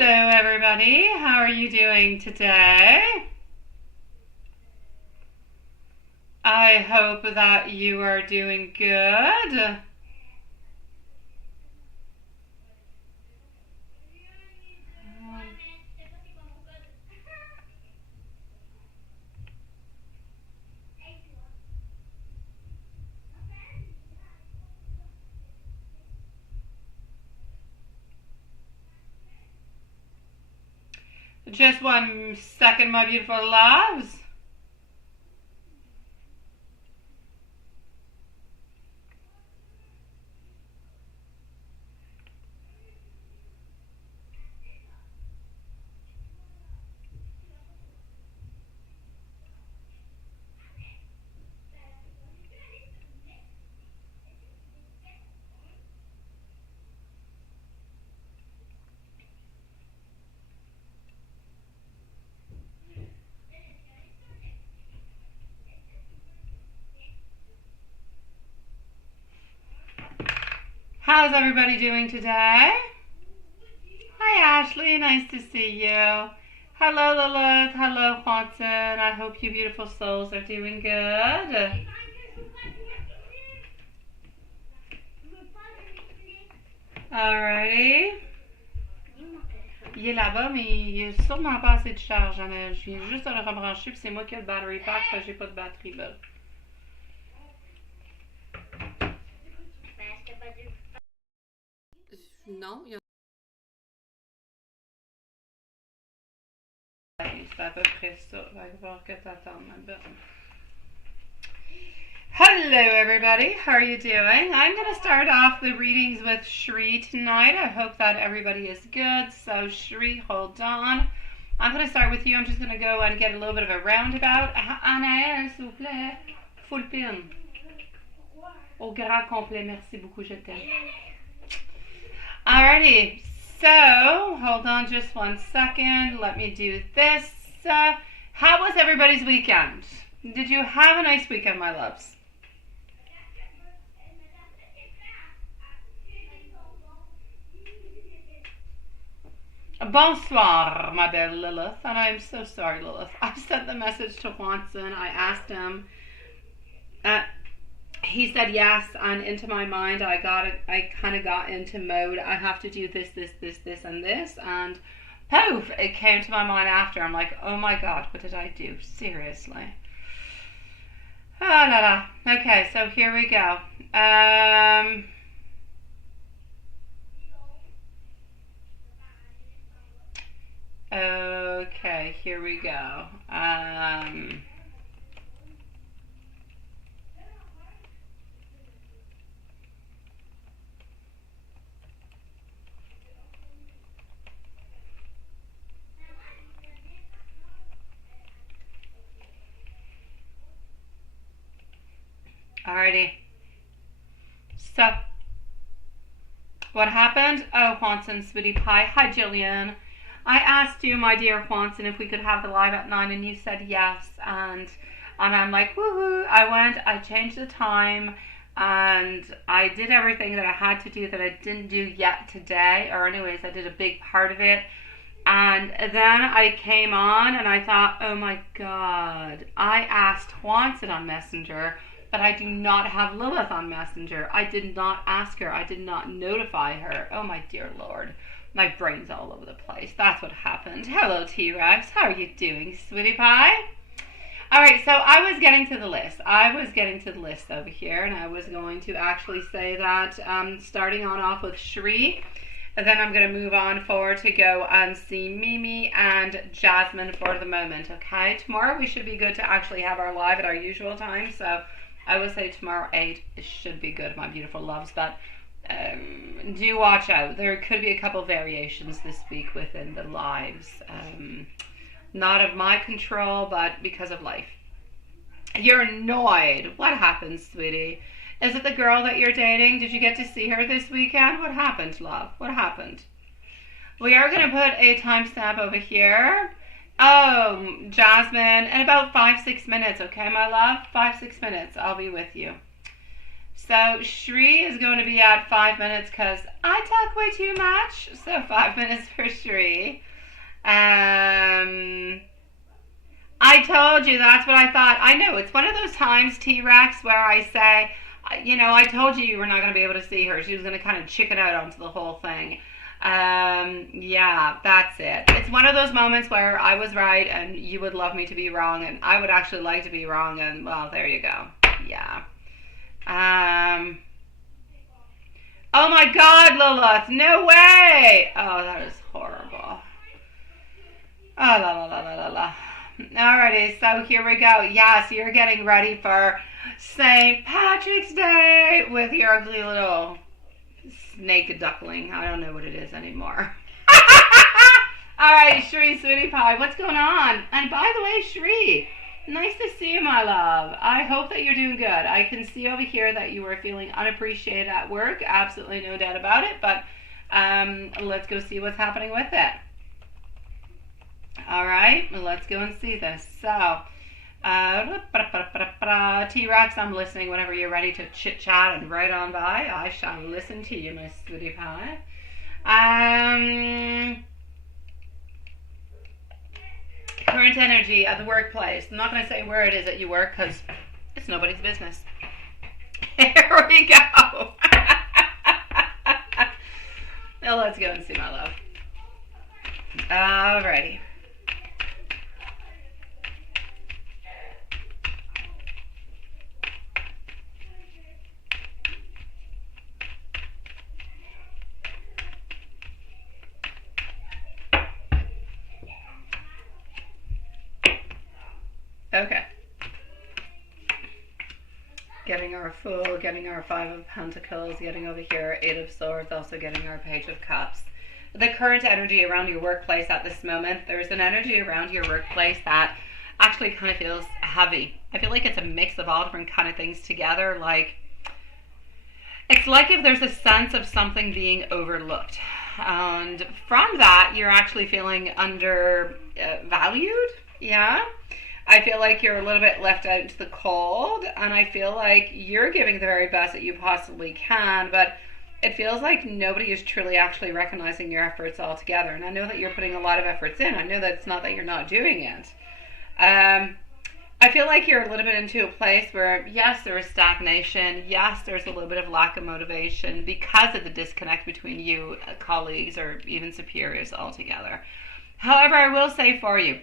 Hello everybody, how are you doing today? I hope that you are doing good. Just 1 second, my beautiful loves. How's everybody doing today? Hi Ashley, nice to see you. Hello Lilith, hello Quantin. I hope you beautiful souls are doing good. Alrighty. Il est là-bas, mais il a sûrement pas assez de charge, Annelle. Je viens juste de le rebrancher, puis c'est moi qui ai le battery pack, parce que j'ai pas de batterie là. Non, il y a... C'est à peu près ça. Va voir que t'attends, ma belle. Hello everybody, how are you doing? I'm going to start off the readings with Shri tonight. I hope that everybody is good. So Shri, hold on. I'm going to start with you. I'm just going to go and get a little bit of a roundabout. Anaël, s'il vous plaît. Full pin. Au grand complet, merci beaucoup, je t'aime. Alrighty, so hold on just 1 second. Let me do this. How was everybody's weekend? Did you have a nice weekend, my loves? Bonsoir, my belle Lilith, and I'm so sorry, Lilith. I sent the message to Watson. I asked him. He said yes, and into my mind, I kind of got into mode. I have to do this, and this, and poof! It came to my mind after. I'm like, oh my god, what did I do? Seriously. Ah la la. Okay, so here we go. Okay, here we go. Alrighty. So, what happened? Oh, Juanson, sweetie pie. Hi, Jillian. I asked you, my dear Juanson, if we could have the live at 9, and you said yes. And I'm like, woohoo. I went, I changed the time, and I did everything that I had to do that I didn't do yet today. Or anyways, I did a big part of it. And then I came on, and I thought, oh my god. I asked Juanson on Messenger, but I do not have Lilith on Messenger. I did not ask her. I did not notify her. Oh my dear Lord. My brain's all over the place. That's what happened. Hello, T-Rex. How are you doing, sweetie pie? Alright, so I was getting to the list. Over here, and I was going to actually say that starting on off with Shri, and then I'm going to move on forward to go and see Mimi and Jasmine for the moment, okay? Tomorrow we should be good to actually have our live at our usual time, so I would say tomorrow 8 should be good, my beautiful loves, but do watch out. There could be a couple variations this week within the lives. Not of my control, but because of life. You're annoyed. What happened, sweetie? Is it the girl that you're dating? Did you get to see her this weekend? What happened, love? What happened? We are going to put a timestamp over here. Oh, Jasmine, in about 5-6 minutes, okay, my love? 5-6 minutes, I'll be with you. So Shri is going to be at 5 minutes because I talk way too much. So 5 minutes for Shri. I told you, that's what I thought. I know, it's one of those times, T-Rex, where I say, I told you were not going to be able to see her. She was going to kind of chicken out onto the whole thing. Yeah, that's it. It's one of those moments where I was right and you would love me to be wrong, and I would actually like to be wrong, and well, there you go. Yeah. Oh my God, Lilith, no way! Oh, that is horrible. Oh, la la la la la la. Alrighty, so here we go. Yes, you're getting ready for St. Patrick's Day with your ugly little snake duckling. I don't know what it is anymore. Alright, Shri, sweetie pie, what's going on? And by the way, Shri, nice to see you, my love. I hope that you're doing good. I can see over here that you are feeling unappreciated at work. Absolutely no doubt about it, but let's go see what's happening with it. All right, let's go and see this. So, T-Rex, I'm listening whenever you're ready to chit-chat and right on by. I shall listen to you, my sweetie pie. Current energy at the workplace. I'm not going to say where it is that you work because it's nobody's business. Here we go. Now let's go and see, my love. Alrighty. Okay. Getting our Fool, getting our Five of Pentacles, getting over here Eight of Swords, also getting our Page of Cups. The current energy around your workplace at this moment, there's an energy around your workplace that actually kind of feels heavy. I feel like it's a mix of all different kind of things together. Like, it's like if there's a sense of something being overlooked. And from that, you're actually feeling undervalued. Yeah. I feel like you're a little bit left out to the cold, and I feel like you're giving the very best that you possibly can, but it feels like nobody is truly actually recognizing your efforts altogether. And I know that you're putting a lot of efforts in. I know that it's not that you're not doing it. I feel like you're a little bit into a place where, yes, there is stagnation. Yes, there's a little bit of lack of motivation because of the disconnect between you, colleagues, or even superiors altogether. However, I will say for you,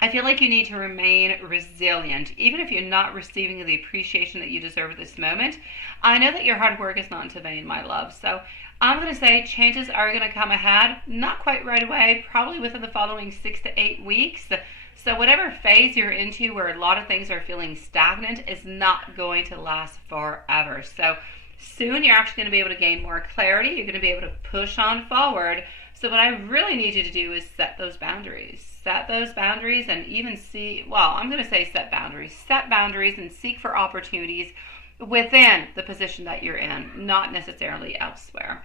I feel like you need to remain resilient, even if you're not receiving the appreciation that you deserve at this moment. I know that your hard work is not into vain, my love. So I'm going to say changes are going to come ahead, not quite right away, probably within the following 6 to 8 weeks. So whatever phase you're into where a lot of things are feeling stagnant is not going to last forever. So soon you're actually going to be able to gain more clarity. You're going to be able to push on forward. So what I really need you to do is set those boundaries. Set those boundaries and even see, well, I'm going to say set boundaries. Set boundaries and seek for opportunities within the position that you're in, not necessarily elsewhere.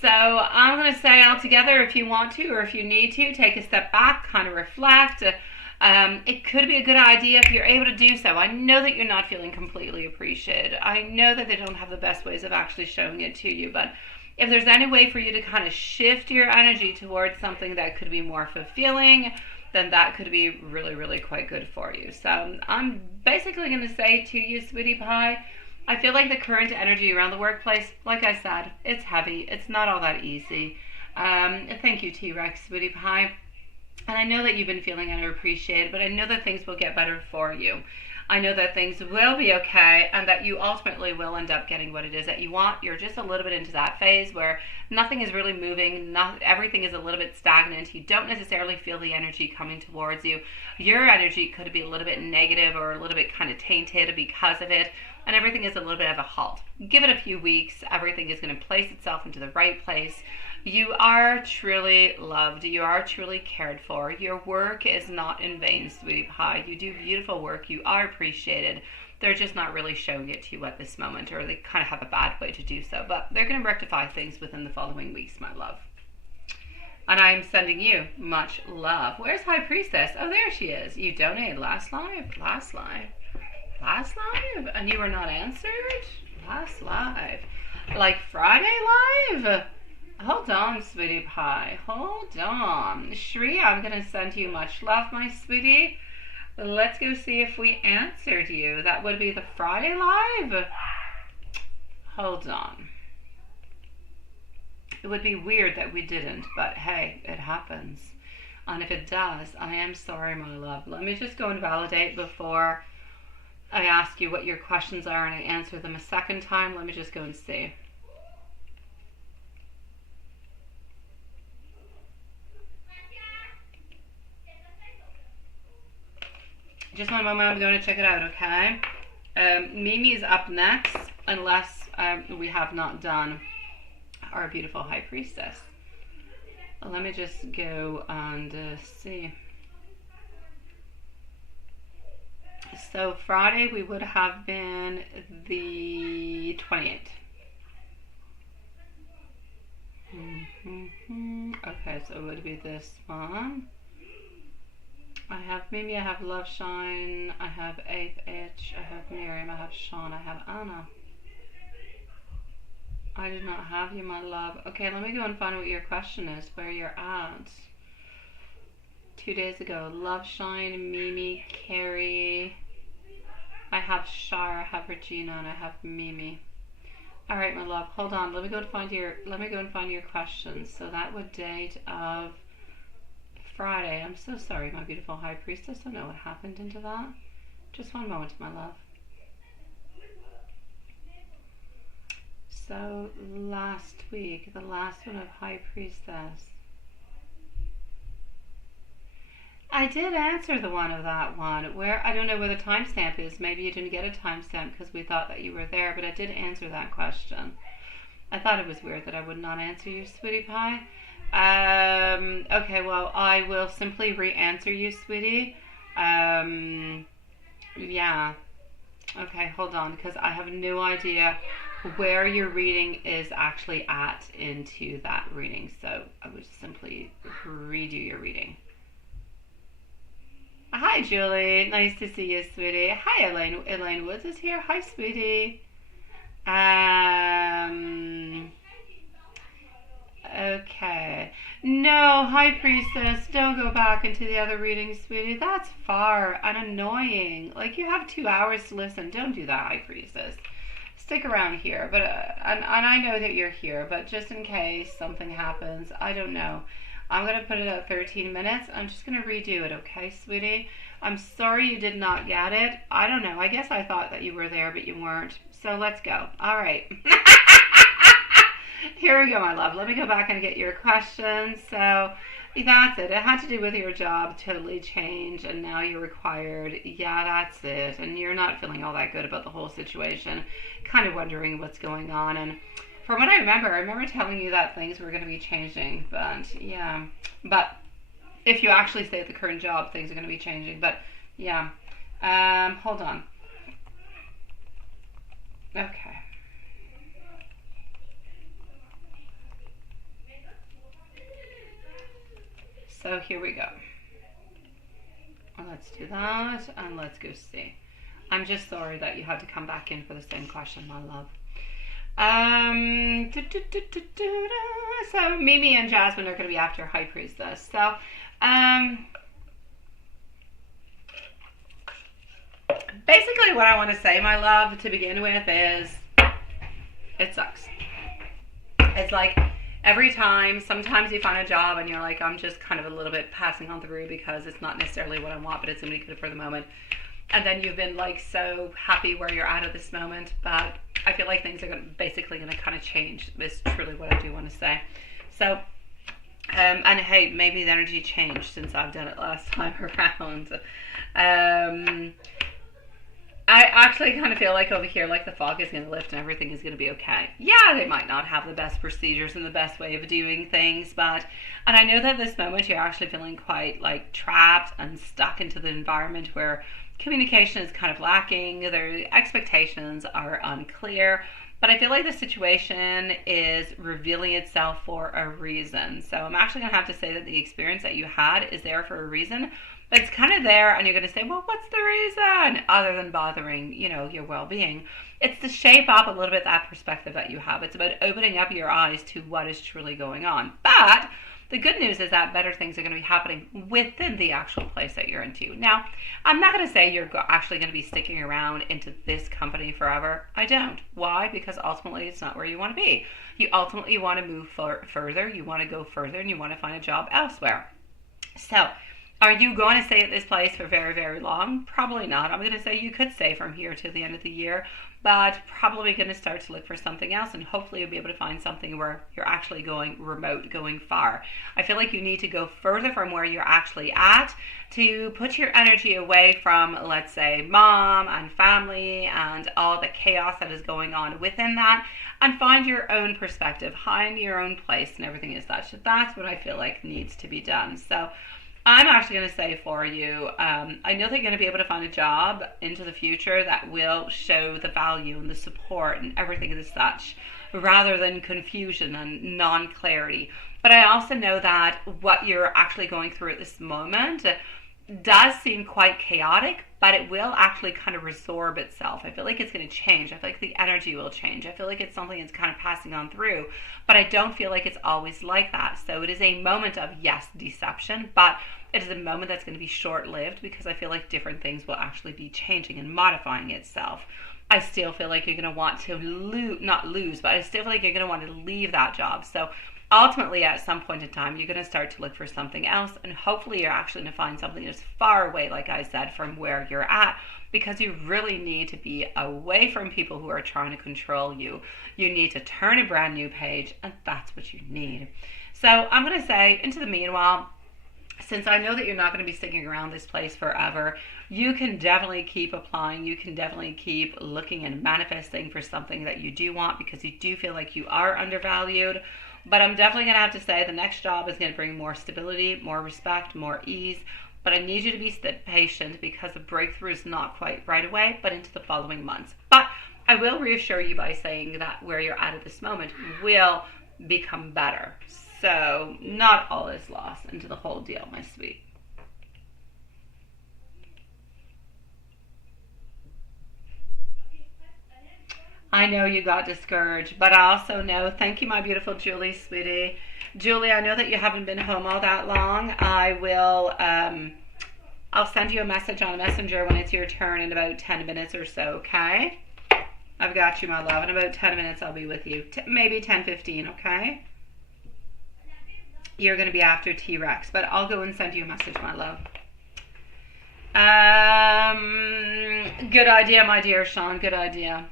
So I'm going to say altogether, if you want to or if you need to, take a step back, kind of reflect. It could be a good idea if you're able to do so. I know that you're not feeling completely appreciated. I know that they don't have the best ways of actually showing it to you, but if there's any way for you to kind of shift your energy towards something that could be more fulfilling, then that could be really, really quite good for you. So I'm basically going to say to you, sweetie pie, I feel like the current energy around the workplace, like I said, it's heavy. It's not all that easy. Thank you, T-Rex, sweetie pie. And I know that you've been feeling underappreciated, but I know that things will get better for you. I know that things will be okay and that you ultimately will end up getting what it is that you want. You're just a little bit into that phase where nothing is really moving, everything is a little bit stagnant. You don't necessarily feel the energy coming towards you. Your energy could be a little bit negative or a little bit kind of tainted because of it, and everything is a little bit of a halt. Give it a few weeks, everything is going to place itself into the right place. You are truly loved. You are truly cared for. Your work is not in vain, sweetie pie. You do beautiful work. You are appreciated. They're just not really showing it to you at this moment, or they kind of have a bad way to do so. But they're going to rectify things within the following weeks, my love. And I'm sending you much love. Where's High Priestess? Oh, there she is. You donated last live? Last live? And you were not answered? Last live. Like Friday live? Hold on, sweetie pie. Hold on. Shri, I'm going to send you much love, my sweetie. Let's go see if we answered you. That would be the Friday live. Hold on. It would be weird that we didn't, but hey, it happens. And if it does, I am sorry, my love. Let me just go and validate before I ask you what your questions are and I answer them a second time. Let me just go and see. Just one moment, I'm going to check it out, okay? Mimi's up next, unless we have not done our beautiful high priestess. Let me just go and see. So Friday we would have been the 28th. Okay, so it would be this one. I have Mimi, I have Love Shine, I have 8th H, I have Miriam, I have Sean, I have Anna. I did not have you, my love. Okay, let me go and find what your question is, where you're at. 2 days ago, Love Shine, Mimi, Carrie. I have Shar, I have Regina, and I have Mimi. All right, my love. Hold on. Let me go and find your questions. So that would date of Friday. I'm so sorry, my beautiful high priestess. I don't know what happened into that. Just one moment, my love. So last week, the last one of high priestess. I did answer the one of that one where I don't know where the timestamp is. Maybe you didn't get a timestamp because we thought that you were there, but I did answer that question. I thought it was weird that I would not answer you, sweetie pie. Okay, well, I will simply re-answer you, sweetie. Yeah. Okay, hold on, because I have no idea where your reading is actually at into that reading. So I would simply redo your reading. Hi, Julie. Nice to see you, sweetie. Hi, Elaine. Elaine Woods is here. Hi, sweetie. Okay. No, High Priestess, don't go back into the other reading, sweetie. That's far and annoying. Like, you have 2 hours to listen. Don't do that, High Priestess. Stick around here. But and I know that you're here, but just in case something happens, I don't know. I'm going to put it at 13 minutes. I'm just going to redo it, okay, sweetie? I'm sorry you did not get it. I don't know. I guess I thought that you were there, but you weren't. So let's go. All right. Here we go, my love. Let me go back and get your questions. So that's it. It had to do with your job totally changed, and now you're required. Yeah, that's it. And you're not feeling all that good about the whole situation. Kind of wondering what's going on. And from what I remember telling you that things were going to be changing, but yeah. But if you actually stay at the current job, things are going to be changing. But yeah. Hold on. Okay. So here we go. Let's do that, and let's go see. I'm just sorry that you had to come back in for the same question, my love. So Mimi and Jasmine are going to be after High Priestess. So basically what I want to say, my love, to begin with is it sucks. It's like every time, sometimes you find a job and you're like, I'm just kind of a little bit passing on through because it's not necessarily what I want, but it's going to be good for the moment. And then you've been like so happy where you're at this moment, but I feel like things are basically going to kind of change. Is truly what I do want to say. So, and hey, maybe the energy changed since I've done it last time around. I actually kind of feel like over here, like the fog is going to lift and everything is going to be okay. Yeah, they might not have the best procedures and the best way of doing things, and I know that this moment you're actually feeling quite like trapped and stuck into the environment where communication is kind of lacking, their expectations are unclear, but I feel like the situation is revealing itself for a reason. So I'm actually going to have to say that the experience that you had is there for a reason, It's kind of there, and you're going to say, well, what's the reason? Other than bothering, your well-being. It's to shape up a little bit that perspective that you have. It's about opening up your eyes to what is truly going on. But the good news is that better things are going to be happening within the actual place that you're into. Now, I'm not going to say you're actually going to be sticking around into this company forever. I don't. Why? Because ultimately it's not where you want to be. You ultimately want to move further, you want to go further, and you want to find a job elsewhere. So, are you going to stay at this place for very, very long? Probably not. I'm going to say you could stay from here to the end of the year, but probably going to start to look for something else, and hopefully you'll be able to find something where you're actually going remote, going far. I feel like you need to go further from where you're actually at to put your energy away from, let's say, mom and family and all the chaos that is going on within that, and find your own perspective, find your own place and everything is such. That's what I feel like needs to be done. So I'm actually going to say for you, I know that you're going to be able to find a job into the future that will show the value and the support and everything as such, rather than confusion and non-clarity. But I also know that what you're actually going through at this moment does seem quite chaotic, but it will actually kind of resorb itself. I feel like it's going to change. I feel like the energy will change. I feel like it's something that's kind of passing on through, but I don't feel like it's always like that. So it is a moment of, yes, deception, but it is a moment that's going to be short-lived, because I feel like different things will actually be changing and modifying itself. I still feel like you're going to want to not lose, but I still feel like you're going to want to leave that job. So ultimately, at some point in time, you're going to start to look for something else, and hopefully you're actually going to find something that's far away, like I said, from where you're at, because you really need to be away from people who are trying to control you. You need to turn a brand new page, and that's what you need. So I'm going to say, into the meanwhile, since I know that you're not going to be sticking around this place forever, you can definitely keep applying. You can definitely keep looking and manifesting for something that you do want, because you do feel like you are undervalued. But I'm definitely going to have to say the next job is going to bring more stability, more respect, more ease. But I need you to be patient, because the breakthrough is not quite right away, but into the following months. But I will reassure you by saying that where you're at this moment will become better. So not all is lost into the whole deal, my sweet. I know you got discouraged, but I also know, thank you, my beautiful Julie, sweetie. Julie, I know that you haven't been home all that long. I'll send you a message on Messenger when it's your turn in about 10 minutes or so, okay? I've got you, my love. In about 10 minutes, I'll be with you. Maybe 10:15, okay? You're going to be after T-Rex, but I'll go and send you a message, my love. Good idea, my dear Sean. Good idea.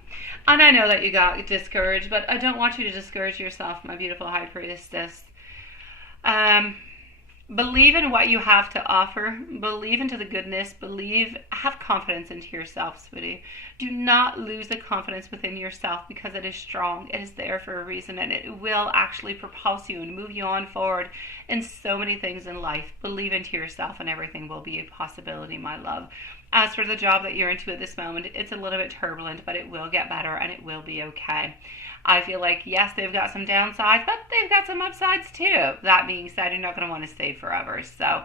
And I know that you got discouraged, but I don't want you to discourage yourself, my beautiful high priestess. Believe in what you have to offer. Believe into the goodness. Have confidence into yourself, sweetie. Do not lose the confidence within yourself, because it is strong. It is there for a reason, and it will actually propulse you and move you on forward in so many things in life. Believe into yourself, and everything will be a possibility, my love. As for the job that you're into at this moment, it's a little bit turbulent, but it will get better, and it will be okay. I feel like, yes, they've got some downsides, but they've got some upsides too. That being said, you're not going to want to stay forever. So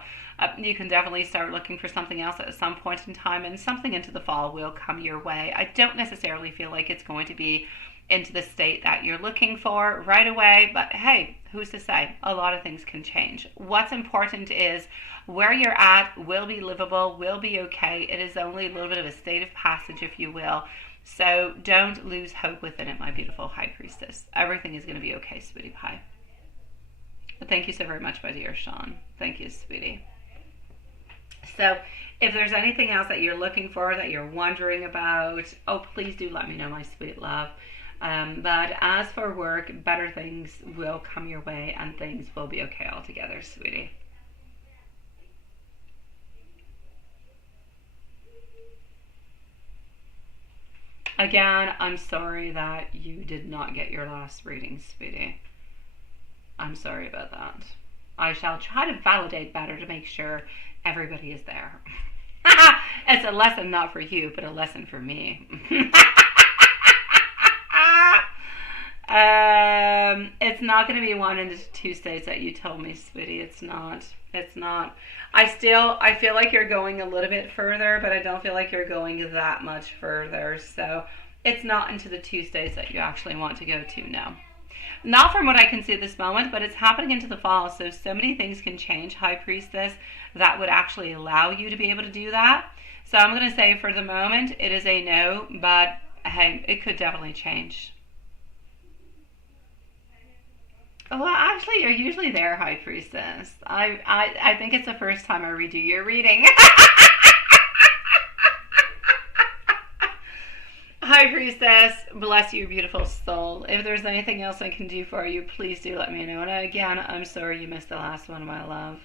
you can definitely start looking for something else at some point in time, and something into the fall will come your way. I don't necessarily feel like it's going to be into the state that you're looking for right away, but hey, who's to say? A lot of things can change. What's important is where you're at will be livable, will be okay. It is only a little bit of a state of passage, if you will. So don't lose hope within it, my beautiful high priestess. Everything is going to be okay, sweetie pie. But thank you so very much, my dear Sean. Thank you, sweetie. So if there's anything else that you're looking for, that you're wondering about, oh, please do let me know, my sweet love. But as for work, better things will come your way, and things will be okay altogether, sweetie. Again, I'm sorry that you did not get your last reading, sweetie. I'm sorry about that. I shall try to validate better to make sure everybody is there. It's a lesson not for you, but a lesson for it's It's not going to be one in the 2 states that you told me, sweetie. It's not. It's not. I feel like you're going a little bit further, but I don't feel like you're going that much further. So it's not into the 2 states that you actually want to go to now. Not from what I can see at this moment, but it's happening into the fall. So many things can change, High Priestess, that would actually allow you to be able to do that. So I'm going to say for the moment, it is a no, but hey, it could definitely change. Well, actually, you're usually there, High Priestess. I think it's the first time I redo your reading. High Priestess, bless your beautiful soul. If there's anything else I can do for you, please do let me know. And again, I'm sorry you missed the last one, my love.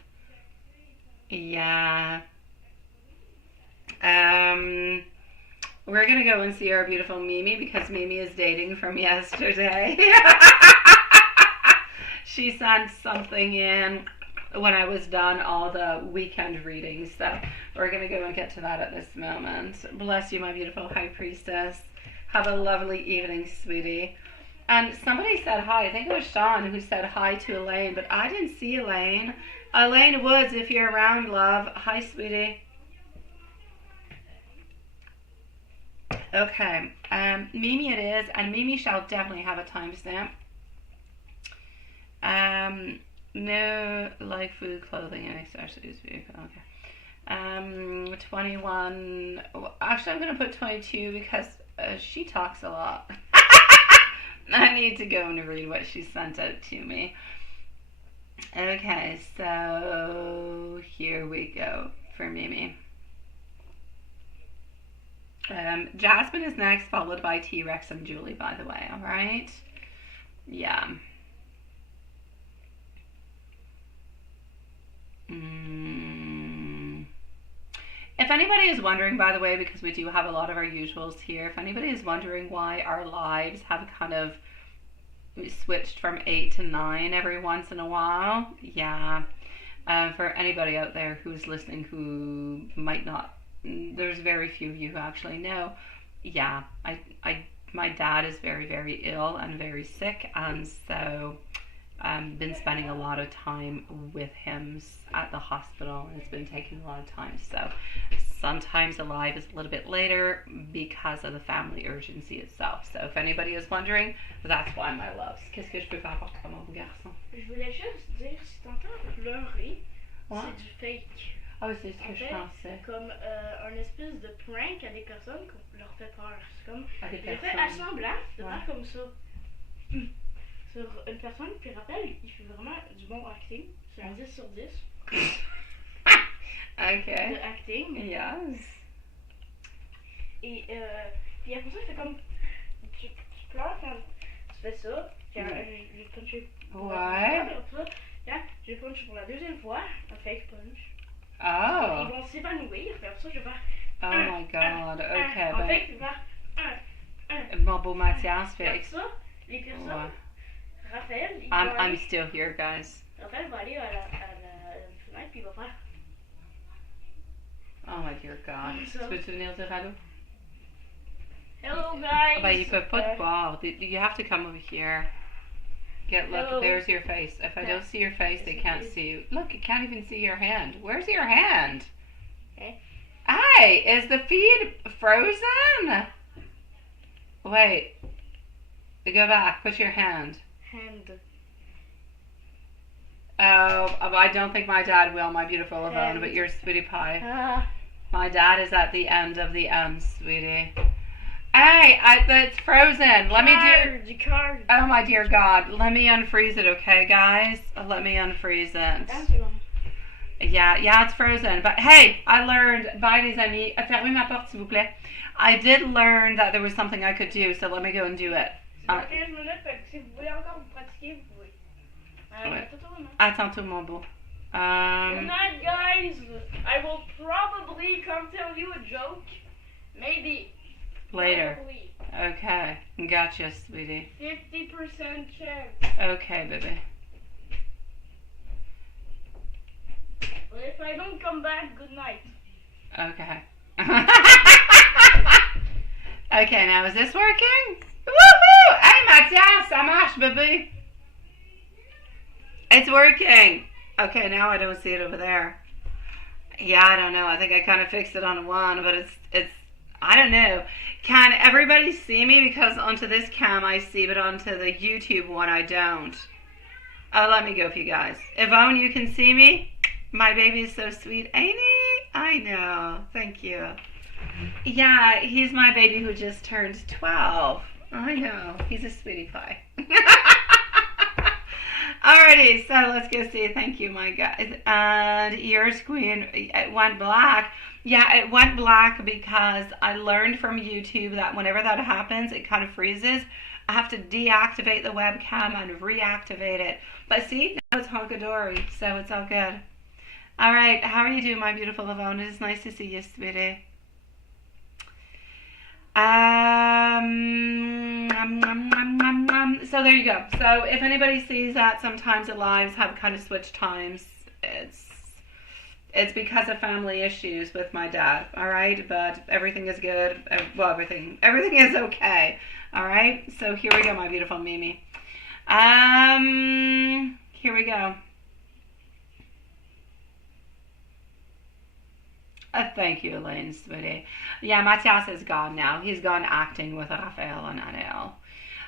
Yeah. We're going to go and see our beautiful Mimi because Mimi is dating from yesterday. She sent something in when I was done all the weekend readings. So we're going to go and get to that at this moment. Bless you, my beautiful High Priestess. Have a lovely evening, sweetie. And somebody said hi. I think it was Sean who said hi to Elaine, but I didn't see Elaine. Elaine Woods, if you're around, love. Hi, sweetie. Okay. Mimi it is, and Mimi shall definitely have a timestamp. No, like food, clothing, and accessories. Okay. 21. Actually, I'm going to put 22 because she talks a lot. I need to go and read what she sent out to me. Okay, so here we go for Mimi. Jasmine is next, followed by T-Rex and Julie, by the way, alright? Yeah. If anybody is wondering, by the way, because we do have a lot of our usuals here, if anybody is wondering why our lives have kind of switched from 8 to 9 every once in a while, yeah. For anybody out there who's listening who might not, there's very few of you who actually know, yeah, my dad is very, very ill and very sick, and so been spending a lot of time with him at the hospital, and it's been taking a lot of time, so sometimes the live is a little bit later because of the family urgency itself. So if anybody is wondering, that's why, my loves. Qu'est-ce que je peux faire pour toi, mon garçon? Je voulais juste dire, si t'entends pleurer, ouais? C'est du fake. Oh, c'est ce que je pensais. Comme un espèce de prank à des personnes qu'on leur fait peur. C'est comme, à des j'ai fait à semblant de faire comme ça. Sur une personne, puis rappelle, il fait vraiment du bon acting. C'est un 10 sur 10. Okay. De acting. Yes. Et puis après ça, c'est comme, tu pleures quand tu fais ça. Puis j'ai punché pour la première fois. J'ai punché pour la deuxième fois, un fake punch. Oh. Ils vont s'évanouir, puis après ça, je vais faire. Oh my god, ok. En fait, je vais faire mon beau Mathias fait. Après ça, les personnes. Raphaël, I'm still here, guys. Raphaël va aller à la fenêtre, puis il va faire. Oh my dear God. Tu peux-tu venir dire allô? Hello, guys. Ben, ils peuvent pas te voir. You have to come over here. Look, hello. There's your face. If I don't see your face, they can't see you. Look, you can't even see your hand. Where's your hand? Okay. Hey, is the feed frozen? Wait. Go back. Put your hand. Hand. Oh, I don't think my dad will, my beautiful Yvonne, but your sweetie pie. My dad is at the end of the end, sweetie. Hey, it's frozen. Let me do. Card. Oh my dear God, let me unfreeze it, okay, guys? Let me unfreeze it. Yeah, it's frozen. But hey, I learned. Bye, les amis. Fermez ma porte, s'il vous plaît. I did learn that there was something I could do, so let me go and do it. 15 minutes, si vous voulez encore vous pratiquer, vous pouvez. À tantôt, mon beau. Good night, guys. I will probably come tell you a joke. Maybe. Later. Probably. Okay. Gotcha, sweetie. 50% chance. Okay, baby. Well, if I don't come back, good night. Okay. Okay, now is this working? Woohoo! Hey, Mathias, ça marche, bébé. It's working. Okay, now I don't see it over there. Yeah, I don't know. I think I kind of fixed it on one, but it's I don't know. Can everybody see me? Because onto this cam I see, but onto the YouTube one I don't. Oh, let me go for you guys. Yvonne, you can see me? My baby is so sweet, ain't he? I know. Thank you. Yeah, he's my baby who just turned 12. I know. He's a sweetie pie. Alrighty, so let's go see. Thank you, my guys. And yours, Queen, it went black. Yeah, it went black because I learned from YouTube that whenever that happens, it kind of freezes. I have to deactivate the webcam and reactivate it. But see, now it's Honkadori, so it's all good. Alright, how are you doing, my beautiful Yvonne? It is nice to see you, sweetie. So there you go. So if anybody sees that sometimes the lives have kind of switched times, it's because of family issues with my dad. All right, but everything is good. Well, everything is okay. All right. So here we go, my beautiful Mimi. Here we go. Thank you, Elaine, sweetie. Yeah, Matthias is gone now. He's gone acting with Raphael and Anael.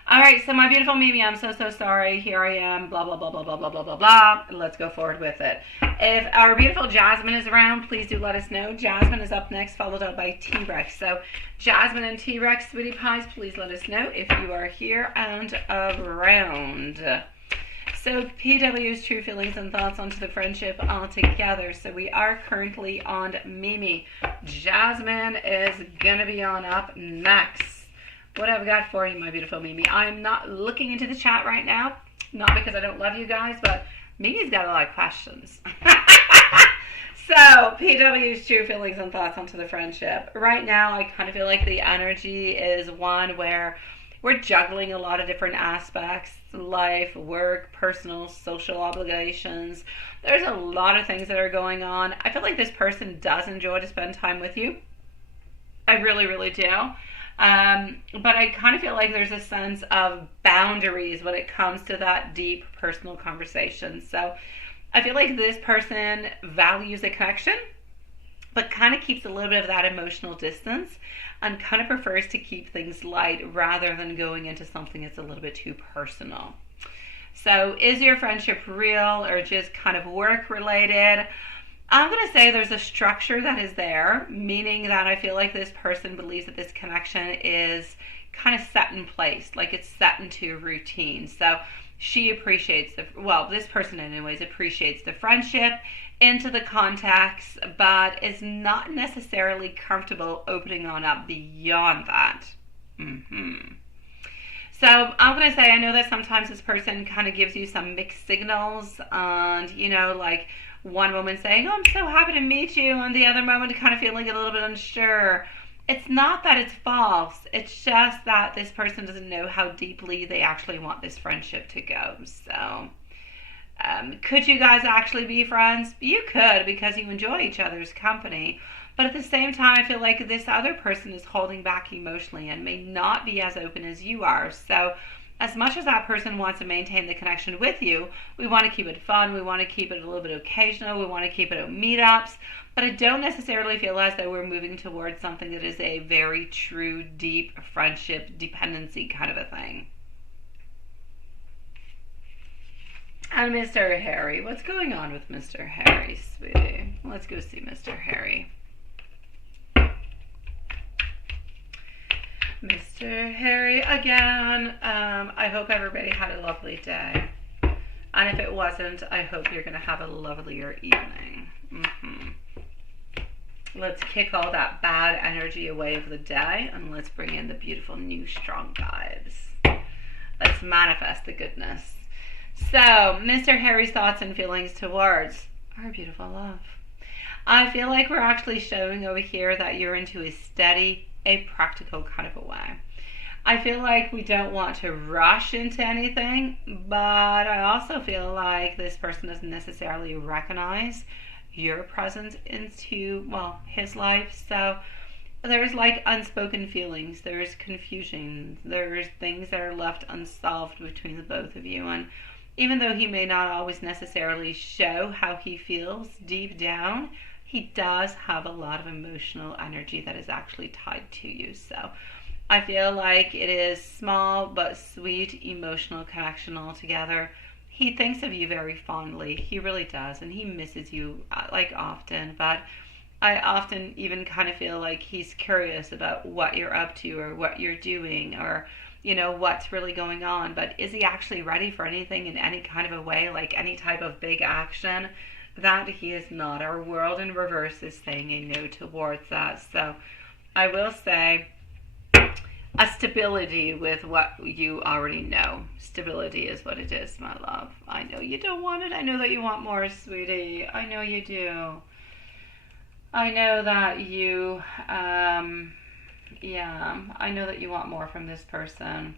All right, so my beautiful Mimi, I'm so sorry. Here I am, blah, blah, blah, blah, blah, blah, blah, blah, blah. Let's go forward with it. If our beautiful Jasmine is around, please do let us know. Jasmine is up next, followed up by T-Rex. So Jasmine and T-Rex, sweetie pies, please let us know if you are here and around. So PW's true feelings and thoughts onto the friendship altogether. So we are currently on Mimi. Jasmine is going to be on up next. What have I got for you, my beautiful Mimi? I'm not looking into the chat right now. Not because I don't love you guys, but Mimi's got a lot of questions. So, PW's true feelings and thoughts onto the friendship. Right now, I kind of feel like the energy is one where we're juggling a lot of different aspects. Life, work, personal, social obligations. There's a lot of things that are going on. I feel like this person does enjoy to spend time with you. I really, really do. But I kind of feel like there's a sense of boundaries when it comes to that deep personal conversation. So I feel like this person values a connection, but kind of keeps a little bit of that emotional distance and kind of prefers to keep things light rather than going into something that's a little bit too personal. So is your friendship real or just kind of work related? I'm going to say there's a structure that is there, meaning that I feel like this person believes that this connection is kind of set in place, like it's set into a routine. So she appreciates this person anyways appreciates the friendship into the context, but is not necessarily comfortable opening on up beyond that. So I'm going to say I know that sometimes this person kind of gives you some mixed signals, and like one moment saying, oh, I'm so happy to meet you, and the other moment kind of feeling a little bit unsure. It's not that it's false. It's just that this person doesn't know how deeply they actually want this friendship to go. So could you guys actually be friends? You could, because you enjoy each other's company. But at the same time, I feel like this other person is holding back emotionally and may not be as open as you are. So as much as that person wants to maintain the connection with you, we want to keep it fun, we want to keep it a little bit occasional, we want to keep it at meetups, but I don't necessarily feel as though we're moving towards something that is a very true, deep friendship dependency kind of a thing. And Mr. Harry, what's going on with Mr. Harry, sweetie? Let's go see Mr. Harry. Mr. Harry again. I hope everybody had a lovely day. And if it wasn't, I hope you're going to have a lovelier evening. Let's kick all that bad energy away of the day, and let's bring in the beautiful new strong vibes. Let's manifest the goodness. So, Mr. Harry's thoughts and feelings towards our beautiful love. I feel like we're actually showing over here that you're into a steady, a practical kind of a way. I feel like we don't want to rush into anything, but I also feel like this person doesn't necessarily recognize your presence into, his life. So there's like unspoken feelings, there's confusion, there's things that are left unsolved between the both of you, and even though he may not always necessarily show how he feels deep down, he does have a lot of emotional energy that is actually tied to you. So I feel like it is small but sweet emotional connection altogether. He thinks of you very fondly. He really does, and he misses you like often. But I often even kind of feel like he's curious about what you're up to or what you're doing or what's really going on. But is he actually ready for anything in any kind of a way, like any type of big action? That he is not. Our world in reverse is saying a no towards that. So I will say a stability with what you already know. Stability is what it is, my love. I know you don't want it. I know that you want more, sweetie. I know you do. I know that you, I know that you want more from this person.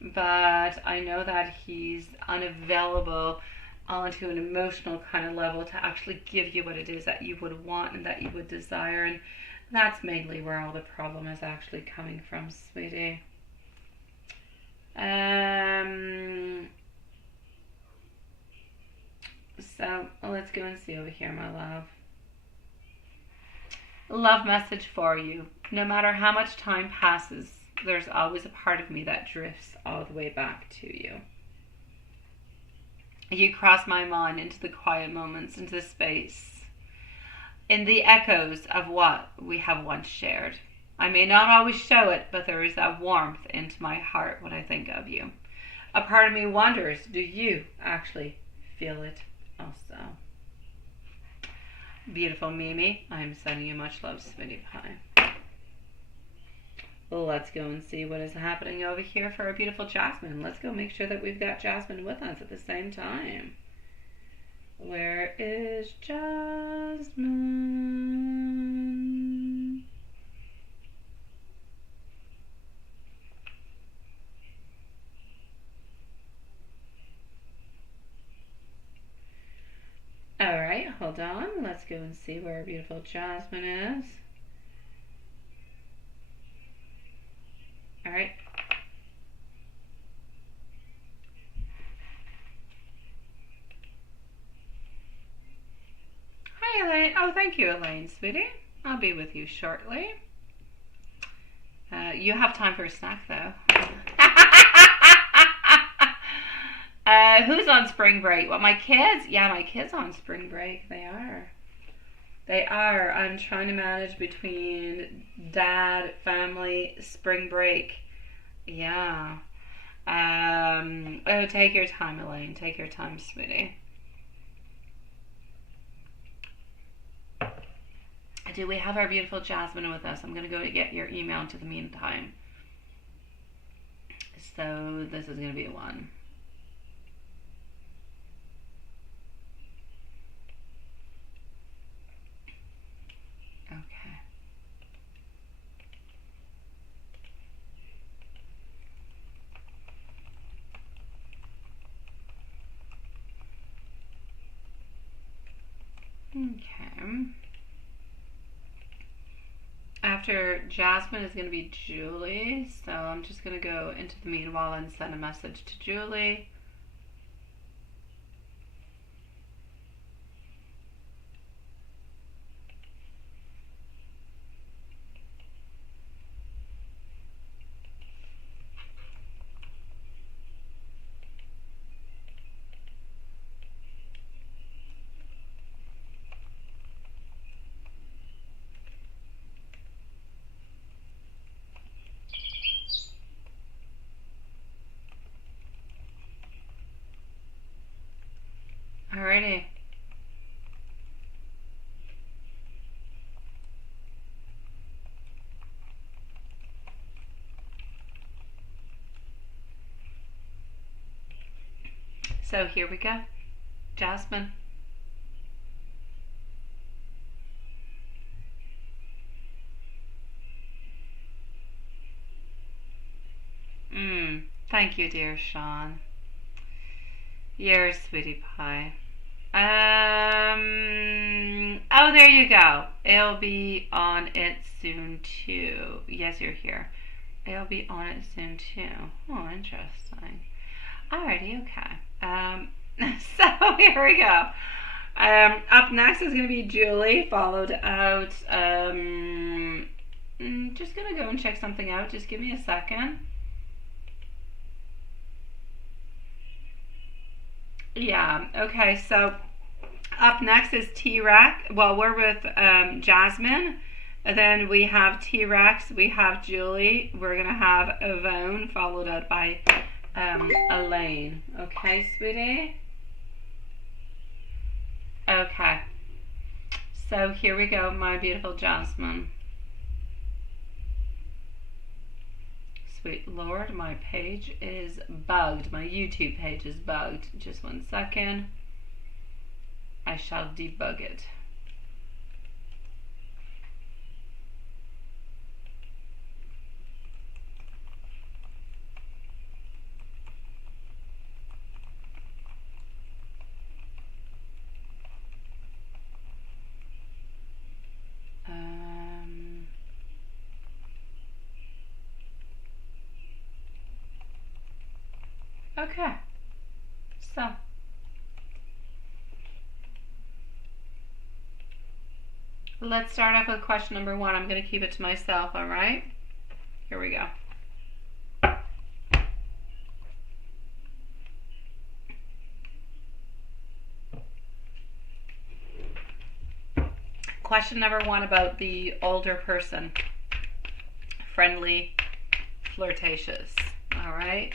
But I know that he's unavailable onto an emotional kind of level to actually give you what it is that you would want and that you would desire. And that's mainly where all the problem is actually coming from, sweetie. So let's go and see over here, my love. Love message for you. No matter how much time passes, there's always a part of me that drifts all the way back to you. You cross my mind into the quiet moments, into the space, in the echoes of what we have once shared. I may not always show it, but there is that warmth into my heart when I think of you. A part of me wonders, do you actually feel it also? Beautiful Mimi, I am sending you much love, sweetie pie. Let's go and see what is happening over here for our beautiful Jasmine. Let's go make sure that we've got Jasmine with us at the same time. Where is Jasmine? Alright, hold on. Let's go and see where our beautiful Jasmine is. Alright. Hi, Elaine. Oh, thank you, Elaine, sweetie. I'll be with you shortly. You have time for a snack, though. Who's on spring break? Well, my kids? Yeah, my kids on spring break. They are. They are. I'm trying to manage between dad, family, spring break. Yeah. Oh, take your time, Elaine. Take your time, sweetie. Do we have our beautiful Jasmine with us? I'm going to go to get your email into the meantime. So this is going to be a one. Okay. Okay. After Jasmine is going to be Julie, so I'm just going to go into the meanwhile and send a message to Julie. Alrighty. So here we go. Jasmine. Thank you, dear Sean. You're a sweetie pie. Oh, there you go. It'll be on it soon too. Yes, you're here. It'll be on it soon too. Oh, interesting. Alrighty, okay. So here we go. Up next is going to be Julie, followed out. Just going to go and check something out. Just give me a second. Yeah, okay, so up next is T-Rex. Well, we're with Jasmine. And then we have T-Rex. We have Julie. We're going to have Yvonne, followed out by Elaine. Okay, sweetie? Okay. So here we go, my beautiful Jasmine. Sweet Lord, my page is bugged. My YouTube page is bugged. Just 1 second. I shall debug it. Okay, so let's start off with question number 1. I'm going to keep it to myself, all right? Here we go. Question number 1 about the older person. Friendly, flirtatious, all right?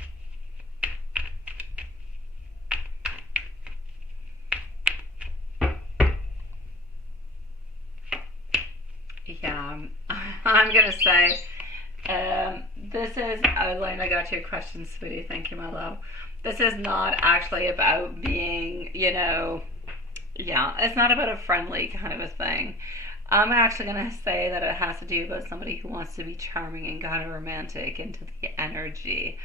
Yeah, I'm going to say, this is, Elaine, I got your question, sweetie. Thank you, my love. This is not actually about being, it's not about a friendly kind of a thing. I'm actually going to say that it has to do about somebody who wants to be charming and kind of romantic into the energy.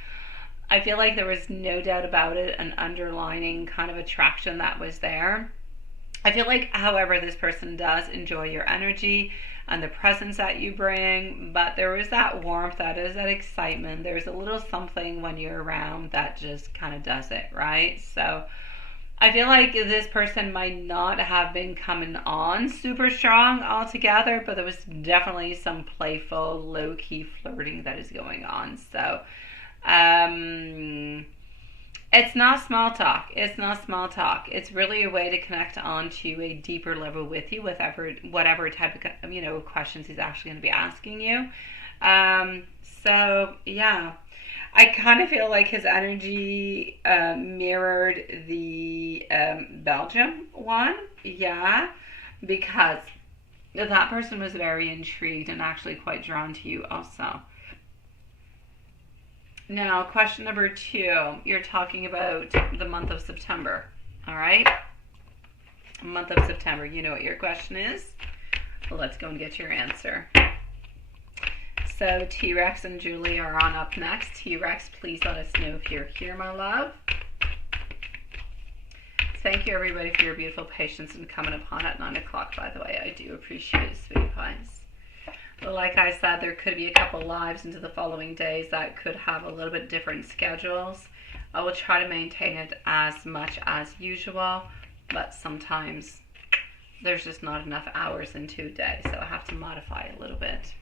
I feel like there was no doubt about it, an underlining kind of attraction that was there. I feel like, however, this person does enjoy your energy and the presence that you bring, but there is that warmth, that is that excitement. There's a little something when you're around that just kind of does it, right? So I feel like this person might not have been coming on super strong altogether, but there was definitely some playful, low-key flirting that is going on. So it's not small talk. It's not small talk. It's really a way to connect on to a deeper level with you, with whatever type of questions he's actually going to be asking you. So yeah, I kind of feel like his energy mirrored the Belgium one. Yeah, because that person was very intrigued and actually quite drawn to you also. Now, question number 2, you're talking about the month of September, all right? Month of September, you know what your question is? Well, let's go and get your answer. So, T-Rex and Julie are on up next. T-Rex, please let us know if you're here, my love. Thank you, everybody, for your beautiful patience and coming upon at 9 o'clock, by the way. I do appreciate it, sweetie pies. Like I said, there could be a couple lives into the following days that could have a little bit different schedules. I will try to maintain it as much as usual, but sometimes there's just not enough hours in 2 days, so I have to modify a little bit.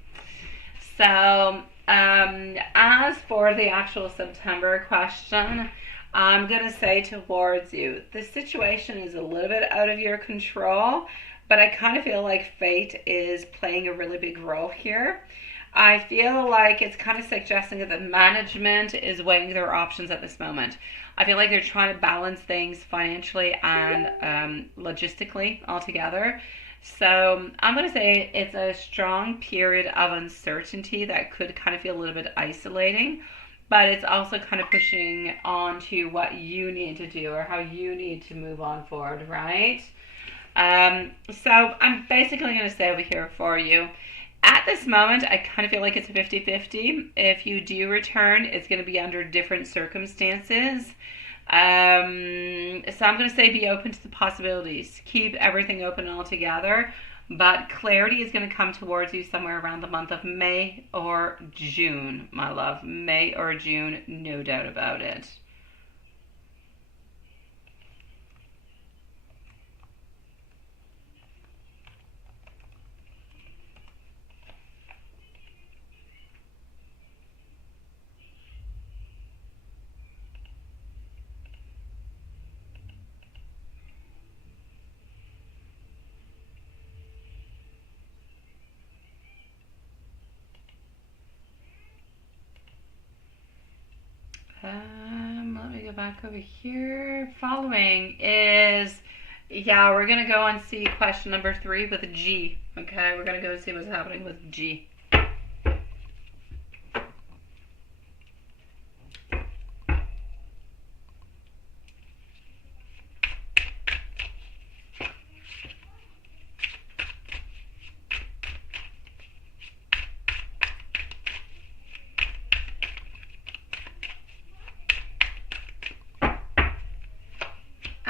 So, as for the actual September question, I'm going to say towards you, the situation is a little bit out of your control, but I kind of feel like fate is playing a really big role here. I feel like it's kind of suggesting that the management is weighing their options at this moment. I feel like they're trying to balance things financially and logistically altogether. So I'm going to say it's a strong period of uncertainty that could kind of feel a little bit isolating, but it's also kind of pushing on to what you need to do or how you need to move on forward, right? So I'm basically going to say over here for you, at this moment, I kind of feel like it's a 50-50. If you do return, it's going to be under different circumstances. So I'm going to say be open to the possibilities. Keep everything open altogether. But clarity is going to come towards you somewhere around the month of May or June, my love. May or June, no doubt about it. Let me go back over here. Following is, yeah, we're going to go and see question number 3 with G. Okay, we're going to go and see what's happening with G.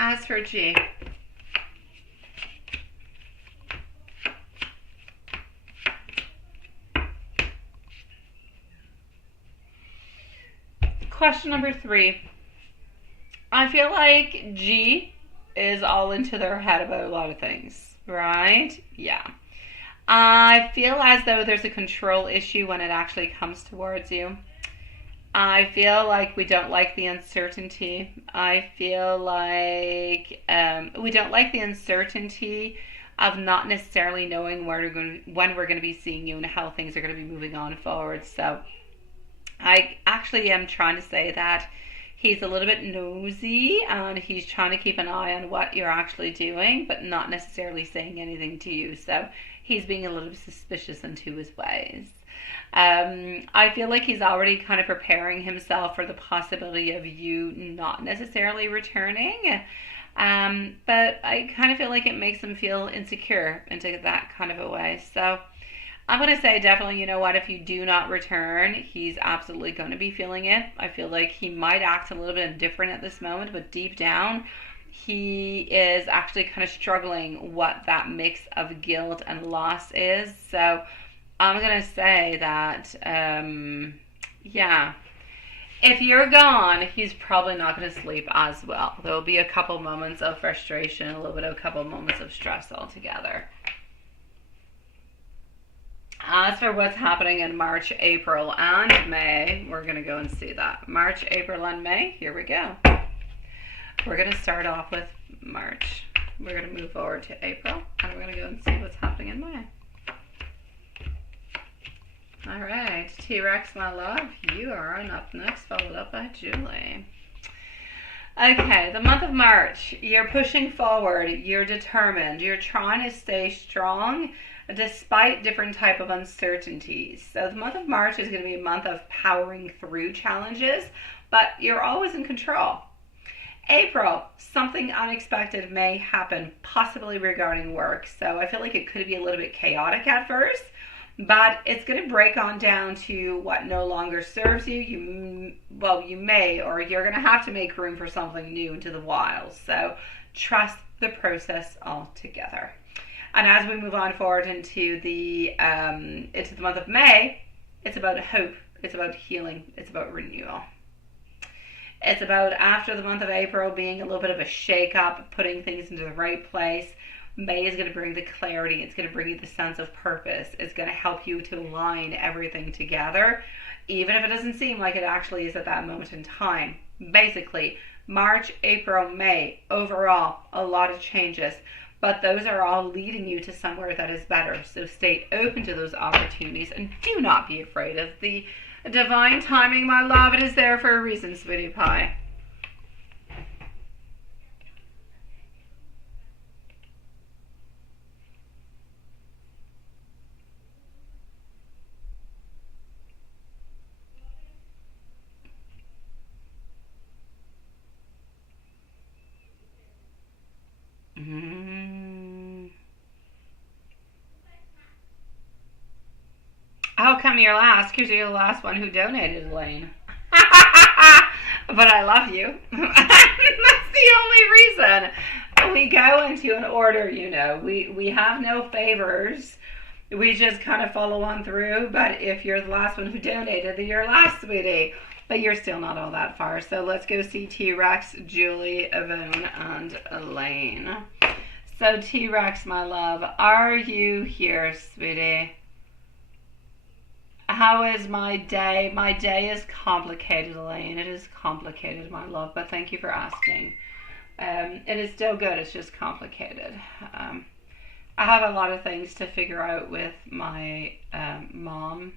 As for G, question number 3. I feel like G is all into their head about a lot of things, right? Yeah. I feel as though there's a control issue when it actually comes towards you. I feel like we don't like the uncertainty. I feel like we don't like the uncertainty of not necessarily knowing when we're going to be seeing you and how things are going to be moving on forward. So I actually am trying to say that he's a little bit nosy and he's trying to keep an eye on what you're actually doing, but not necessarily saying anything to you. So he's being a little bit suspicious into his ways. I feel like he's already kind of preparing himself for the possibility of you not necessarily returning. But I kind of feel like it makes him feel insecure into that kind of a way. So I'm going to say definitely, you know what, if you do not return, he's absolutely going to be feeling it. I feel like he might act a little bit indifferent at this moment, but deep down, he is actually kind of struggling what that mix of guilt and loss is. So I'm going to say that, yeah, if you're gone, he's probably not going to sleep as well. There'll be a couple moments of frustration, a little bit of a couple moments of stress altogether. As for what's happening in March, April, and May, we're going to go and see that. March, April, and May, here we go. We're going to start off with March. We're going to move forward to April, and we're going to go and see what's happening in May. All right, T-Rex, my love, you are on up next, followed up by Julie. Okay, the month of March, you're pushing forward, you're determined, you're trying to stay strong despite different type of uncertainties. So the month of March is going to be a month of powering through challenges, but you're always in control. April, something unexpected may happen, possibly regarding work. So I feel like it could be a little bit chaotic at first, but it's going to break on down to what no longer serves you. You may, or you're going to have to make room for something new into the wild. So trust the process altogether. And as we move on forward into the month of May, it's about hope, it's about healing, it's about renewal. It's about, after the month of April being a little bit of a shake-up, putting things into the right place. May is going to bring the clarity. It's going to bring you the sense of purpose. It's going to help you to align everything together, even if it doesn't seem like it actually is at that moment in time. Basically, March, April, May, overall, a lot of changes. But those are all leading you to somewhere that is better. So stay open to those opportunities and do not be afraid of the divine timing, my love. It is there for a reason, sweetie pie. How come you're last? Because you're the last one who donated, Elaine. But I love you. That's the only reason. We go into an order, you know. We have no favors. We just kind of follow on through. But if you're the last one who donated, then you're last, sweetie. But you're still not all that far. So let's go see T-Rex, Julie, Yvonne, and Elaine. So T-Rex, my love, are you here, sweetie? How is my day? My day is complicated, Elaine. It is complicated, my love, but thank you for asking. It is still good. It's just complicated. I have a lot of things to figure out with my mom.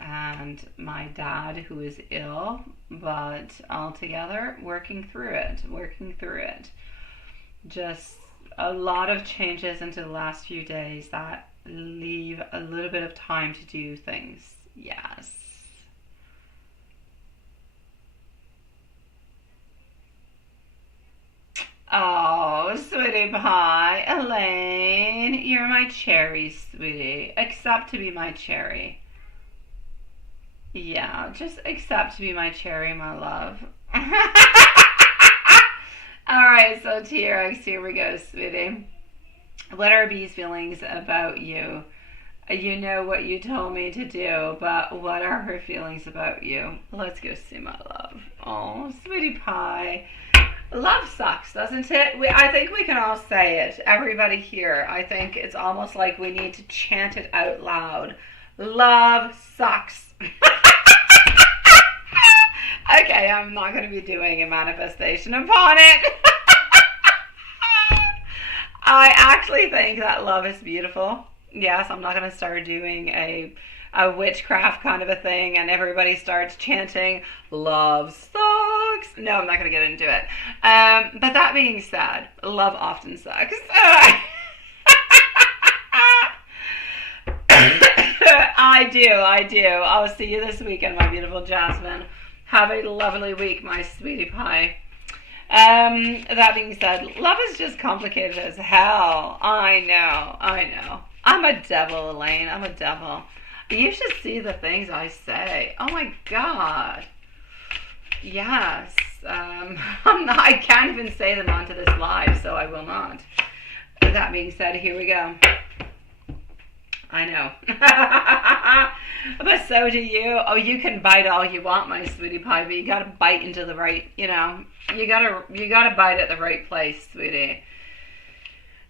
and my dad who is ill, but altogether working through it. Just a lot of changes into the last few days that leave a little bit of time to do things. Yes. Oh, sweetie pie. Elaine, you're my cherry, sweetie. Accept to be my cherry. Yeah, just accept to be my cherry, my love. Alright, so TRX, here we go, sweetie. What are B's feelings about you? You know what you told me to do, but what are her feelings about you? Let's go see my love. Oh, sweetie pie. Love sucks, doesn't it? I think we can all say it. Everybody here. I think it's almost like we need to chant it out loud. Love sucks. Okay, I'm not going to be doing a manifestation upon it. I actually think that love is beautiful. Yes, I'm not going to start doing a witchcraft kind of a thing and everybody starts chanting love sucks. No, I'm not going to get into it. But that being said, love often sucks. I do. I'll see you this weekend, my beautiful Jasmine. Have a lovely week, my sweetie pie. That being said, love is just complicated as hell. I know. I'm a devil, Elaine. I'm a devil. You should see the things I say. Oh my God. Yes. I can't even say them onto this live, so I will not. That being said, here we go. I know. But so do you. Oh, you can bite all you want, my sweetie pie, but you gotta bite into the right, you gotta bite at the right place, sweetie.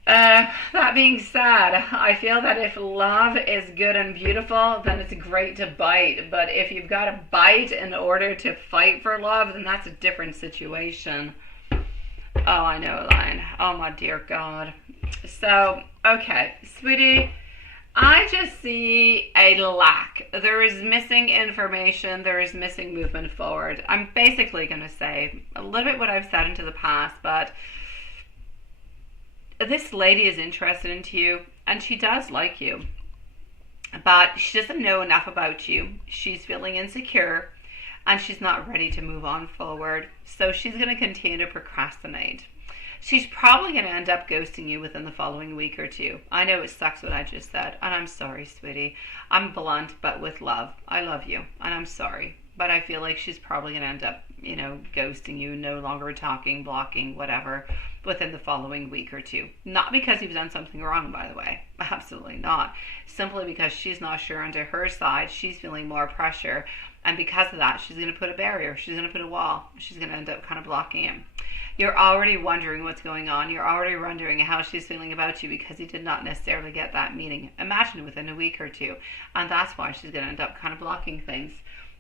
That being said, I feel that if love is good and beautiful, then it's great to bite. But if you've got to bite in order to fight for love, then that's a different situation. Oh, I know, Elaine. Oh, my dear God. So, okay, sweetie, I just see a lack. There is missing information. There is missing movement forward. I'm basically going to say a little bit what I've said into the past, but this lady is interested into you, and she does like you, but she doesn't know enough about you. She's feeling insecure, and she's not ready to move on forward, so she's going to continue to procrastinate. She's probably going to end up ghosting you within the following week or two. I know it sucks what I just said, and I'm sorry, sweetie. I'm blunt, but with love. I love you, and I'm sorry, but I feel like she's probably going to end up, ghosting you, no longer talking, blocking, whatever, within the following week or two. Not because you've done something wrong, by the way. Absolutely not. Simply because she's not sure onto her side. She's feeling more pressure. And because of that, she's going to put a barrier. She's going to put a wall. She's going to end up kind of blocking him. You're already wondering what's going on. You're already wondering how she's feeling about you because you did not necessarily get that meeting. Imagine within a week or two. And that's why she's going to end up kind of blocking things.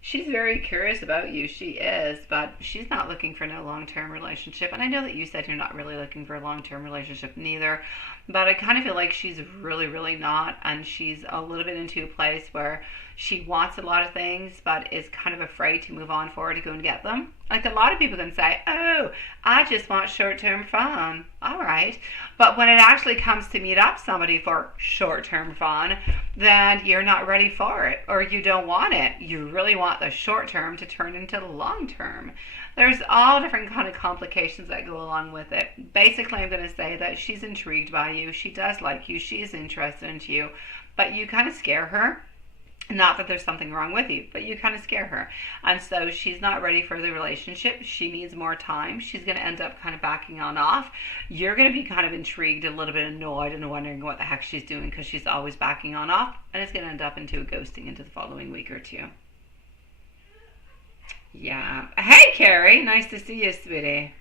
She's very curious about you. She is, but she's not looking for no long-term relationship. And I know that you said you're not really looking for a long-term relationship neither, but I kind of feel like she's really, really not. And she's a little bit into a place where she wants a lot of things, but is kind of afraid to move on forward to go and get them. Like a lot of people can say, oh, I just want short-term fun. All right. But when it actually comes to meet up somebody for short-term fun, then you're not ready for it, or you don't want it. You really want the short-term to turn into the long-term. There's all different kind of complications that go along with it. Basically, I'm going to say that she's intrigued by you. She does like you. She is interested in you, but you kind of scare her. Not that there's something wrong with you, but you kind of scare her. And so she's not ready for the relationship. She needs more time. She's going to end up kind of backing on off. You're going to be kind of intrigued, a little bit annoyed, and wondering what the heck she's doing because she's always backing on off. And it's going to end up into a ghosting into the following week or two. Yeah. Hey, Carrie. Nice to see you, sweetie.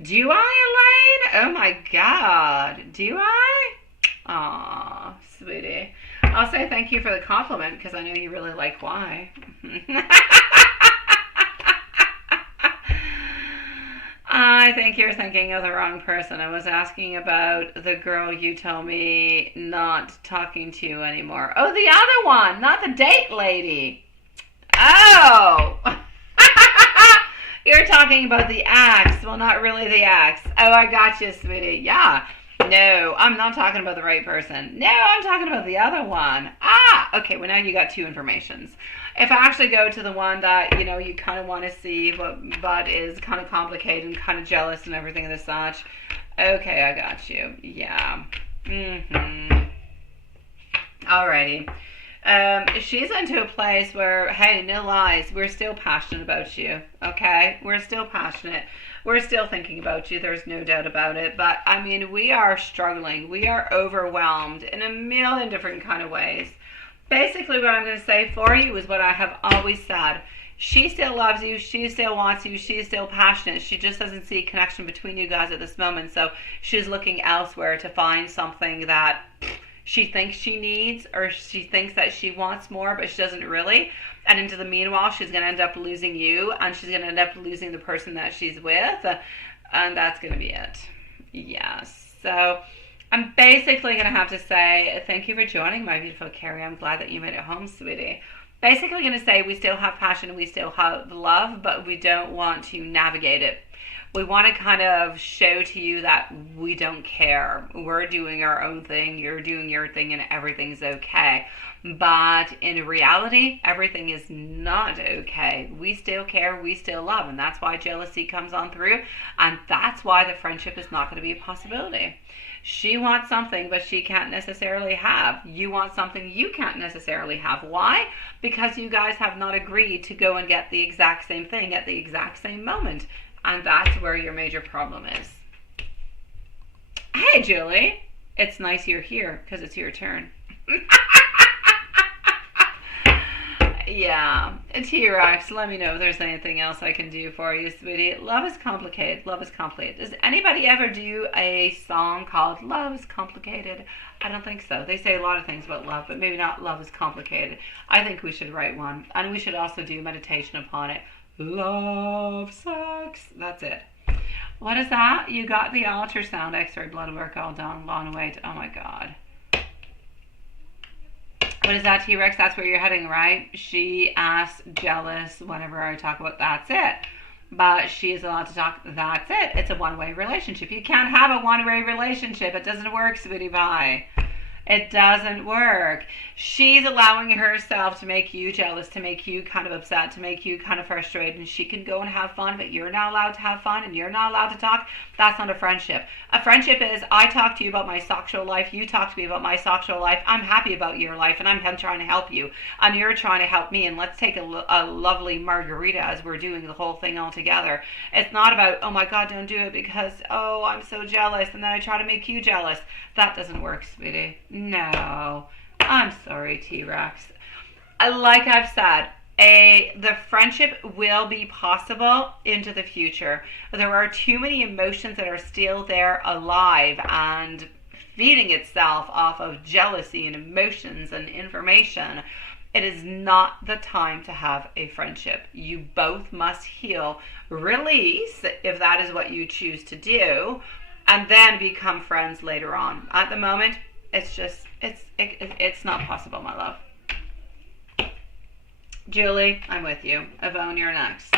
Do I, Elaine? Oh my God. Do I? Aw, sweetie. I'll say thank you for the compliment because I know you really like why. I think you're thinking of the wrong person. I was asking about the girl you told me not talking to you anymore. Oh, the other one, not the date lady. Oh! You're talking about the ex. Well, not really the ex. Oh, I got you, sweetie. Yeah. No, I'm not talking about the right person. No, I'm talking about the other one. Ah, okay, well now you got two informations. If I actually go to the one that, you kind of want to see, but is kind of complicated and kind of jealous and everything and such. Okay, I got you. Yeah. Alrighty. She's into a place where, hey, no lies, we're still passionate about you, okay? We're still passionate. We're still thinking about you, there's no doubt about it. But, I mean, we are struggling. We are overwhelmed in a million different kind of ways. Basically, what I'm going to say for you is what I have always said. She still loves you. She still wants you. She's still passionate. She just doesn't see a connection between you guys at this moment. So she's looking elsewhere to find something that she thinks she needs, or she thinks that she wants more, but she doesn't really. And into the meanwhile, she's going to end up losing you, and she's going to end up losing the person that she's with, and that's going to be it. Yes. So I'm basically going to have to say thank you for joining, my beautiful Carrie. I'm glad that you made it home, sweetie. Basically going to say we still have passion, we still have love, but we don't want to navigate it. We want to kind of show to you that we don't care. We're doing our own thing, you're doing your thing, and everything's okay. But in reality, everything is not okay. We still care, we still love, and that's why jealousy comes on through, and that's why the friendship is not going to be a possibility. She wants something, but she can't necessarily have. You want something you can't necessarily have. Why? Because you guys have not agreed to go and get the exact same thing at the exact same moment. And that's where your major problem is. Hey, Julie. It's nice you're here because it's your turn. Yeah. T-Rex, let me know if there's anything else I can do for you, sweetie. Love is complicated. Love is complicated. Does anybody ever do a song called Love is Complicated? I don't think so. They say a lot of things about love, but maybe not Love is Complicated. I think we should write one. And we should also do meditation upon it. Love sucks. That's it. What is that? You got the ultrasound X-ray blood work all done, long away. Oh my God. What is that, T-Rex? That's where you're heading, right? She asks, jealous, whenever I talk about that's it. But she is allowed to talk, that's it. It's a one-way relationship. You can't have a one-way relationship. It doesn't work, sweetie pie. It doesn't work. She's allowing herself to make you jealous, to make you kind of upset, to make you kind of frustrated, and she can go and have fun, but you're not allowed to have fun and you're not allowed to talk. That's not a friendship. A friendship is, I talk to you about my sexual life, you talk to me about my sexual life, I'm happy about your life, and I'm trying to help you, and you're trying to help me, and let's take a lovely margarita as we're doing the whole thing all together. It's not about, oh my God, don't do it because, oh, I'm so jealous, and then I try to make you jealous. That doesn't work, sweetie. No. I'm sorry, T-Rex. Like I've said, the friendship will be possible into the future. There are too many emotions that are still there alive and feeding itself off of jealousy and emotions and information. It is not the time to have a friendship. You both must heal, release, if that is what you choose to do, and then become friends later on. At the moment, it's just, it's not possible, my love. Julie, I'm with you. Yvonne, you're next.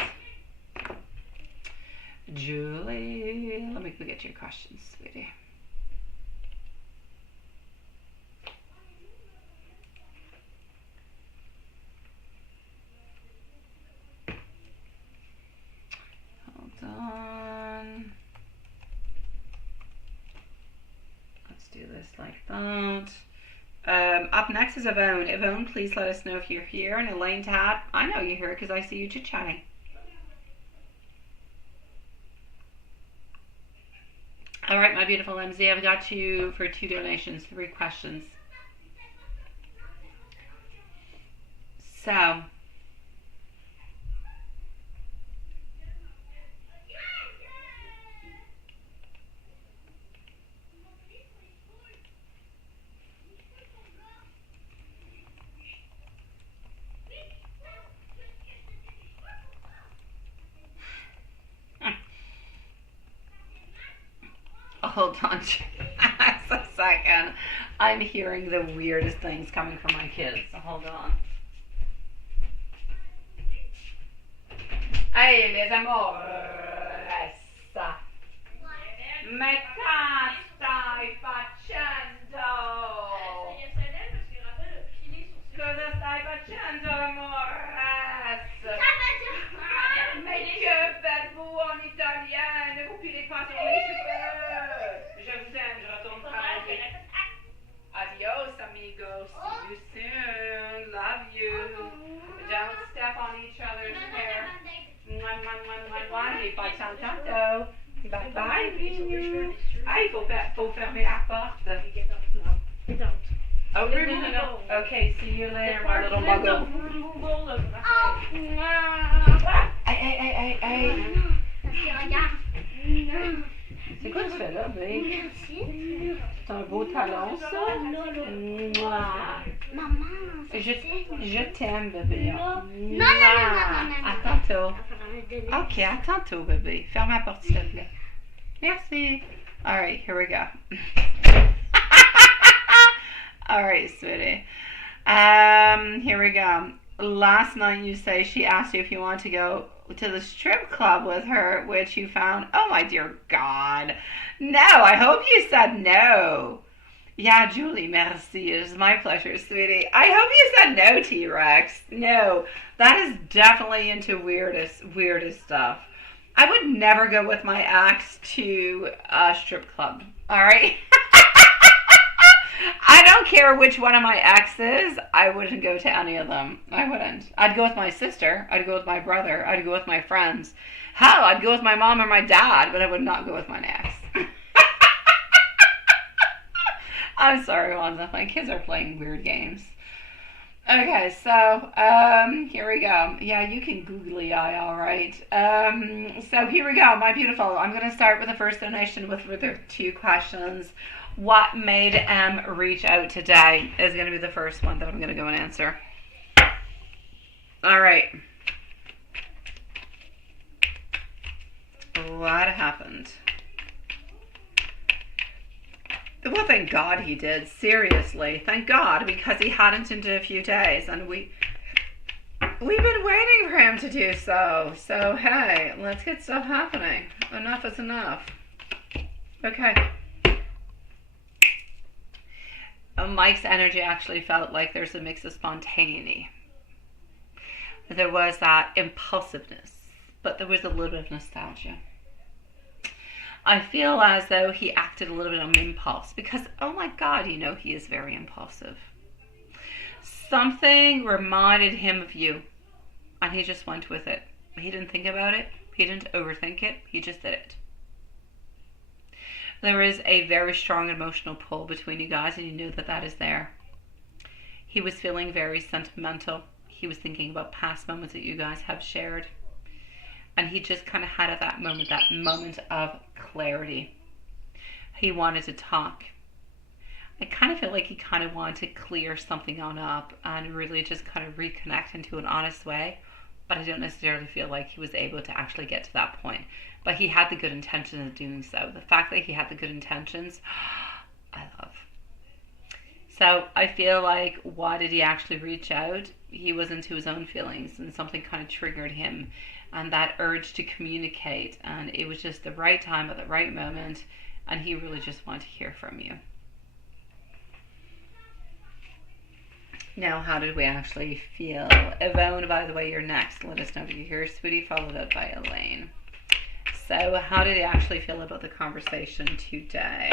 Julie, let me go get your questions, sweetie. Hold on. Let's do this like that. Up next is Yvonne. Yvonne, please let us know if you're here. And Elaine Tat, I know you're here because I see you chit-chatting. All right, my beautiful MZ, I've got you for 2 donations, 3 questions. So, hold on just a second. I'm hearing the weirdest things coming from my kids. So hold on. Hey, les amores. Me stai facendo? Cosa stai facendo, amores? Mais que faites-vous en italien? Ne vous pilez pas sur les cheveux. Je vous aime, je retourne travailler. Adios, amigos. See you soon. Love you. Don't step on each other's hair. Mwah, mwah, mwah, mwah, mwah. Et pas tanto. Bye bye. Ah, il faut fermer la porte. Oh, no. Okay, see you later, my little muggle. Hey. C'est quoi tu fais là, babe? C'est un beau talon, ça? Mouah. Maman, Je t'aime, bébé. Non. À tantôt. Ok, à tantôt, bébé. Ferme la porte, s'il te plaît. Merci. All right, here we go. All right, sweetie. Here we go. Last night you say she asked you if you want to go to the strip club with her, which you found. Oh my dear God. No, I hope you said no. Yeah, Julie, merci. It is my pleasure, sweetie. I hope you said no, T-Rex. No, that is definitely into weirdest stuff. I would never go with my ex to a strip club. All right? I don't care which one of my exes. I wouldn't go to any of them. I wouldn't. I'd go with my sister. I'd go with my brother. I'd go with my friends. Hell, I'd go with my mom or my dad, but I would not go with my ex. I'm sorry, Wanda. My kids are playing weird games. Okay, so here we go. Yeah, you can googly eye, all right. So here we go, my beautiful. I'm going to start with the first donation with the 2 questions. What made M reach out today is going to be the first one that I'm going to go and answer. All right. What happened? Well, thank God he did. Seriously, thank God, because he hadn't in a few days, and we've been waiting for him to do so. So hey, let's get stuff happening. Enough is enough. Okay. Mike's energy actually felt like there's a mix of spontaneity. There was that impulsiveness, but there was a little bit of nostalgia. I feel as though he acted a little bit on impulse because, oh my God, you know he is very impulsive. Something reminded him of you, and he just went with it. He didn't think about it. He didn't overthink it. He just did it. There is a very strong emotional pull between you guys, and you know that that is there. He was feeling very sentimental. He was thinking about past moments that you guys have shared. And he just kind of had at that moment of clarity. He wanted to talk. I kind of feel like he kind of wanted to clear something on up and really just kind of reconnect into an honest way. But I don't necessarily feel like he was able to actually get to that point. But he had the good intentions of doing so. The fact that he had the good intentions, I love. So I feel like, why did he actually reach out? He was into his own feelings and something kind of triggered him. And that urge to communicate. And it was just the right time at the right moment. And he really just wanted to hear from you. Now, how did we actually feel? Yvonne, by the way, you're next. Let us know if you're here, sweetie, followed up by Elaine. So, how did you actually feel about the conversation today?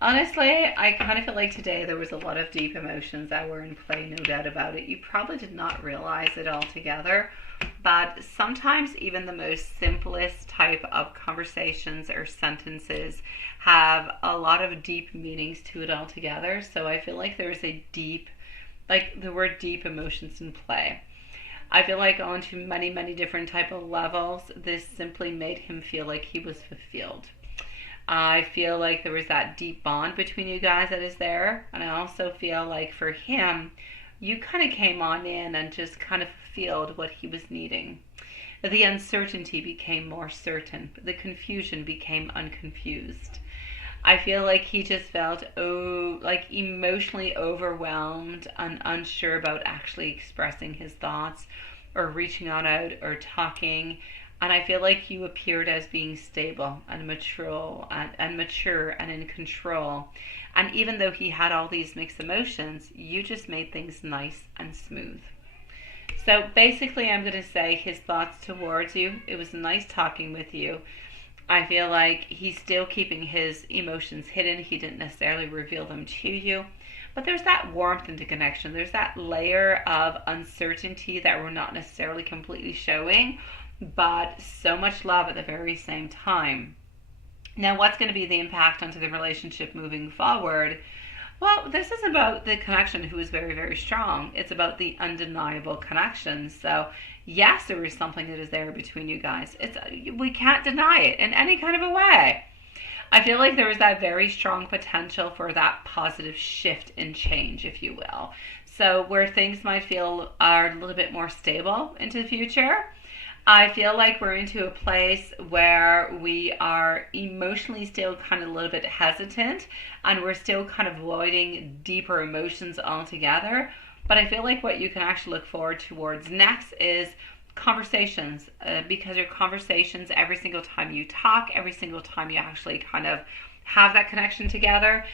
Honestly, I kind of feel like today there was a lot of deep emotions that were in play, no doubt about it. You probably did not realize it altogether, but sometimes even the most simplest type of conversations or sentences have a lot of deep meanings to it altogether. So I feel like there's a deep, like there were deep emotions in play. I feel like on to many, many different type of levels, this simply made him feel like he was fulfilled. I feel like there was that deep bond between you guys that is there. And I also feel like for him, you kind of came on in and just kind of fulfilled what he was needing. The uncertainty became more certain. The confusion became unconfused. I feel like he just felt like emotionally overwhelmed and unsure about actually expressing his thoughts or reaching on out or talking. And I feel like you appeared as being stable and mature and in control. And even though he had all these mixed emotions, you just made things nice and smooth. So basically, I'm going to say his thoughts towards you. It was nice talking with you. I feel like he's still keeping his emotions hidden. He didn't necessarily reveal them to you. But there's that warmth into connection. There's that layer of uncertainty that we're not necessarily completely showing, but so much love at the very same time. Now, what's going to be the impact onto the relationship moving forward? Well, this is about the connection who is very, very strong. It's about the undeniable connection. So, yes, there is something that is there between you guys. We can't deny it in any kind of a way. I feel like there is that very strong potential for that positive shift in change, if you will. So, where things might feel are a little bit more stable into the future, I feel like we're into a place where we are emotionally still kind of a little bit hesitant and we're still kind of avoiding deeper emotions altogether. But I feel like what you can actually look forward towards next is conversations, because your conversations, every single time you talk, every single time you actually kind of have that connection together,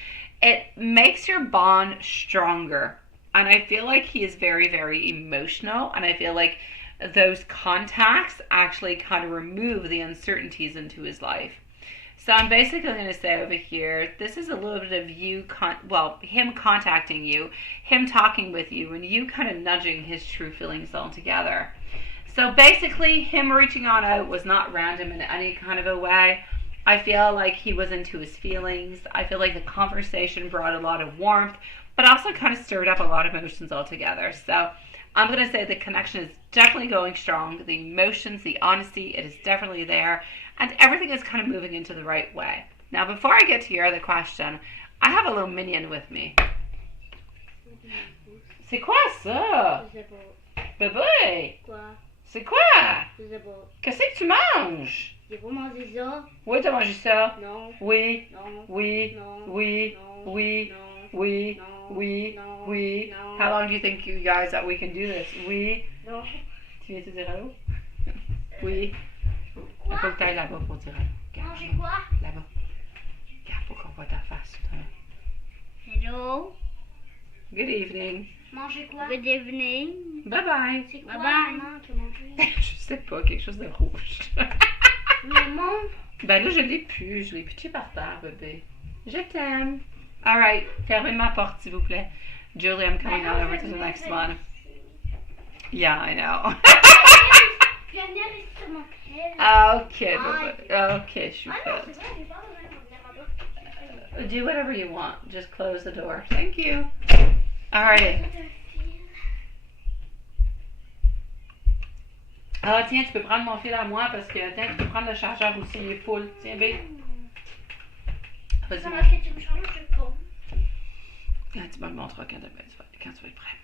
it makes your bond stronger. And I feel like he is very, very emotional, and I feel like those contacts actually kind of remove the uncertainties into his life. So I'm basically going to say over here, this is a little bit of you, him contacting you, him talking with you, and you kind of nudging his true feelings all together. So basically, him reaching on out was not random in any kind of a way. I feel like he was into his feelings. I feel like the conversation brought a lot of warmth, but also kind of stirred up a lot of emotions altogether. So I'm going to say the connection is definitely going strong. The emotions, the honesty, it is definitely there. And everything is kind of moving into the right way. Now, before I get to your other question, I have a little minion with me. C'est quoi ça? Bébé? Quoi? C'est quoi? Qu'est-ce que tu manges? J'ai pas mangé ça. Oui, t'as mangé ça? Non. Oui. Non. Oui. Non. Oui. Non. Oui. Non. Oui. No. Oui. No. Oui. No. How long do you think, you guys, that we can do this? Oui. Non. Tu viens te dire allô? Oui. Il faut que tu ailles là-bas pour dire allô. Manger quoi? Là-bas. Regarde pour qu'on voit ta face. Hello. Good evening. Manger quoi? Good evening. Bye bye. C'est quoi, maman, tu as mangé? Je sais pas, quelque chose de rouge. Maman? Ben là, je l'ai pitché par terre, bébé. Je t'aime. Alright, fermez ma porte, s'il vous plaît. Julie, I'm coming on over to the next one. Yeah, I know. Okay, bébé. Okay, chouette. Do whatever you want. Just close the door. Thank you. Alright. Ah, tiens, tu peux prendre mon fil à moi parce que, tiens, tu peux prendre le chargeur aussi, il est full. Tiens, B. Vas-y, moi. Ah, tu me le montreras quand tu vas être prêt.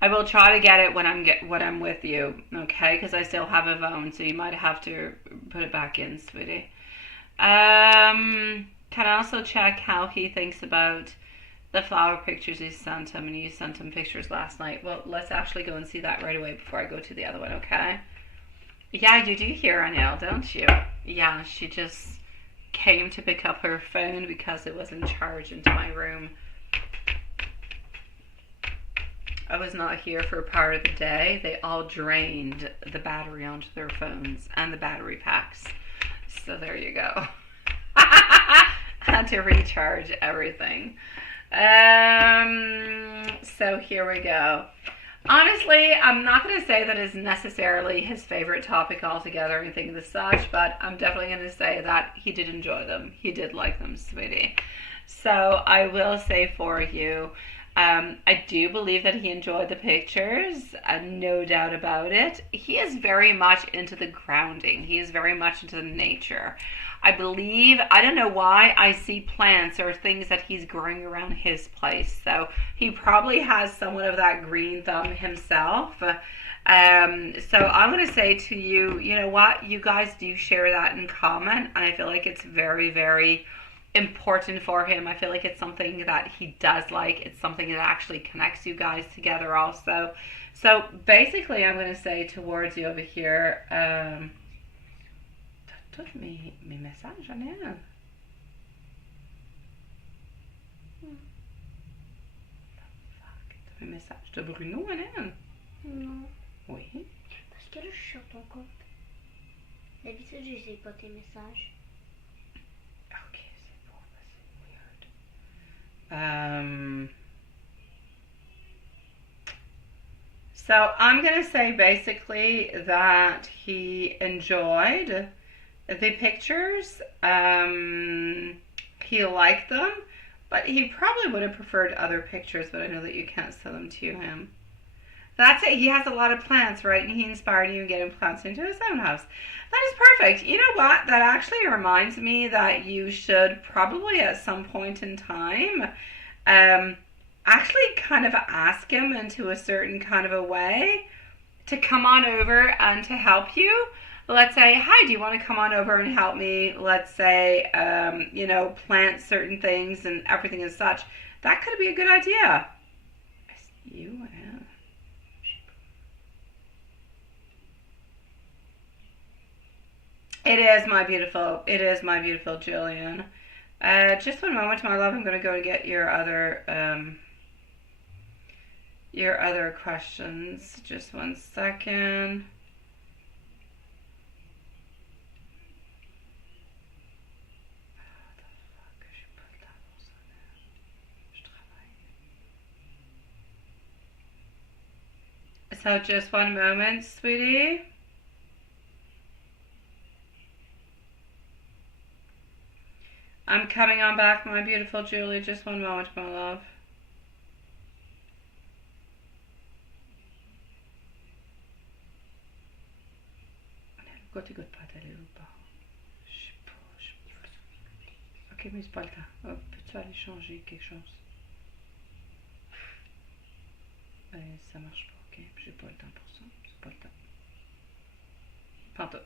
I will try to get it when I'm with you, okay? Because I still have a phone, so you might have to put it back in, sweetie. Can I also check how he thinks about the flower pictures you sent him, and you sent him pictures last night? Well, let's actually go and see that right away before I go to the other one, okay? Yeah, you do hear Anil, don't you? Yeah, she just came to pick up her phone because it was in charge into my room. I was not here for a part of the day. They all drained the battery onto their phones and the battery packs. So there you go. Had to recharge everything. So here we go. Honestly, I'm not going to say that it's necessarily his favorite topic altogether or anything of the such, but I'm definitely going to say that he did enjoy them. He did like them, sweetie. So I will say for you, I do believe that he enjoyed the pictures, no doubt about it. He is very much into the grounding. He is very much into nature. I believe, I don't know why, I see plants or things that he's growing around his place. So he probably has somewhat of that green thumb himself. So I'm going to say to you, you know what? You guys do share that in common. And I feel like it's very, very important for him. I feel like it's something that he does like. It's something that actually connects you guys together also. So basically, I'm going to say towards you over here, tous mes messages, Janelle. Tous mes messages de Bruno, Janelle? Non. Oui. Parce que là, je suis sur ton compte. D'habitude, je sais pas tes messages. Ok, c'est bon, c'est weird. So I'm going to say basically that he enjoyed the pictures. He liked them, but he probably would have preferred other pictures, but I know that you can't sell them to him. That's it. He has a lot of plants, right? And he inspired you in getting plants into his own house. That is perfect. You know what? That actually reminds me that you should probably at some point in time actually kind of ask him into a certain kind of a way to come on over and to help you. Let's say, hi, do you want to come on over and help me? Let's say, plant certain things and everything as such. That could be a good idea. It is my beautiful Jillian. Just one moment, my love. I'm going to go to get your other questions. Just 1 second. So just 1 moment, sweetie. I'm coming on back, my beautiful Julie. Just 1 moment, my love. Pourquoi t'écoutes pas ta ou pas? Je sais pas. Ok, mais c'est pas le temps. Oh, peux-tu aller changer quelque chose? Ça marche pas, ok? J'ai pas le temps pour ça. C'est pas le temps. Pas tout.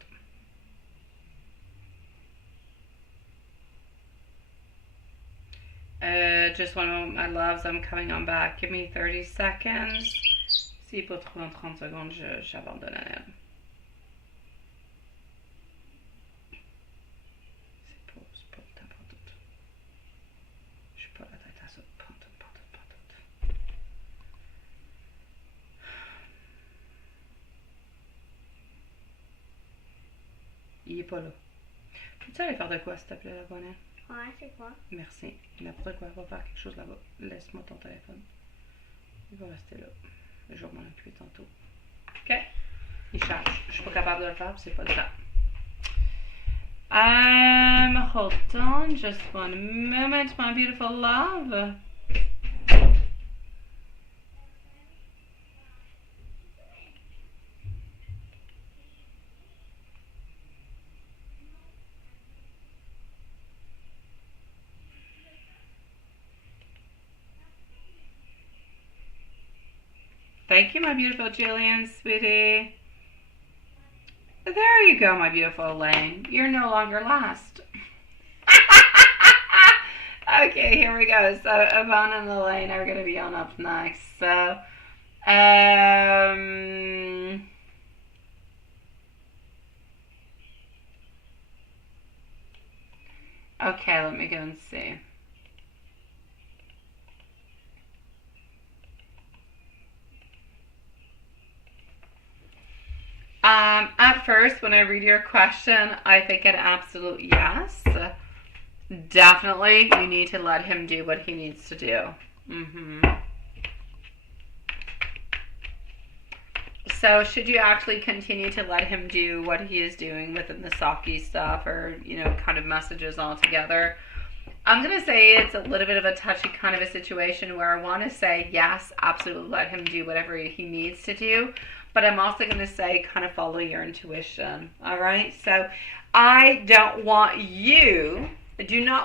Just 1 moment, my loves. I'm coming on back. Give me 30 seconds. Si pas trop en 30 secondes, j'abandonne à elle. C'est pas le temps pour tout. Je suis pas la tête à ça. Pas tout. Il est pas là. Peux-tu aller faire de quoi, s'il te plaît, la bonne? Ouais, c'est quoi? Merci. N'importe quoi, va faire quelque chose là-bas. Laisse-moi ton téléphone. Il va rester là. Je vais m'en occuper tantôt. Ok? Il charge. Je suis pas capable de le faire, c'est pas le temps. Hold on just 1 moment, my beautiful love. Thank you, my beautiful Jillian, sweetie. There you go, my beautiful Elaine. You're no longer last. Okay, here we go. So Yvonne and Elaine are going to be on up next. So, okay, let me go and see. At first, when I read your question, I think an absolute yes. Definitely, you need to let him do what he needs to do. So, should you actually continue to let him do what he is doing within the Saki stuff or, kind of messages altogether? I'm going to say it's a little bit of a touchy kind of a situation where I want to say, yes, absolutely let him do whatever he needs to do. But I'm also going to say kind of follow your intuition. All right? So I do not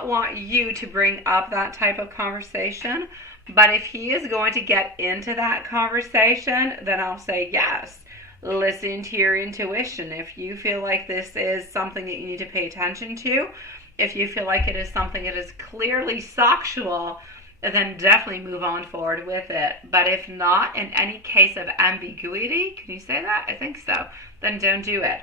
want you to bring up that type of conversation. But if he is going to get into that conversation, then I'll say yes. Listen to your intuition. If you feel like this is something that you need to pay attention to, if you feel like it is something that is clearly sexual, then definitely move on forward with it. But if not, in any case of ambiguity, can you say that? I think so. Then don't do it.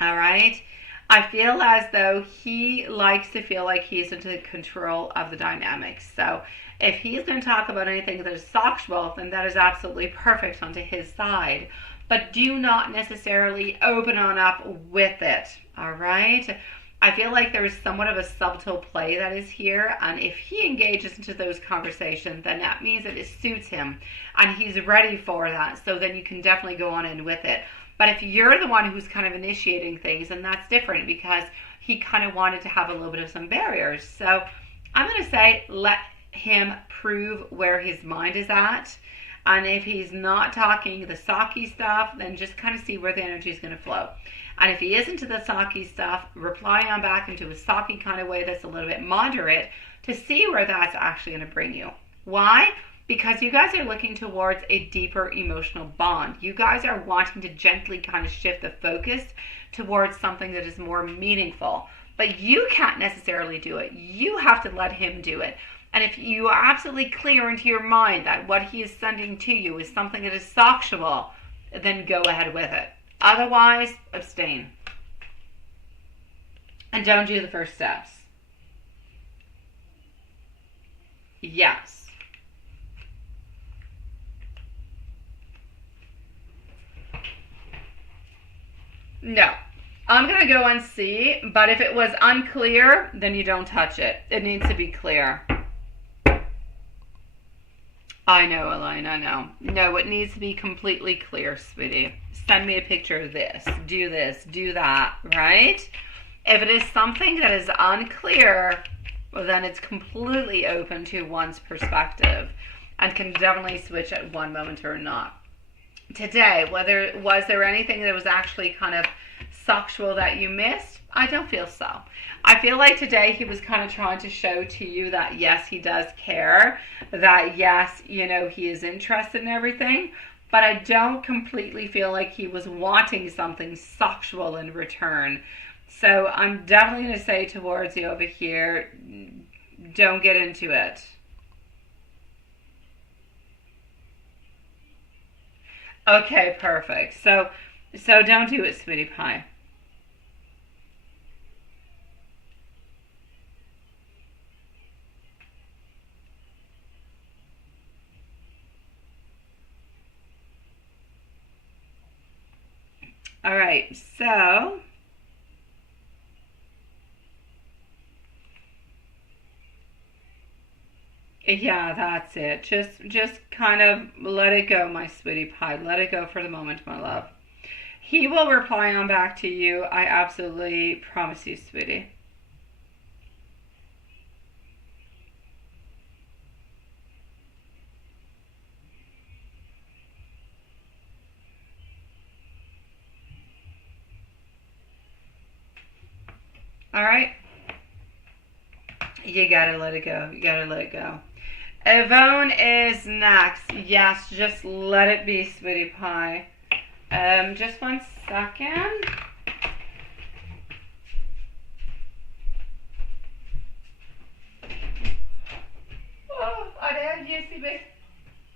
All right? I feel as though he likes to feel like he's into control of the dynamics. So if he's going to talk about anything that is sexual, then that is absolutely perfect onto his side. But do not necessarily open on up with it. All right? I feel like there is somewhat of a subtle play that is here, and if he engages into those conversations, then that means that it suits him, and he's ready for that, so then you can definitely go on in with it. But if you're the one who's kind of initiating things, then that's different, because he kind of wanted to have a little bit of some barriers. So I'm going to say let him prove where his mind is at, and if he's not talking the Saki stuff, then just kind of see where the energy is going to flow. And if he is into the Saki stuff, reply on back into a Saki kind of way that's a little bit moderate to see where that's actually going to bring you. Why? Because you guys are looking towards a deeper emotional bond. You guys are wanting to gently kind of shift the focus towards something that is more meaningful. But you can't necessarily do it. You have to let him do it. And if you are absolutely clear into your mind that what he is sending to you is something that is sexual, then go ahead with it. Otherwise, abstain. And don't do the first steps. Yes. No. I'm going to go and see, but if it was unclear, then you don't touch it. It needs to be clear. I know, Elaine, I know. No, it needs to be completely clear, sweetie. Send me a picture of this, do that, right? If it is something that is unclear, well, then it's completely open to one's perspective and can definitely switch at one moment or not. Today, was there anything that was actually kind of sexual that you missed? I don't feel so. I feel like today he was kind of trying to show to you that yes, he does care, that yes, you know, he is interested in everything, but I don't completely feel like he was wanting something sexual in return. So I'm definitely going to say towards you over here, don't get into it. Okay, perfect. So don't do it, sweetie pie. All right, so yeah, that's it. Just kind of let it go, my sweetie pie. Let it go for the moment, my love. He will reply on back to you. I absolutely promise you, sweetie. All right? You gotta let it go. You gotta let it go. Yvonne is next. Yes, just let it be, sweetie pie. Just 1 second. Oh, allez, viens ici, bé.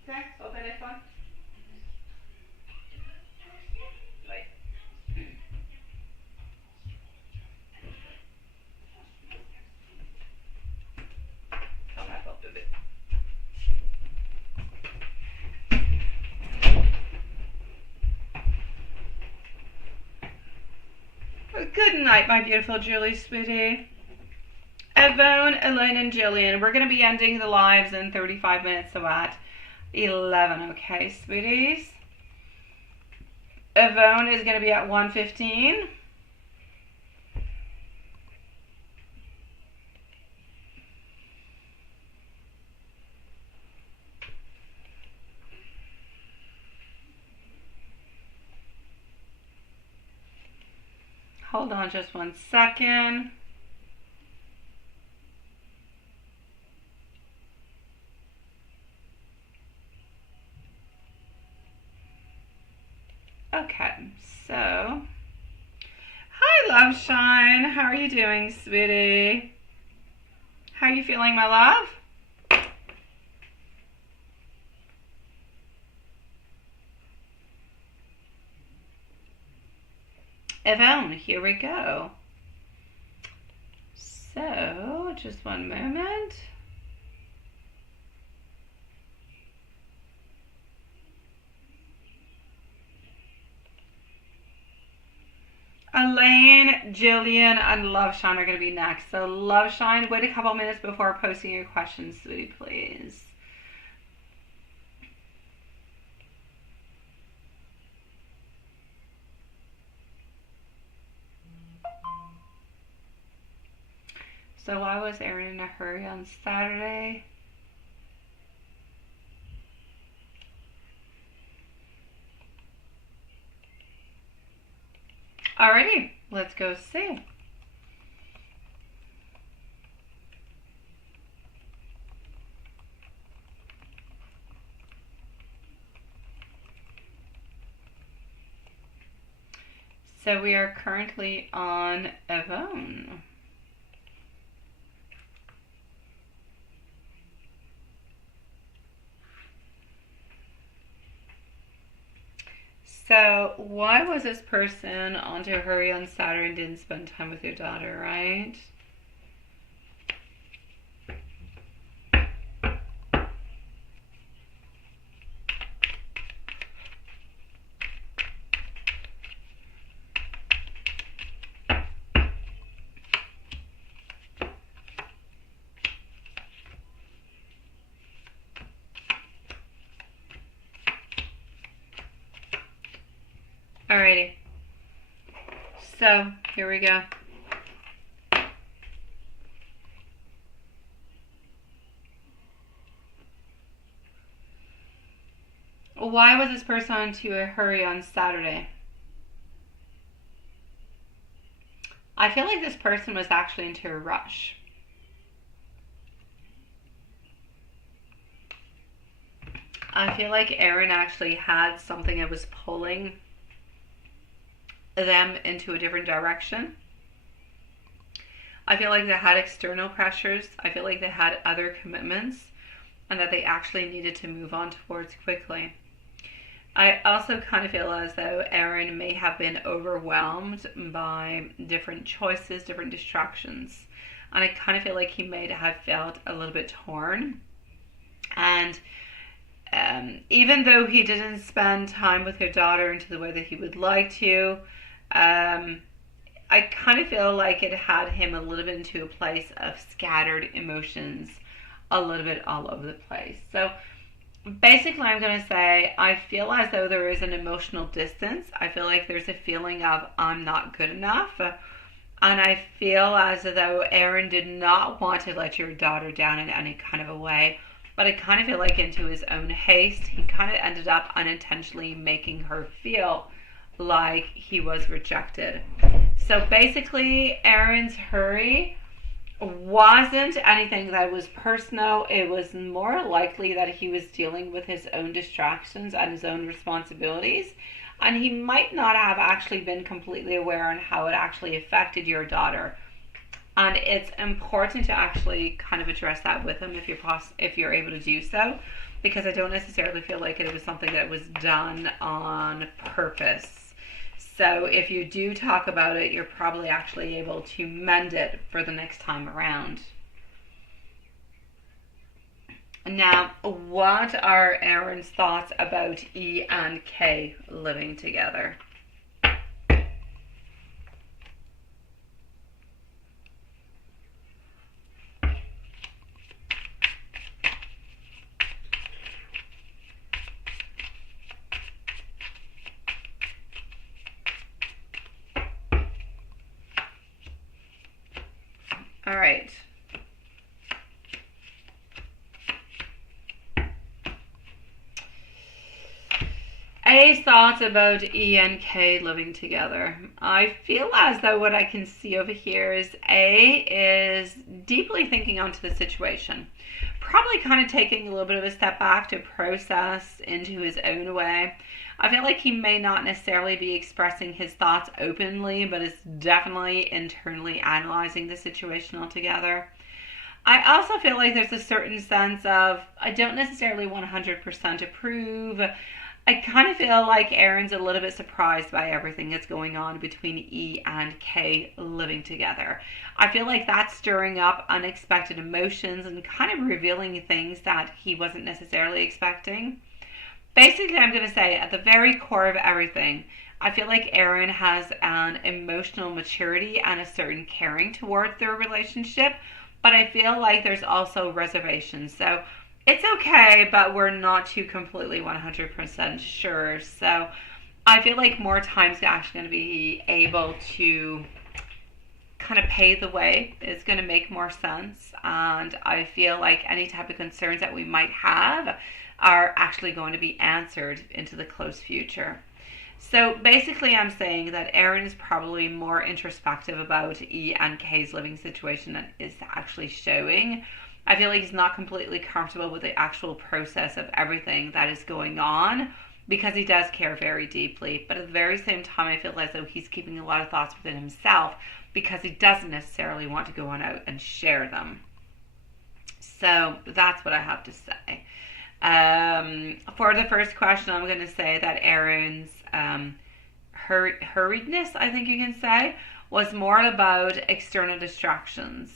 Tiens, ton téléphone. Oui. Ferme la porte, bébé. Good night, my beautiful Julie, sweetie. Yvonne, Elaine, and Jillian. We're going to be ending the lives in 35 minutes, so at 11, okay, sweeties? Yvonne is going to be at 1:15. hold on just 1 second. Okay, so hi, Love Shine. How are you doing, sweetie? How are you feeling, my love? Yvonne, here we go. So, just one moment. Elaine, Jillian, and Loveshine are going to be next. So, Loveshine, wait a couple minutes before posting your questions, sweetie, please. So why was Aaron in a hurry on Saturday? Alrighty, let's go see. So we are currently on Yvonne. So why was this person onto a hurry on Saturday and didn't spend time with your daughter, right? Alrighty. So here we go. Why was this person into a hurry on Saturday? I feel like this person was actually into a rush. I feel like Aaron actually had something that was pulling them into a different direction. I feel like they had external pressures. I feel like they had other commitments and that they actually needed to move on towards quickly. I also kind of feel as though Aaron may have been overwhelmed by different choices, different distractions. And I kind of feel like he may have felt a little bit torn. And even though he didn't spend time with your daughter into the way that he would like to, I kind of feel like it had him a little bit into a place of scattered emotions, a little bit all over the place. So basically, I'm going to say I feel as though there is an emotional distance. I feel like there's a feeling of I'm not good enough. And I feel as though Aaron did not want to let your daughter down in any kind of a way. But I kind of feel like into his own haste, he kind of ended up unintentionally making her feel like he was rejected. So basically, Aaron's hurry wasn't anything that was personal. It was more likely that he was dealing with his own distractions and his own responsibilities, and he might not have actually been completely aware on how it actually affected your daughter. And it's important to actually kind of address that with him if you're able to do so, because I don't necessarily feel like it was something that was done on purpose. So if you do talk about it, you're probably actually able to mend it for the next time around. Now, what are Aaron's thoughts about E and K living together? All right. A's thoughts about E and K living together. I feel as though what I can see over here is A is deeply thinking onto the situation. Probably kind of taking a little bit of a step back to process into his own way. I feel like he may not necessarily be expressing his thoughts openly, but is definitely internally analyzing the situation altogether. I also feel like there's a certain sense of, I don't necessarily 100% approve. I kind of feel like Aaron's a little bit surprised by everything that's going on between E and K living together. I feel like that's stirring up unexpected emotions and kind of revealing things that he wasn't necessarily expecting. Basically, I'm going to say at the very core of everything, I feel like Aaron has an emotional maturity and a certain caring towards their relationship, but I feel like there's also reservations. So it's okay, but we're not too completely 100% sure. So I feel like more time's actually going to be able to kind of pave the way. It's going to make more sense. And I feel like any type of concerns that we might have are actually going to be answered into the close future. So basically I'm saying that Aaron is probably more introspective about E and K's living situation than is actually showing. I feel like he's not completely comfortable with the actual process of everything that is going on because he does care very deeply. But at the very same time, I feel as though he's keeping a lot of thoughts within himself because he doesn't necessarily want to go on out and share them. So that's what I have to say. For the first question, I'm going to say that Aaron's hurriedness, I think you can say, was more about external distractions.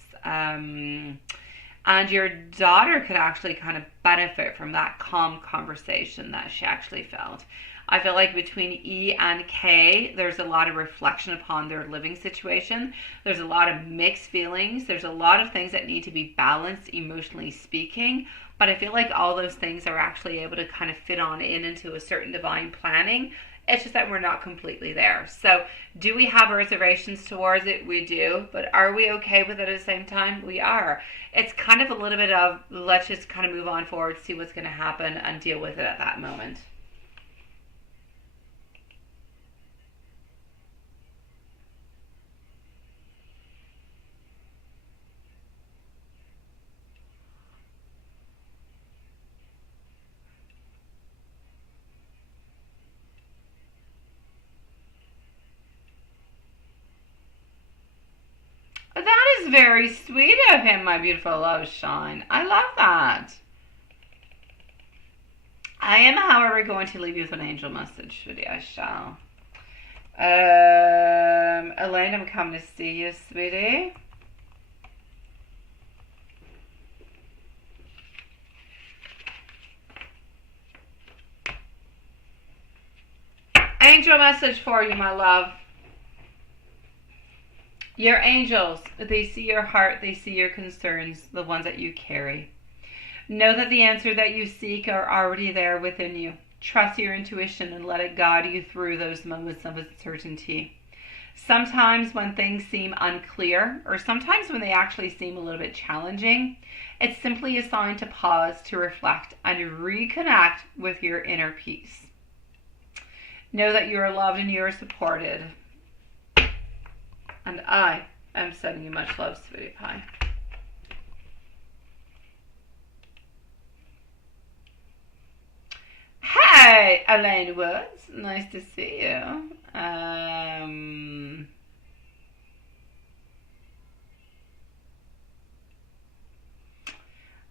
And your daughter could actually kind of benefit from that calm conversation that she actually felt. I feel like between E and K, there's a lot of reflection upon their living situation. There's a lot of mixed feelings. There's a lot of things that need to be balanced emotionally speaking. But I feel like all those things are actually able to kind of fit on into a certain divine planning. It's just that we're not completely there. So do we have reservations towards it? We do. But are we okay with it at the same time? We are. It's kind of a little bit of, let's just kind of move on forward, see what's going to happen, and deal with it at that moment. That is very sweet of him, my beautiful love shine. I love that. I am, however, going to leave you with an angel message, sweetie. I shall. Elaine, I'm coming to see you, sweetie. Angel message for you, my love. Your angels, they see your heart, they see your concerns, the ones that you carry. Know that the answer that you seek are already there within you. Trust your intuition and let it guide you through those moments of uncertainty. Sometimes when things seem unclear, or sometimes when they actually seem a little bit challenging, it's simply a sign to pause, to reflect, and to reconnect with your inner peace. Know that you are loved and you are supported. And I am sending you much love, sweetie pie. Hey, Elaine Woods. Nice to see you.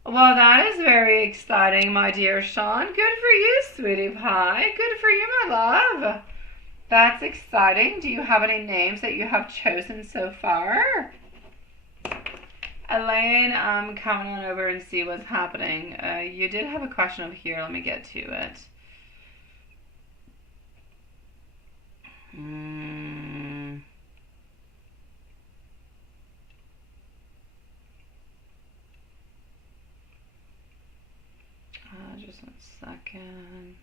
Well, that is very exciting, my dear Sean. Good for you, sweetie pie. Good for you, my love. That's exciting. Do you have any names that you have chosen so far? Elaine, I'm coming on over and see what's happening. You did have a question over here. Let me get to it. Just 1 second.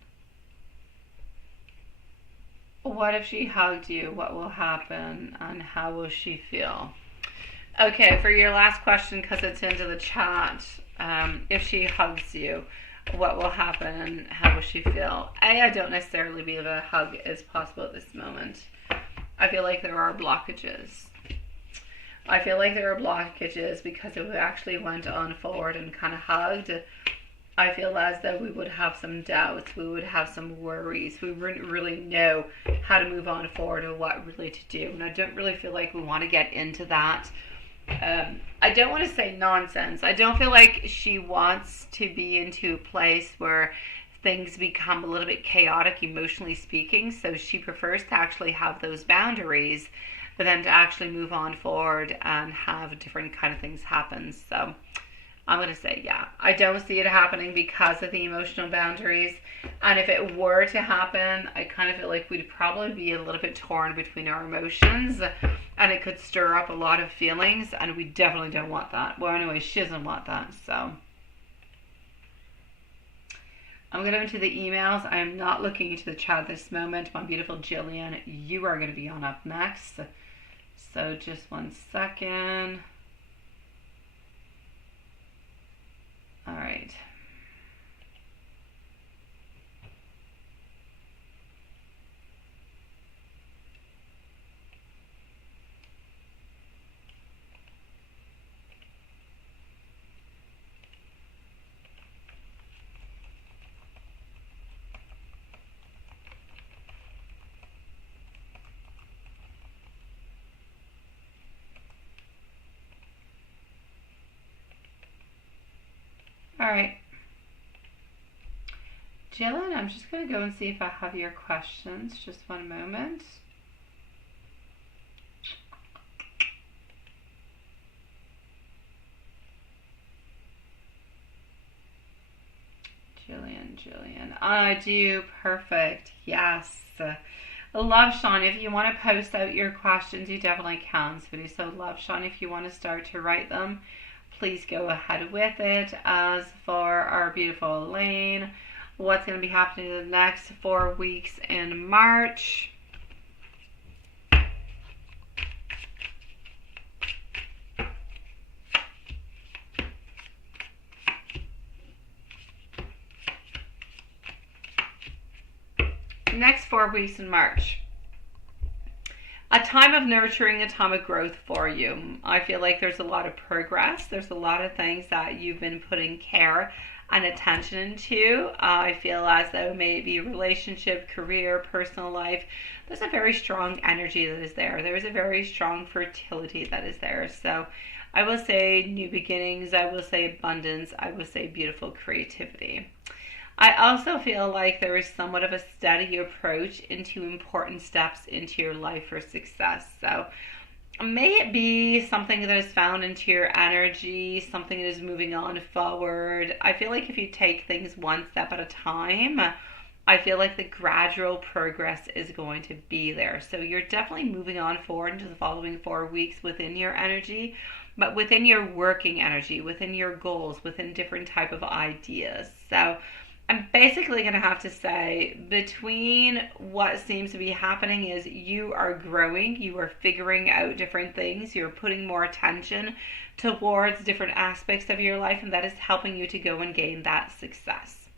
What if she hugged you? What will happen? And how will she feel? Okay, for your last question, because it's into the chat, if she hugs you, what will happen and how will she feel. I don't necessarily believe a hug is possible at this moment. I feel like there are blockages. I feel like there are blockages because if we actually went on forward and kind of hugged, I feel as though we would have some doubts, we would have some worries, we wouldn't really know how to move on forward or what really to do. And I don't really feel like we want to get into that. I don't want to say nonsense. I don't feel like she wants to be into a place where things become a little bit chaotic emotionally speaking. So she prefers to actually have those boundaries, but then to actually move on forward and have different kind of things happen. So I'm going to say, yeah, I don't see it happening because of the emotional boundaries. And if it were to happen, I kind of feel like we'd probably be a little bit torn between our emotions and it could stir up a lot of feelings. And we definitely don't want that. Well, anyway, she doesn't want that. So I'm going to go into the emails. I am not looking into the chat at this moment. My beautiful Jillian, you are going to be on up next. So just 1 second. All right. All right. Jillian, I'm just going to go and see if I have your questions. Just 1 moment. Jillian. I do. Perfect. Yes. Love Sean, if you want to post out your questions, you definitely can, sweetie. So Love Sean, if you want to start to write them, please go ahead with it. As for our beautiful Elaine, what's going to be happening in the next 4 weeks in March? Next 4 weeks in March. A time of nurturing, a time of growth for you. I feel like there's a lot of progress. There's a lot of things that you've been putting care and attention into. I feel as though maybe relationship, career, personal life, there's a very strong energy that is there. There's a very strong fertility that is there. So I will say new beginnings. I will say abundance. I will say beautiful creativity. I also feel like there is somewhat of a steady approach into important steps into your life for success. So may it be something that is found into your energy, something that is moving on forward. I feel like if you take things one step at a time, I feel like the gradual progress is going to be there. So you're definitely moving on forward into the following 4 weeks within your energy, but within your working energy, within your goals, within different type of ideas. So I'm basically going to have to say between what seems to be happening is you are growing, you are figuring out different things, you're putting more attention towards different aspects of your life, and that is helping you to go and gain that success.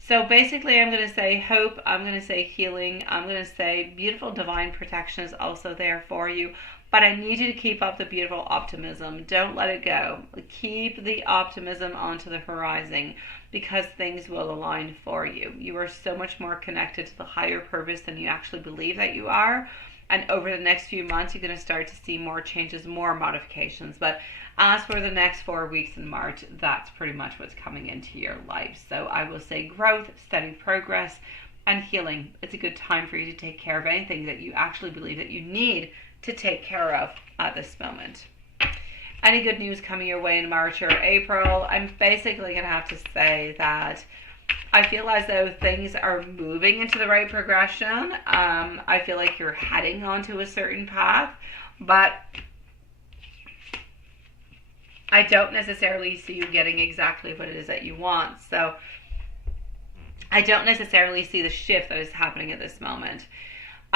So basically I'm going to say hope, I'm going to say healing, I'm going to say beautiful divine protection is also there for you. But I need you to keep up the beautiful optimism. Don't let it go. Keep the optimism onto the horizon because things will align for you. You are so much more connected to the higher purpose than you actually believe that you are. And over the next few months, you're going to start to see more changes, more modifications. But as for the next 4 weeks in March, that's pretty much what's coming into your life. So I will say growth, steady progress, and healing. It's a good time for you to take care of anything that you actually believe that you need to take care of at this moment. Any good news coming your way in March or April? I'm basically going to have to say that I feel as though things are moving into the right progression. I feel like you're heading onto a certain path, but I don't necessarily see you getting exactly what it is that you want. So I don't necessarily see the shift that is happening at this moment.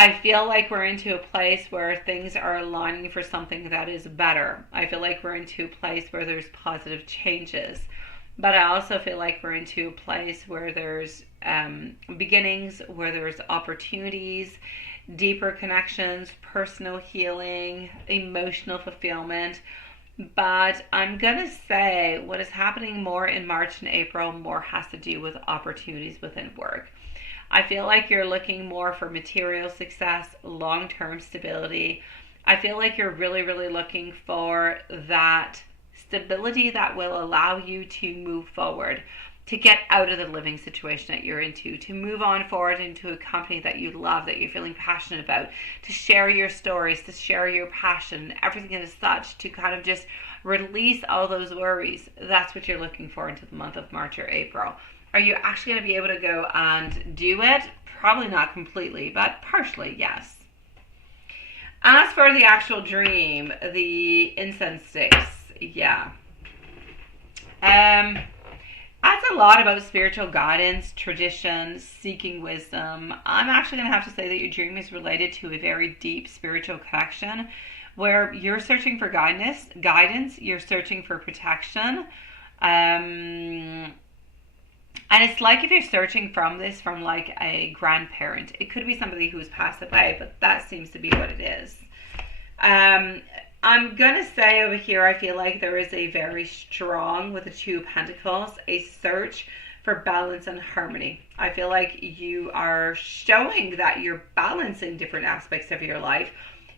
I feel like we're into a place where things are aligning for something that is better. I feel like we're into a place where there's positive changes. but I also feel like we're into a place where there's beginnings, where there's opportunities, deeper connections, personal healing, emotional fulfillment. But I'm going to say what is happening more in March and April more has to do with opportunities within work. I feel like you're looking more for material success, long-term stability. I feel like you're really, really looking for that stability that will allow you to move forward, to get out of the living situation that you're into, to move on forward into a company that you love, that you're feeling passionate about, to share your stories, to share your passion, everything as such, to kind of just release all those worries. That's what you're looking for into the month of March or April. Are you actually going to be able to go and do it? Probably not completely, but partially, yes. As for the actual dream, the incense sticks, yeah. That's a lot about spiritual guidance, tradition, seeking wisdom. I'm actually going to have to say that your dream is related to a very deep spiritual connection where you're searching for guidance, you're searching for protection. And it's like if you're searching from like a grandparent. It could be somebody who's passed away, but that seems to be what it is. I'm going to say over here, I feel like there is a very strong, with the Two of Pentacles, a search for balance and harmony. I feel like you are showing that you're balancing different aspects of your life.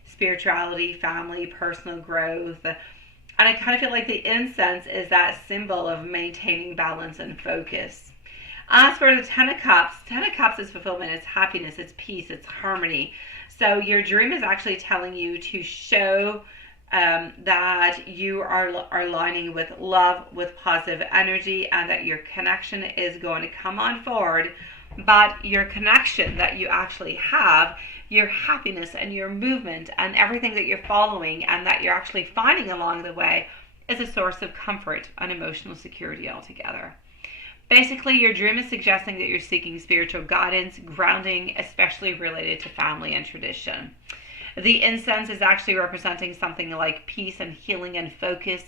Spirituality, family, personal growth. And I kind of feel like the incense is that symbol of maintaining balance and focus. As for the Ten of Cups is fulfillment, it's happiness, it's peace, it's harmony. So your dream is actually telling you to show that you are aligning with love, with positive energy, and that your connection is going to come on forward. But your connection that you actually have, your happiness and your movement and everything that you're following and that you're actually finding along the way is a source of comfort and emotional security altogether. Basically, your dream is suggesting that you're seeking spiritual guidance, grounding, especially related to family and tradition. The incense is actually representing something like peace and healing and focus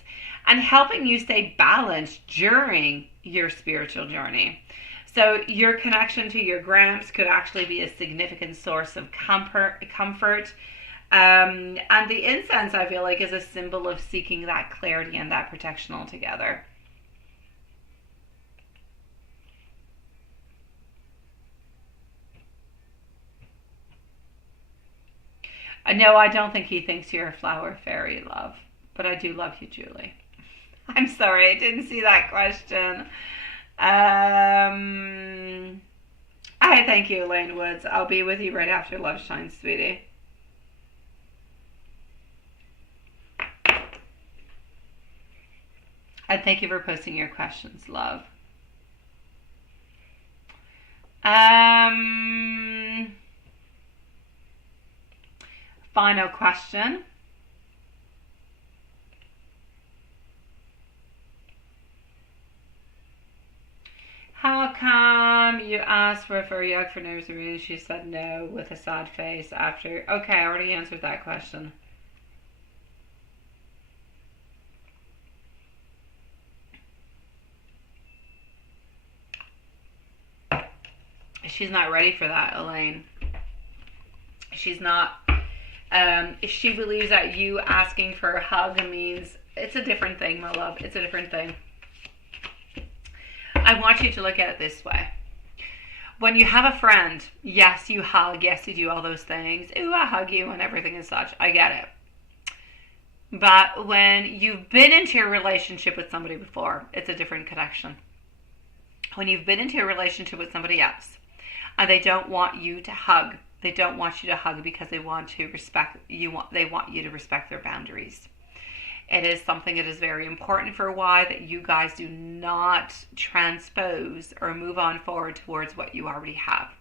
and helping you stay balanced during your spiritual journey. So your connection to your gramps could actually be a significant source of comfort. And the incense, I feel like, is a symbol of seeking that clarity and that protection altogether. No, I don't think he thinks you're a flower fairy, love. But I do love you, Julie. I'm sorry, I didn't see that question. I thank you, Elaine Woods. I'll be with you right after Love Shines, sweetie. And thank you for posting your questions, love. Final question. How come you asked for Yug for no reason? She said no with a sad face after. Okay, I already answered that question. She's not ready for that, Elaine. She's not. If she believes that you asking for a hug means, it's a different thing, my love. It's a different thing. I want you to look at it this way. When you have a friend, yes, you hug, yes, you do all those things. Ooh, I hug you and everything and such. I get it. But when you've been into a relationship with somebody before, it's a different connection. When you've been into a relationship with somebody else and they don't want you to hug, they don't want you to hug because they want to respect you. They want you to respect their boundaries. It is something that is very important for why that you guys do not transpose or move on forward towards what you already have.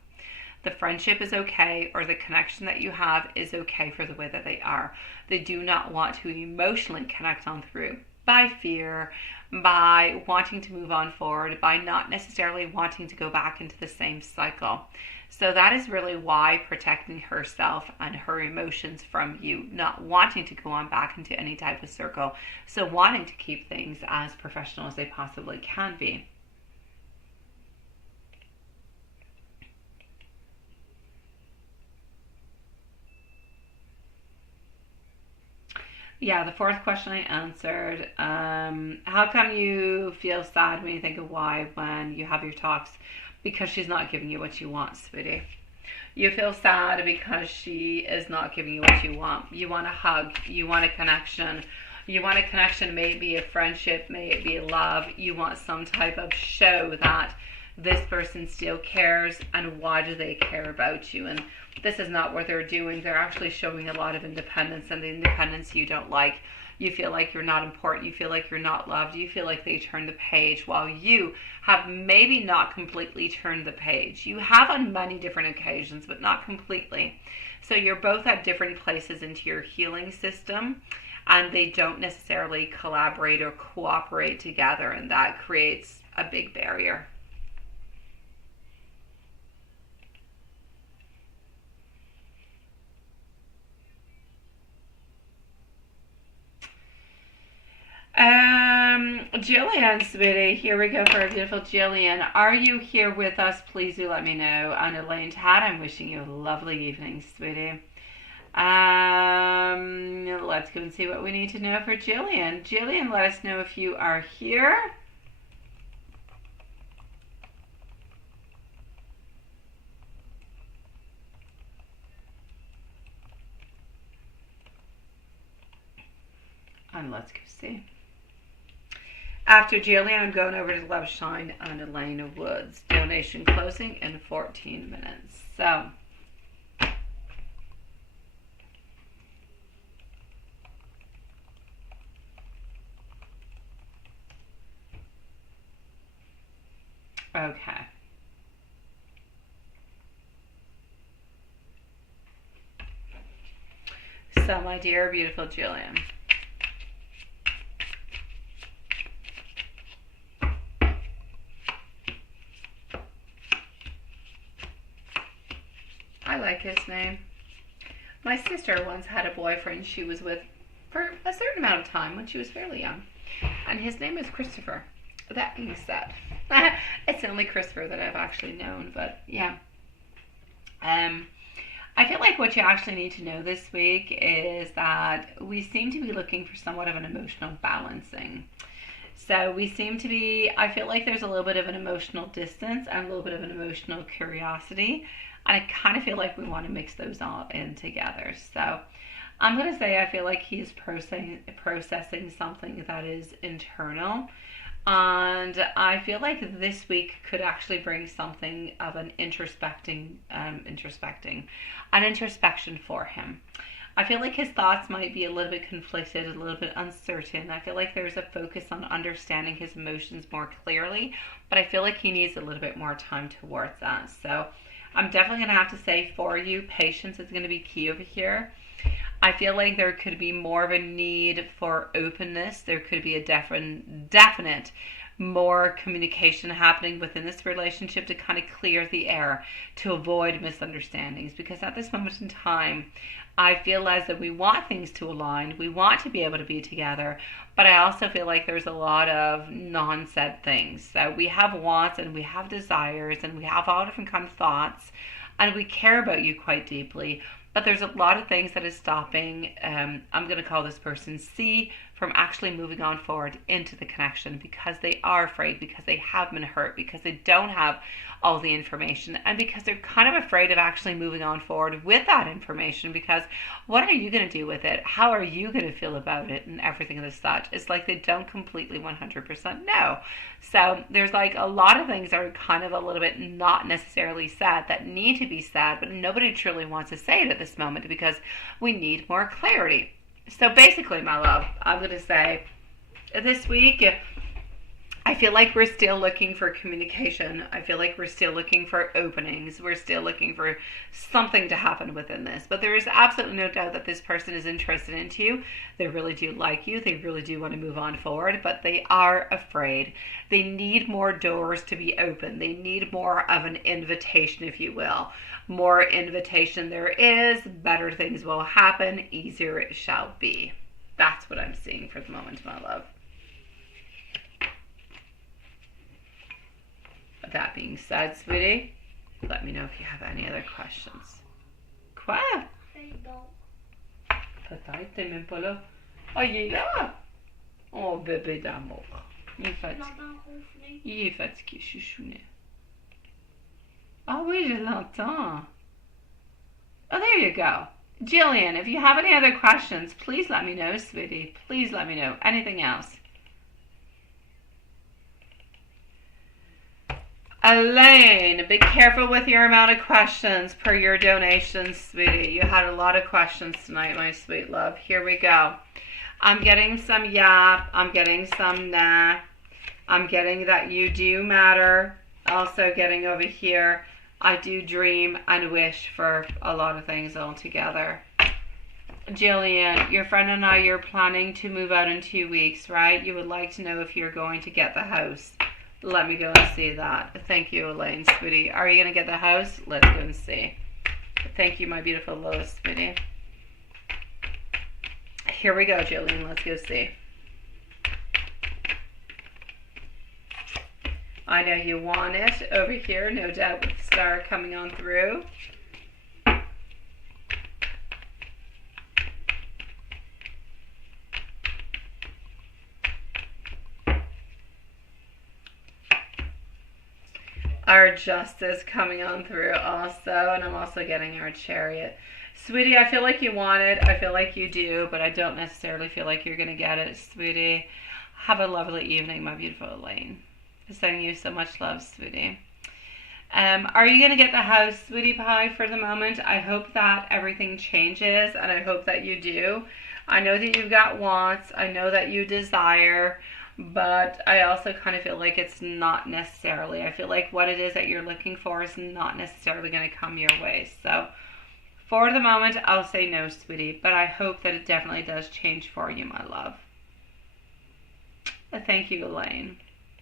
The friendship is okay, or the connection that you have is okay for the way that they are. They do not want to emotionally connect on through. by fear, by wanting to move on forward, by not necessarily wanting to go back into the same cycle. So that is really why protecting herself and her emotions from you, not wanting to go on back into any type of circle. So wanting to keep things as professional as they possibly can be. Yeah, the fourth question I answered. How come you feel sad when you think of why when you have your talks? Because she's not giving you what you want, sweetie. You feel sad because she is not giving you what you want. You want a hug. You want a connection. You want a connection, may it be a friendship, may it be love. You want some type of show that this person still cares, and why do they care about you? And this is not what they're doing. They're actually showing a lot of independence, and the independence you don't like. You feel like you're not important. You feel like you're not loved. You feel like they turned the page, while you have maybe not completely turned the page. You have on many different occasions, but not completely. So you're both at different places into your healing system, and they don't necessarily collaborate or cooperate together, and that creates a big barrier. Jillian, sweetie, here we go for a beautiful Jillian. Are you here with us? Please do let me know. And Elaine Tad, I'm wishing you a lovely evening, sweetie. Let's go and see what we need to know for Jillian. Jillian, let us know if you are here. And let's go see. After Jillian, I'm going over to Love Shine and Elena Woods. Donation closing in 14 minutes. So, okay. So, my dear, beautiful Jillian. I like his name. My sister once had a boyfriend she was with for a certain amount of time when she was fairly young. And his name is Christopher. That being said, it's the only Christopher that I've actually known, but yeah. I feel like what you actually need to know this week is that we seem to be looking for somewhat of an emotional balancing. So we seem to be, I feel like there's a little bit of an emotional distance and a little bit of an emotional curiosity. And I kind of feel like we want to mix those all in together. So I'm going to say I feel like he's processing something that is internal. And I feel like this week could actually bring something of an introspection for him. I feel like his thoughts might be a little bit conflicted, a little bit uncertain. I feel like there's a focus on understanding his emotions more clearly, but I feel like he needs a little bit more time towards that. So I'm definitely going to have to say for you, patience is going to be key over here. I feel like there could be more of a need for openness. There could be a definite more communication happening within this relationship to kind of clear the air, to avoid misunderstandings. Because at this moment in time, I feel as though we want things to align. We want to be able to be together. But I also feel like there's a lot of non-said things. So we have wants and we have desires and we have all different kinds of thoughts. And we care about you quite deeply. But there's a lot of things that is stopping, I'm going to call this person C, from actually moving on forward into the connection because they are afraid, because they have been hurt, because they don't have all the information, and because they're kind of afraid of actually moving on forward with that information, because what are you going to do with it? How are you going to feel about it and everything of such? It's like they don't completely 100% know. So there's like a lot of things that are kind of a little bit not necessarily said that need to be said, but nobody truly wants to say it at this moment because we need more clarity. So basically, my love, I'm going to say this week I feel like we're still looking for communication. I feel like we're still looking for openings. We're still looking for something to happen within this. But there is absolutely no doubt that this person is interested in you. They really do like you. They really do want to move on forward, but they are afraid. They need more doors to be open. They need more of an invitation, if you will. More invitation there is, better things will happen, easier it shall be. That's what I'm seeing for the moment, my love. That being said, sweetie, let me know if you have any other questions. Quoi? Peut-être, t'es même pas là. Oh, il est là! Oh, bébé d'amour. Il est fatigué, chouchounet. Ah oui, je l'entends. Oh, there you go. Jillian, if you have any other questions, please let me know, sweetie. Please let me know. Anything else? Elaine, be careful with your amount of questions per your donations, sweetie. You had a lot of questions tonight, my sweet love. Here we go. I'm getting some yap. I'm getting some nah. I'm getting that you do matter. Also getting over here, I do dream and wish for a lot of things altogether. Jillian, your friend and I, you're planning to move out in 2 weeks, right? You would like to know if you're going to get the house. Let me go and see that. Thank you, Elaine, sweetie. Are you going to get the house? Let's go and see. Thank you, my beautiful Lois, sweetie. Here we go, Jillian. Let's go see. I know you want it over here, no doubt, with the star coming on through. Our Justice coming on through also, and I'm also getting our Chariot. Sweetie, I feel like you want it. I feel like you do, but I don't necessarily feel like you're going to get it, sweetie. Have a lovely evening, my beautiful Elaine. Sending you so much love, sweetie. Are you going to get the house, sweetie pie, for the moment? I hope that everything changes, and I hope that you do. I know that you've got wants. I know that you desire. But I also kind of feel like it's not necessarily. I feel like what it is that you're looking for is not necessarily going to come your way. So for the moment, I'll say no, sweetie. But I hope that it definitely does change for you, my love. Thank you, Elaine.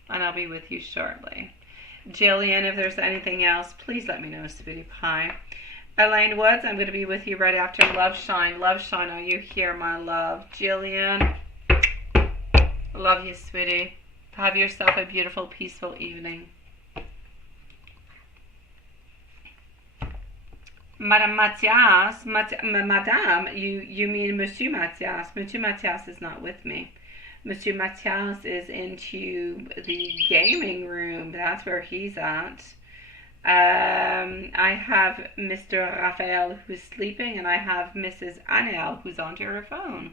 And I'll be with you shortly. Jillian, if there's anything else, please let me know, sweetie pie. Elaine Woods, I'm going to be with you right after Love Shine. Love Shine, are you here, my love? Jillian. Love you, sweetie. Have yourself a beautiful, peaceful evening. Madame Mathias, Madame, you mean Monsieur Mathias. Monsieur Mathias is not with me. Monsieur Mathias is into the gaming room. That's where he's at. I have Mr. Raphael who's sleeping, and I have Mrs. Anel who's onto her phone.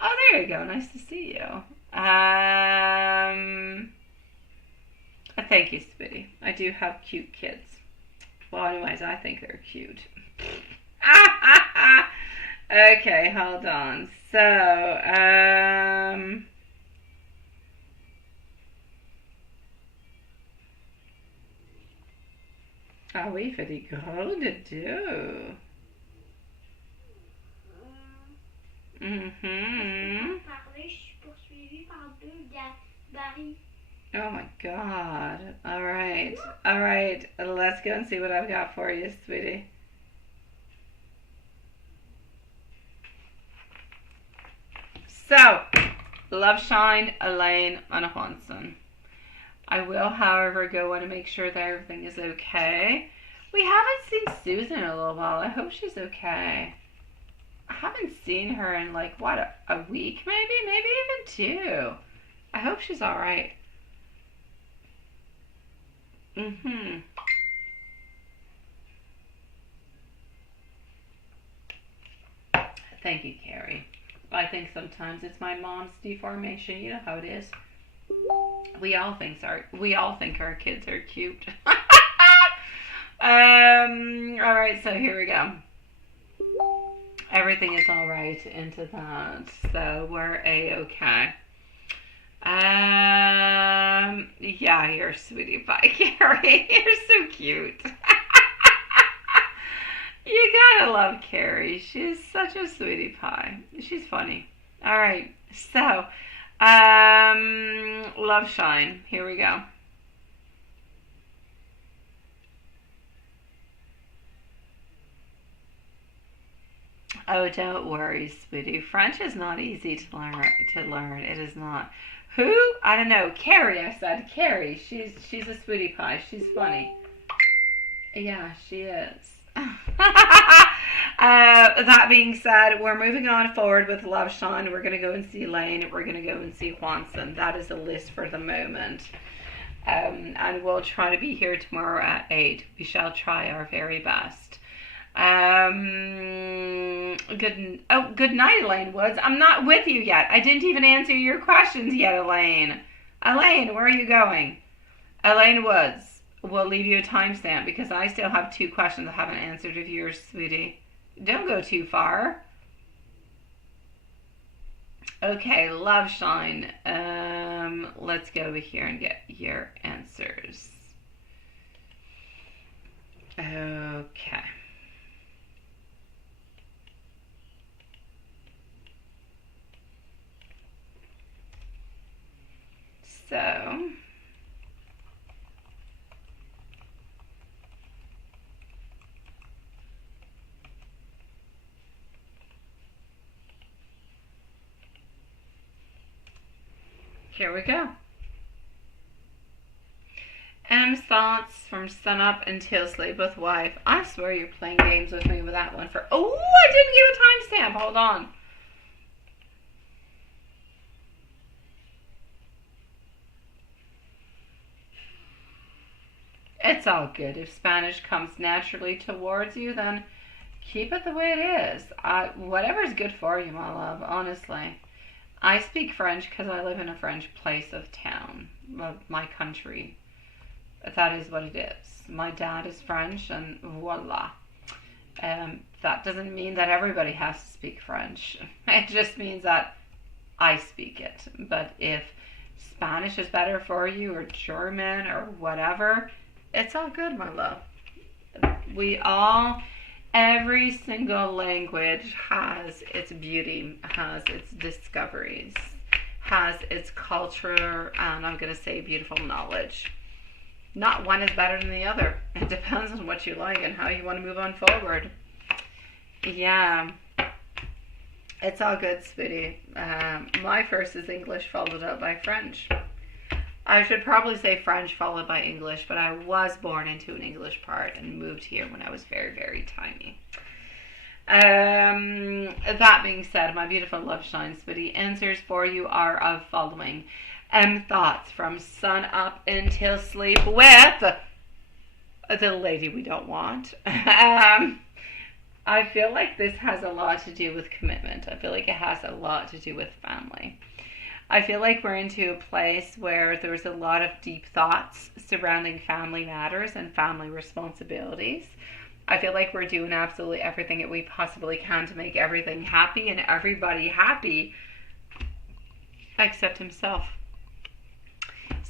Oh, there you go. Nice to see you. Thank you, sweetie. I do have cute kids. Well, anyways, I think they're cute. Okay, hold on. So, ah oui, fait des gros doudous. Oh my God. All right. All right. Let's go and see what I've got for you, sweetie. So, Love Shine, Elaine, and Johnson. I will, however, go and make sure that everything is okay. We haven't seen Susan in a little while. I hope she's okay. I haven't seen her in like, what, a week maybe? Maybe even 2. I hope she's all right. Thank you, Carrie. I think sometimes it's my mom's deformation. You know how it is. We all think our kids are cute. All right, so here we go. Everything is all right into that, so we're a-okay. Yeah, you're a sweetie pie, Carrie. You're so cute. You gotta love Carrie. She's such a sweetie pie. She's funny. All right, so Love Shine. Here we go. Oh, don't worry, sweetie. French is not easy to learn. It is not. Who? I don't know. Carrie, I said. Carrie. She's a sweetie pie. She's funny. Yeah, she is. That being said, we're moving on forward with Love Shine. We're going to go and see Lane. We're going to go and see Hwanson. That is the list for the moment. And we'll try to be here tomorrow at 8. We shall try our very best. Good night, Elaine Woods. I'm not with you yet. I didn't even answer your questions yet, Elaine. Elaine, where are you going? Elaine Woods, we'll leave you a timestamp because I still have 2 questions I haven't answered of yours, sweetie. Don't go too far. Okay, Love Shine. Let's go over here and get your answers. Okay. So, here we go. M's thoughts from sunup until sleep with wife. I swear you're playing games with me with that one for... Oh, I didn't give a timestamp. Hold on. It's all good. If Spanish comes naturally towards you, then keep it the way it is. Whatever's good for you, my love, honestly. I speak French because I live in a French place of town, of my country. That is what it is. My dad is French, and voila. That doesn't mean that everybody has to speak French. It just means that I speak it. But if Spanish is better for you, or German, or whatever, it's all good, my love. Every single language has its beauty, has its discoveries, has its culture, and I'm going to say beautiful knowledge. Not one is better than the other. It depends on what you like and how you want to move on forward. Yeah. It's all good, sweetie. My first is English, followed up by French. I should probably say French followed by English, but I was born into an English part and moved here when I was very, very tiny. That being said, my beautiful Love Shine sweetie, answers for you are of following. Thoughts from sun up until sleep with the lady we don't want. I feel like this has a lot to do with commitment. I feel like it has a lot to do with family. I feel like we're into a place where there's a lot of deep thoughts surrounding family matters and family responsibilities. I feel like we're doing absolutely everything that we possibly can to make everything happy and everybody happy except himself.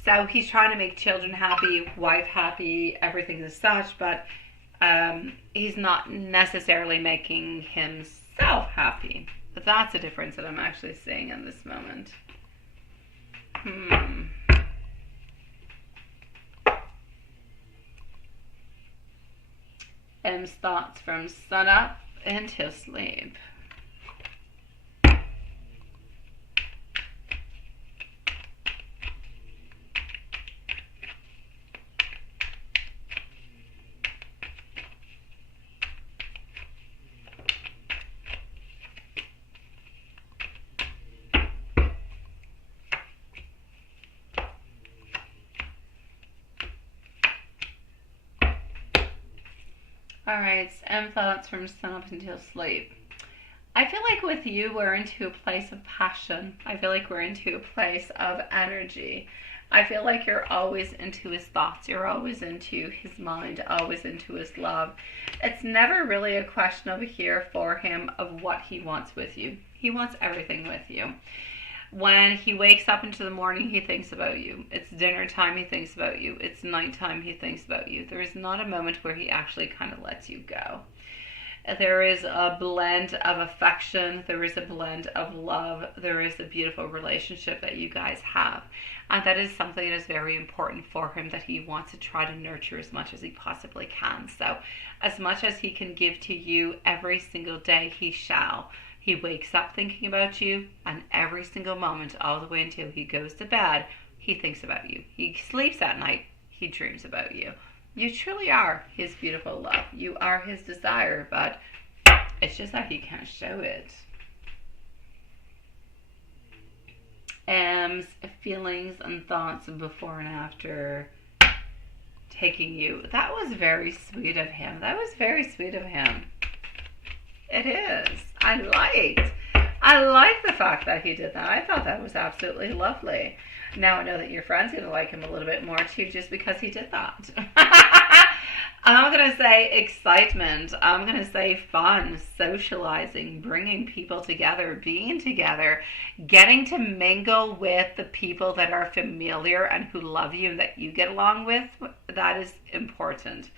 So he's trying to make children happy, wife happy, everything as such, but he's not necessarily making himself happy. But that's a difference that I'm actually seeing in this moment. M's thoughts from sunup until sleep. Alright, M thoughts from sunup until sleep. I feel like with you, we're into a place of passion. I feel like we're into a place of energy. I feel like you're always into his thoughts. You're always into his mind, always into his love. It's never really a question over here for him of what he wants with you. He wants everything with you. When he wakes up into the morning, he thinks about you. It's dinner time, he thinks about you. It's nighttime, he thinks about you. There is not a moment where he actually kind of lets you go. There is a blend of affection. There is a blend of love. There is a beautiful relationship that you guys have. And that is something that is very important for him, that he wants to try to nurture as much as he possibly can. So as much as he can give to you every single day, he shall. He wakes up thinking about you, and every single moment, all the way until he goes to bed, he thinks about you. He sleeps at night, he dreams about you. You truly are his beautiful love. You are his desire, but it's just that he can't show it. Feelings and thoughts before and after taking you. That was very sweet of him. That was very sweet of him. It is. I like the fact that he did that. I thought that was absolutely lovely. Now I know that your friend's going to like him a little bit more too, just because he did that. I'm going to say excitement. I'm going to say fun, socializing, bringing people together, being together, getting to mingle with the people that are familiar and who love you and that you get along with. That is important.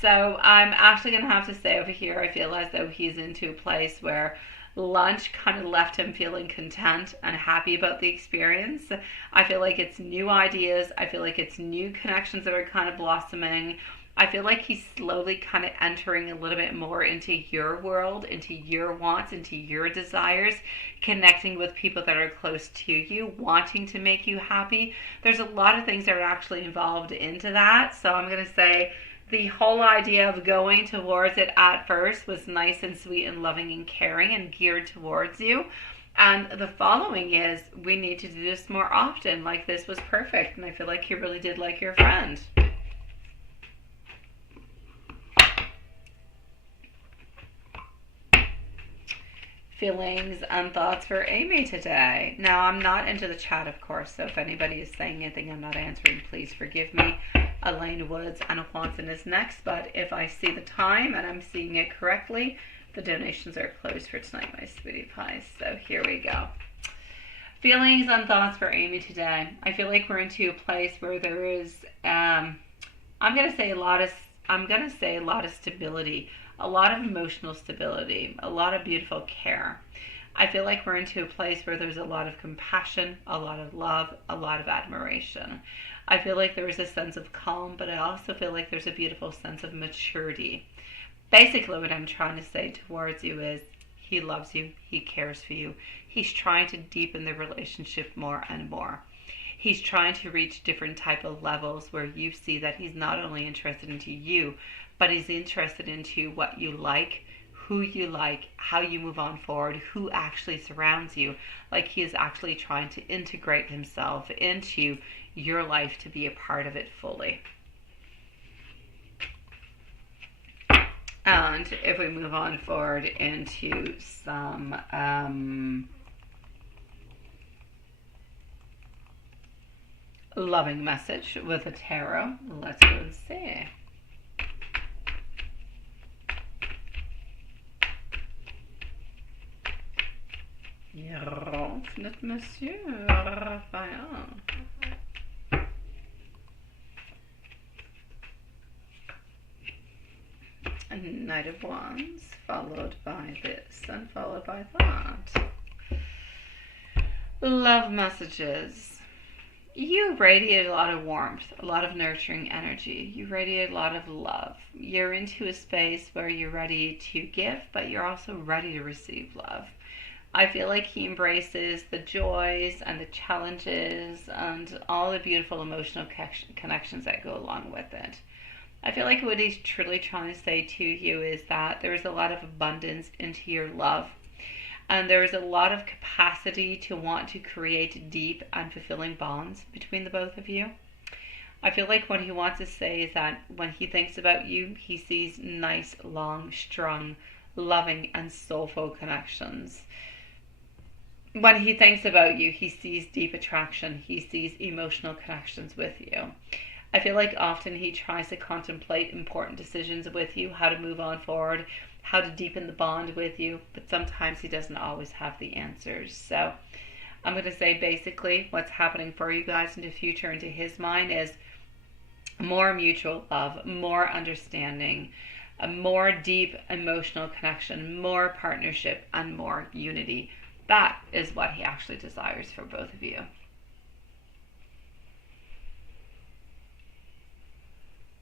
So I'm actually going to have to say over here, I feel as though he's into a place where lunch kind of left him feeling content and happy about the experience. I feel like it's new ideas. I feel like it's new connections that are kind of blossoming. I feel like he's slowly kind of entering a little bit more into your world, into your wants, into your desires, connecting with people that are close to you, wanting to make you happy. There's a lot of things that are actually involved into that. So I'm going to say the whole idea of going towards it at first was nice and sweet and loving and caring and geared towards you. And the following is, we need to do this more often. Like, this was perfect. And I feel like he really did like your friend. Feelings and thoughts for Amy today. Now, I'm not into the chat, of course, so if anybody is saying anything I'm not answering, please forgive me. Elaine Woods and Juanson is next, but if I see the time and I'm seeing it correctly, the donations are closed for tonight, my sweetie pies. So here we go. Feelings and thoughts for Amy today. I feel like we're into a place where there is, I'm gonna say a lot of stability, a lot of emotional stability, a lot of beautiful care. I feel like we're into a place where there's a lot of compassion, a lot of love, a lot of admiration. I feel like there is a sense of calm, but I also feel like there's a beautiful sense of maturity. Basically, what I'm trying to say towards you is, he loves you, he cares for you. He's trying to deepen the relationship more and more. He's trying to reach different type of levels where you see that he's not only interested into you, but he's interested into what you like, who you like, how you move on forward, who actually surrounds you. Like, he is actually trying to integrate himself into your life to be a part of it fully. And if we move on forward into some loving message with a tarot, let's go and see. Yes, notre monsieur Raphael. A Knight of Wands, followed by this, and followed by that. Love messages. You radiate a lot of warmth, a lot of nurturing energy. You radiate a lot of love. You're into a space where you're ready to give, but you're also ready to receive love. I feel like he embraces the joys and the challenges and all the beautiful emotional connections that go along with it. I feel like what he's truly trying to say to you is that there is a lot of abundance into your love, and there is a lot of capacity to want to create deep and fulfilling bonds between the both of you. I feel like what he wants to say is that when he thinks about you, he sees nice, long, strong, loving, and soulful connections. When he thinks about you, he sees deep attraction. He sees emotional connections with you. I feel like often he tries to contemplate important decisions with you, how to move on forward, how to deepen the bond with you, but sometimes he doesn't always have the answers. So I'm going to say basically what's happening for you guys in the future into his mind is more mutual love, more understanding, a more deep emotional connection, more partnership, and more unity. That is what he actually desires for both of you.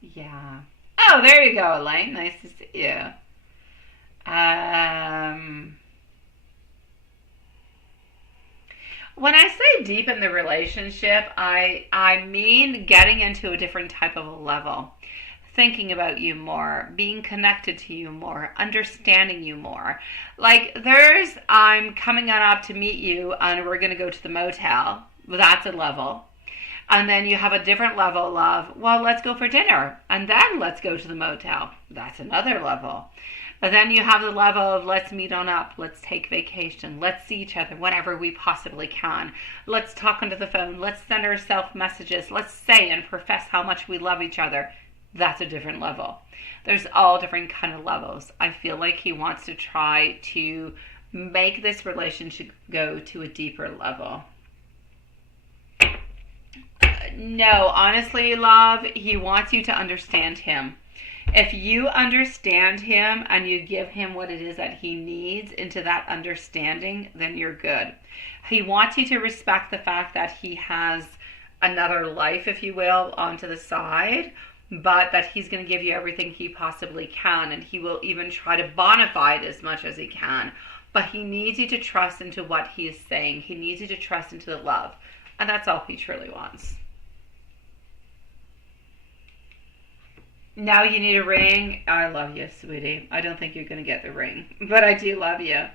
Yeah. Oh, there you go, Elaine. Nice to see you. When I say deep in the relationship, I mean getting into a different type of a level. Thinking about you more, being connected to you more, understanding you more. Like I'm coming on up to meet you and we're going to go to the motel. That's a level. And then you have a different level of, well, let's go for dinner and then let's go to the motel. That's another level. And then you have the level of, let's meet on up, let's take vacation, let's see each other whenever we possibly can. Let's talk onto the phone, let's send ourselves messages, let's say and profess how much we love each other. That's a different level. There's all different kind of levels. I feel like he wants to try to make this relationship go to a deeper level. No, honestly, love, he wants you to understand him. If you understand him and you give him what it is that he needs into that understanding, then you're good. He wants you to respect the fact that he has another life, if you will, onto the side, but that he's going to give you everything he possibly can, and he will even try to bonify it as much as he can. But he needs you to trust into what he is saying. He needs you to trust into the love. And that's all he truly wants. Now you need a ring. I love you, sweetie. I don't think you're going to get the ring, but I do love you.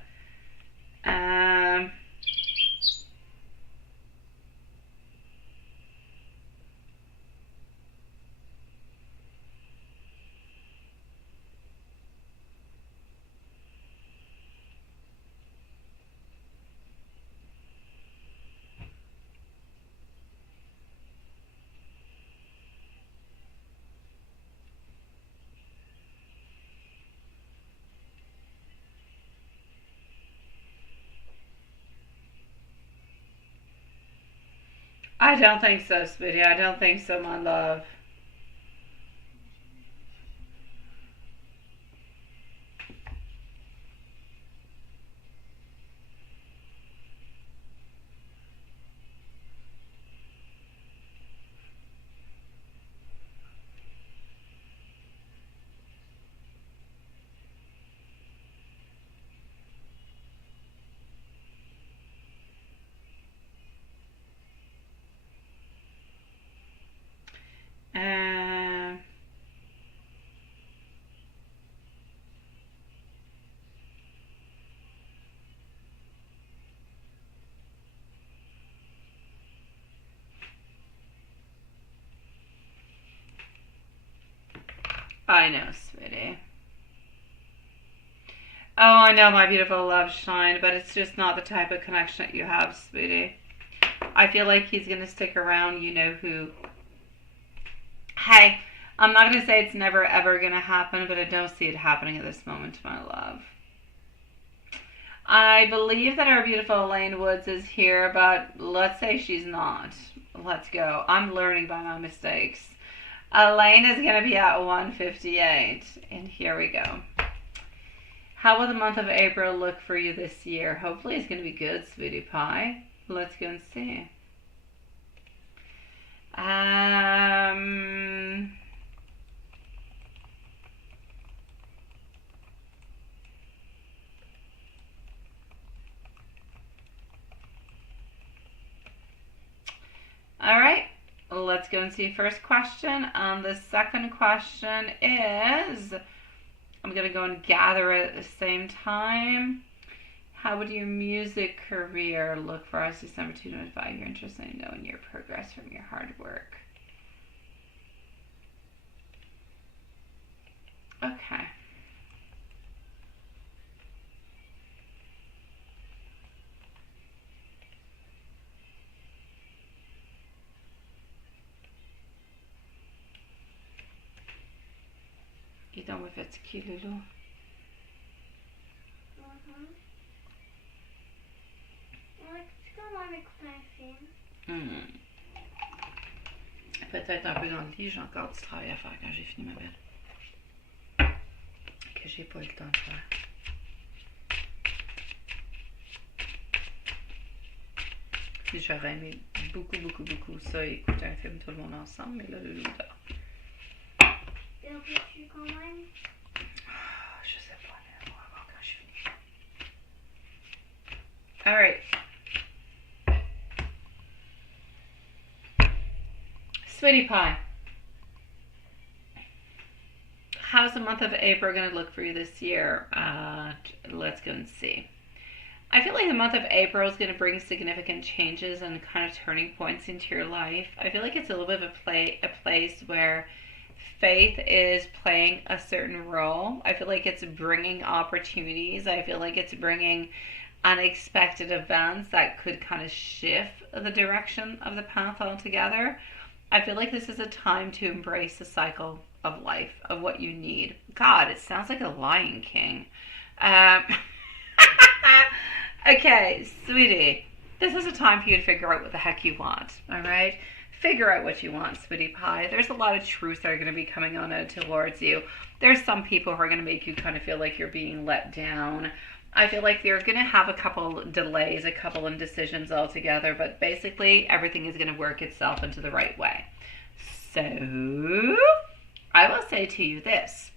I don't think so, sweetie. I don't think so, my love. I know, sweetie. Oh, I know, my beautiful love shine, but it's just not the type of connection that you have, sweetie. I feel like he's going to stick around, you know who. Hey, I'm not going to say it's never ever going to happen, but I don't see it happening at this moment, my love. I believe that our beautiful Elaine Woods is here, but let's say she's not. Let's go. I'm learning by my mistakes. Elaine is going to be at 158, and here we go. How will the month of April look for you this year? Hopefully it's going to be good, sweetie pie. Let's go and see. All right, let's go and see first question. The second question is, I'm going to go and gather it at the same time. How would your music career look for us December 2025? You're interested in knowing your progress from your hard work. Okay. Dis donc, me fatiguer, Lolo. I like C'est comment on écoute un film? Peut-être un peu dans le lit, j'ai encore du travail à faire quand j'ai fini ma belle. Que j'ai pas eu le temps de faire. Puis j'aurais aimé beaucoup ça, écouter un film tout le monde ensemble, mais là, le loup dort. Et en plus, quand même? Je sais pas, mais on va voir quand je finis. Alright. Sweetie Pie. How's the month of April going to look for you this year? Let's go and see. I feel like the month of April is going to bring significant changes and kind of turning points into your life. I feel like it's a little bit of a place where faith is playing a certain role. I feel like it's bringing opportunities. I feel like it's bringing unexpected events that could kind of shift the direction of the path altogether. I feel like this is a time to embrace the cycle of life, of what you need. God, it sounds like a Lion King. Okay, sweetie, this is a time for you to figure out what the heck you want, all right? Figure out what you want, sweetie pie. There's a lot of truths that are going to be coming on out towards you. There's some people who are going to make you kind of feel like you're being let down. I feel like you're going to have a couple delays, a couple indecisions altogether, but basically everything is going to work itself into the right way. So, I will say to you this.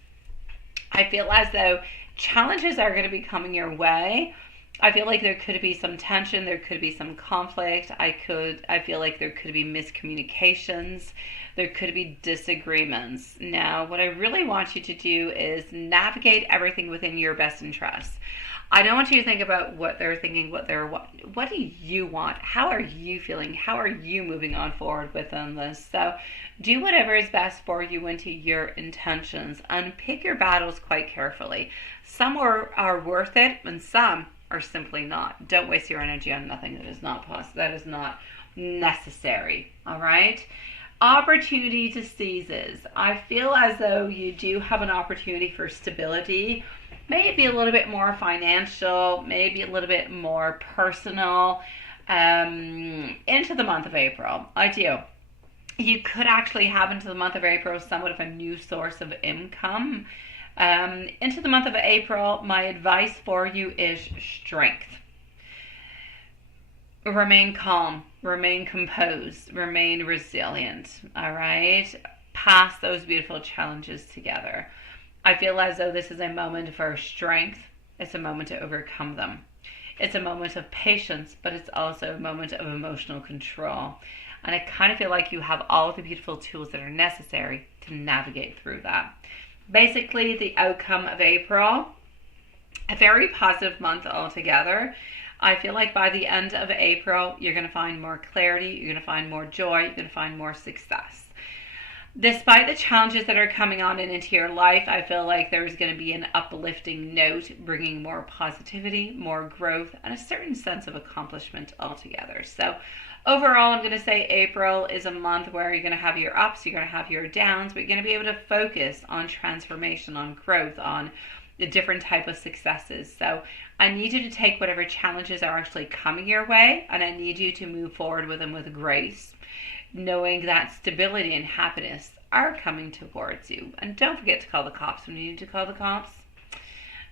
I feel as though challenges are going to be coming your way. I feel like there could be some tension, there could be some conflict. I feel like there could be miscommunications. There could be disagreements. Now, what I really want you to do is navigate everything within your best interest. I don't want you to think about what they're thinking, what do you want? How are you feeling? How are you moving on forward within this? So do whatever is best for you into your intentions and pick your battles quite carefully. Some are worth it and some are simply not. Don't waste your energy on nothing that is not possible, that is not necessary. All right? Opportunity to seizes. I feel as though you do have an opportunity for stability. Maybe a little bit more financial, maybe a little bit more personal, into the month of April. I do. You could actually have into the month of April somewhat of a new source of income. Into the month of April, my advice for you is strength. Remain calm, remain composed, remain resilient, all right? Pass those beautiful challenges together. I feel as though this is a moment for strength. It's a moment to overcome them. It's a moment of patience, but it's also a moment of emotional control. And I kind of feel like you have all of the beautiful tools that are necessary to navigate through that. Basically, the outcome of April, a very positive month altogether. I feel like by the end of April, you're going to find more clarity, you're going to find more joy, you're going to find more success. Despite the challenges that are coming on and into your life, I feel like there's going to be an uplifting note, bringing more positivity, more growth, and a certain sense of accomplishment altogether. So overall, I'm going to say April is a month where you're going to have your ups, you're going to have your downs, but you're going to be able to focus on transformation, on growth, on the different type of successes. So I need you to take whatever challenges are actually coming your way, and I need you to move forward with them with grace, knowing that stability and happiness are coming towards you. And don't forget to call the cops when you need to call the cops.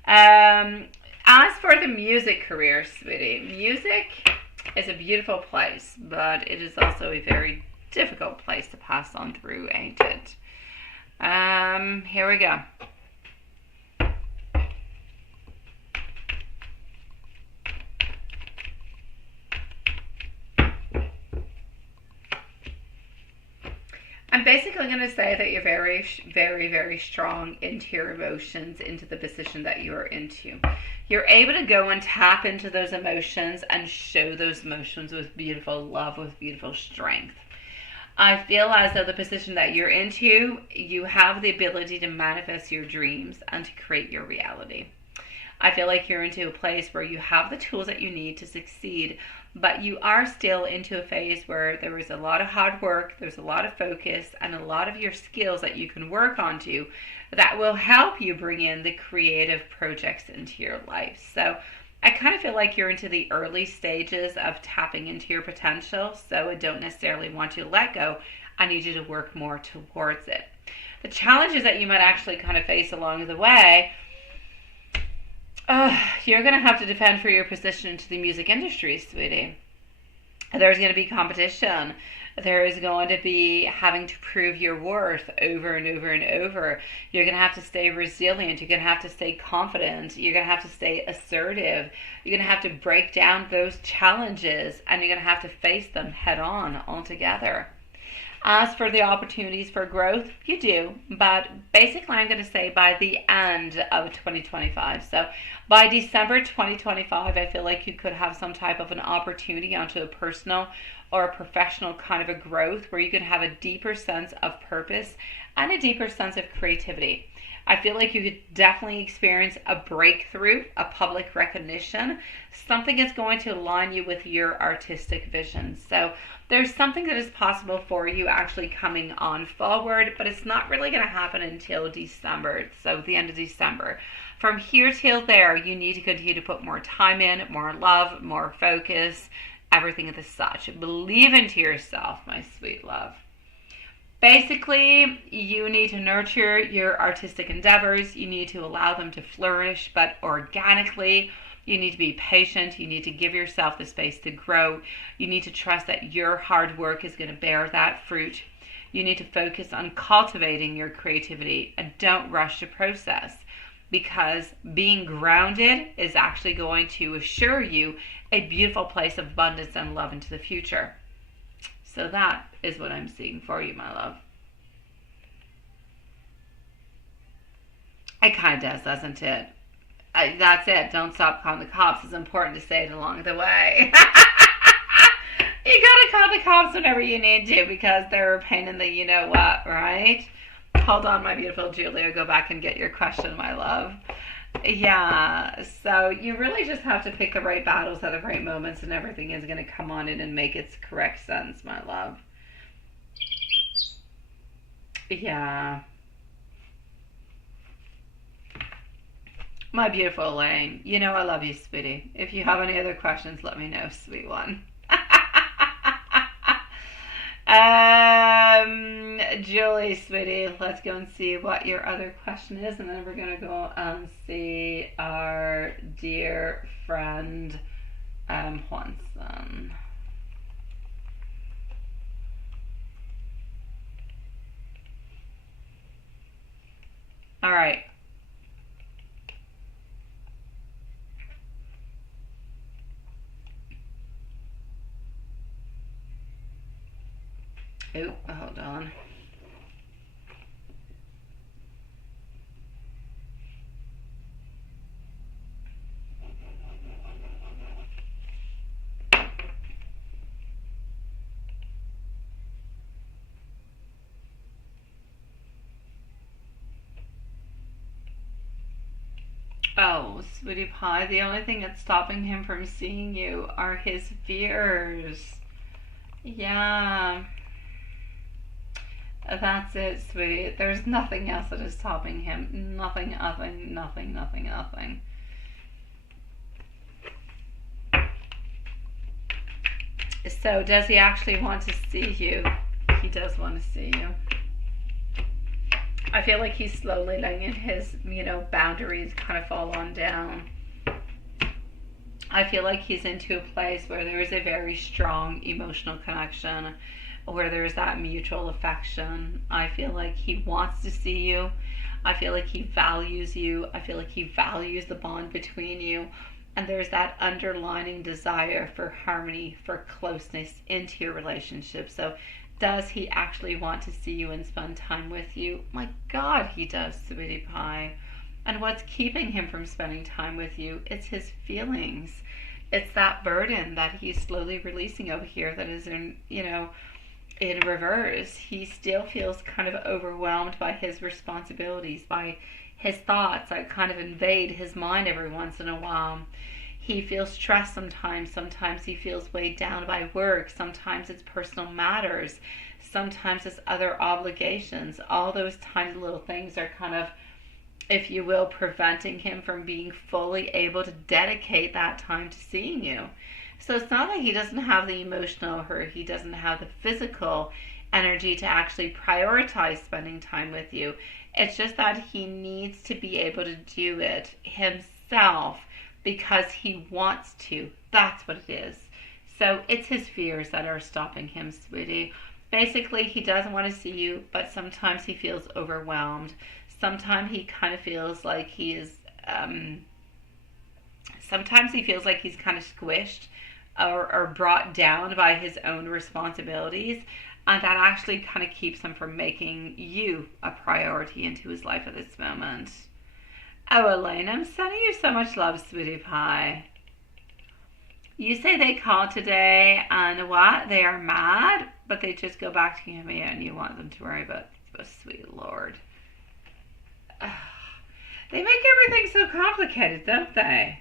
As for the music career, sweetie, music is a beautiful place, but it is also a very difficult place to pass on through, ain't it? Here we go. I'm basically going to say that you're very, very, very strong into your emotions, into the position that you are into. You're able to go and tap into those emotions and show those emotions with beautiful love, with beautiful strength. I feel as though the position that you're into, you have the ability to manifest your dreams and to create your reality. I feel like you're into a place where you have the tools that you need to succeed, but you are still into a phase where there is a lot of hard work, there's a lot of focus, and a lot of your skills that you can work onto that will help you bring in the creative projects into your life. So I kind of feel like you're into the early stages of tapping into your potential, so I don't necessarily want you to let go. I need you to work more towards it. The challenges that you might actually kind of face along the way, you're going to have to defend for your position into the music industry, sweetie. There's going to be competition. There is going to be having to prove your worth over and over and over. You're going to have to stay resilient. You're going to have to stay confident. You're going to have to stay assertive. You're going to have to break down those challenges, and you're going to have to face them head on altogether. As for the opportunities for growth, you do, but basically I'm going to say by the end of 2025. So by December 2025, I feel like you could have some type of an opportunity onto a personal or a professional kind of a growth where you could have a deeper sense of purpose and a deeper sense of creativity. I feel like you could definitely experience a breakthrough, a public recognition, something that's going to align you with your artistic vision. So there's something that is possible for you actually coming on forward, but it's not really going to happen until December, so the end of December. From here till there, you need to continue to put more time in, more love, more focus, everything of the such. Believe into yourself, my sweet love. Basically, you need to nurture your artistic endeavors. You need to allow them to flourish, but organically. You need to be patient. You need to give yourself the space to grow. You need to trust that your hard work is going to bear that fruit. You need to focus on cultivating your creativity and don't rush the process, because being grounded is actually going to assure you a beautiful place of abundance and love into the future. So that is what I'm seeing for you, my love. It kind of does, doesn't it? That's it. Don't stop calling the cops. It's important to say it along the way. You gotta call the cops whenever you need to, because they're a pain in the you know what, right? Hold on, my beautiful Julia. Go back and get your question, my love. Yeah, so you really just have to pick the right battles at the right moments, and everything is going to come on in and make its correct sense, my love. Yeah. My beautiful Elaine, you know I love you, sweetie. If you have any other questions, let me know, sweet one. Julie, sweetie, let's go and see what your other question is, and then we're going to go and see our dear friend, Juanson. All right. Oh, hold on. Oh, sweetie pie, the only thing that's stopping him from seeing you are his fears. Yeah. That's it, sweetie. There's nothing else that is stopping him. Nothing, nothing, nothing, nothing, nothing. So, does he actually want to see you? He does want to see you. I feel like he's slowly letting his, boundaries kind of fall on down. I feel like he's into a place where there is a very strong emotional connection, where there's that mutual affection. I feel like he wants to see you. I feel like he values you. I feel like he values the bond between you. And there's that underlying desire for harmony, for closeness into your relationship. So does he actually want to see you and spend time with you? My God, he does, sweetie pie. And what's keeping him from spending time with you? It's his feelings. It's that burden that he's slowly releasing over here that is in reverse. He still feels kind of overwhelmed by his responsibilities, by his thoughts that kind of invade his mind every once in a while. He feels stressed sometimes. Sometimes he feels weighed down by work. Sometimes it's personal matters. Sometimes it's other obligations. All those tiny little things are kind of if you will, preventing him from being fully able to dedicate that time to seeing you. So it's not like he doesn't have the emotional or he doesn't have the physical energy to actually prioritize spending time with you. It's just that he needs to be able to do it himself because he wants to. That's what it is. So it's his fears that are stopping him, sweetie. Basically, he doesn't want to see you, but sometimes he feels overwhelmed. Sometimes he kind of feels like sometimes he feels like he's kind of squished or brought down by his own responsibilities. And that actually kind of keeps him from making you a priority into his life at this moment. Oh, Elaine, I'm sending you so much love, sweetie pie. You say they called today and what? They are mad, but they just go back to you and you want them to worry about, oh, sweet Lord. They make everything so complicated, don't they?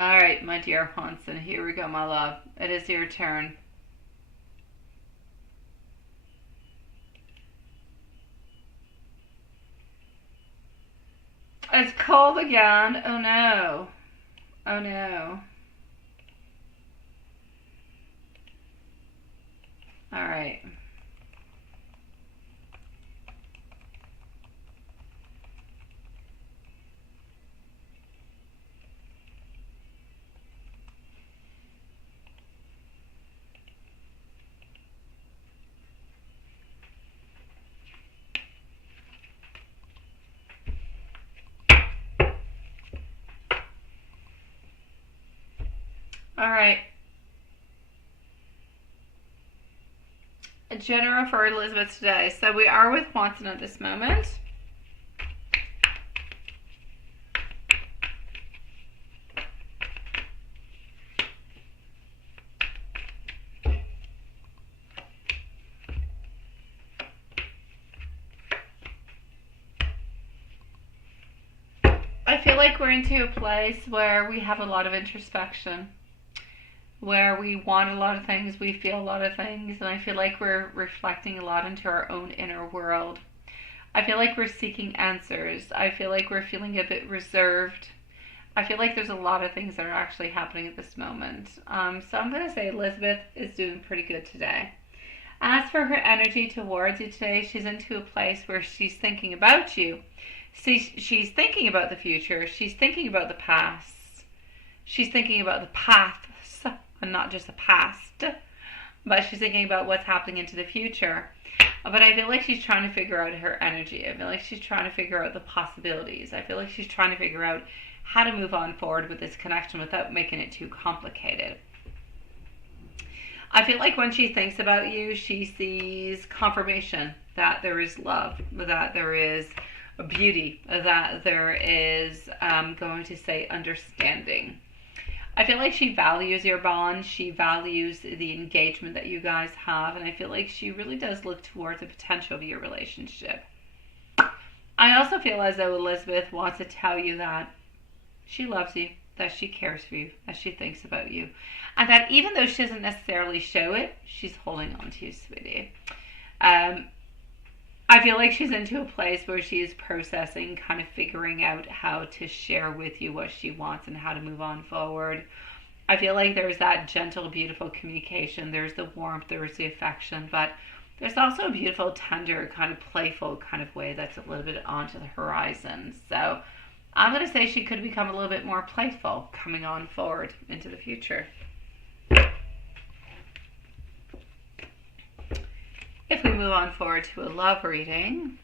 All right, my dear Hanson, here we go, my love. It is your turn. It's cold again. Oh no. Oh no. All right. All right. A general for Elizabeth today. So we are with Watson at this moment. I feel like we're into a place where we have a lot of introspection, where we want a lot of things, we feel a lot of things, and I feel like we're reflecting a lot into our own inner world. I feel like we're seeking answers. I feel like we're feeling a bit reserved. I feel like there's a lot of things that are actually happening at this moment. So I'm going to say Elizabeth is doing pretty good today. As for her energy towards you today, she's into a place where she's thinking about you. She's thinking about the future. She's thinking about the past. She's thinking about the paths and not just the past. But she's thinking about what's happening into the future. But I feel like she's trying to figure out her energy. I feel like she's trying to figure out the possibilities. I feel like she's trying to figure out how to move on forward with this connection without making it too complicated. I feel like when she thinks about you, she sees confirmation that there is love, that there is beauty, that there is, going to say, understanding. I feel like she values your bond. She values the engagement that you guys have. And I feel like she really does look towards the potential of your relationship. I also feel as though Elizabeth wants to tell you that she loves you, that she cares for you, that she thinks about you. And that even though she doesn't necessarily show it, she's holding on to you, sweetie. I feel like she's into a place where she is processing, kind of figuring out how to share with you what she wants and how to move on forward. I feel like there's that gentle, beautiful communication. There's the warmth, there's the affection, but there's also a beautiful, tender, kind of playful kind of way that's a little bit onto the horizon. So I'm going to say she could become a little bit more playful coming on forward into the future. If we move on forward to a love reading,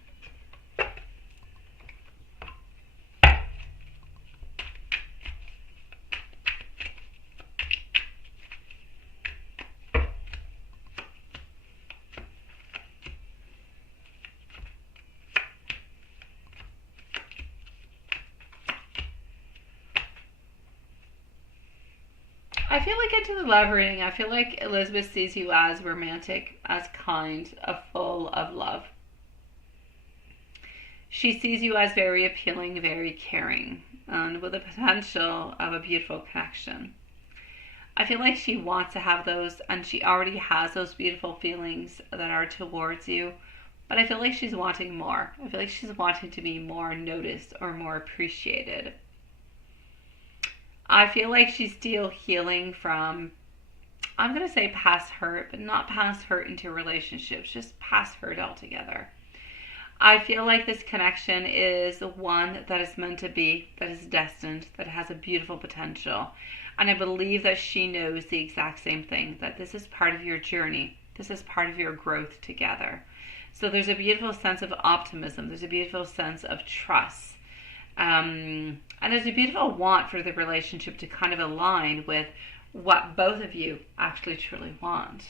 I feel like into the love reading, I feel like Elizabeth sees you as romantic, as kind, full of love. She sees you as very appealing, very caring, and with the potential of a beautiful connection. I feel like she wants to have those, and she already has those beautiful feelings that are towards you. But I feel like she's wanting more. I feel like she's wanting to be more noticed or more appreciated. I feel like she's still healing from, I'm going to say past hurt, but not past hurt into relationships, just past hurt altogether. I feel like this connection is one that is meant to be, that is destined, that has a beautiful potential. And I believe that she knows the exact same thing, that this is part of your journey. This is part of your growth together. So there's a beautiful sense of optimism. There's a beautiful sense of trust. And there's a beautiful want for the relationship to kind of align with what both of you actually truly want.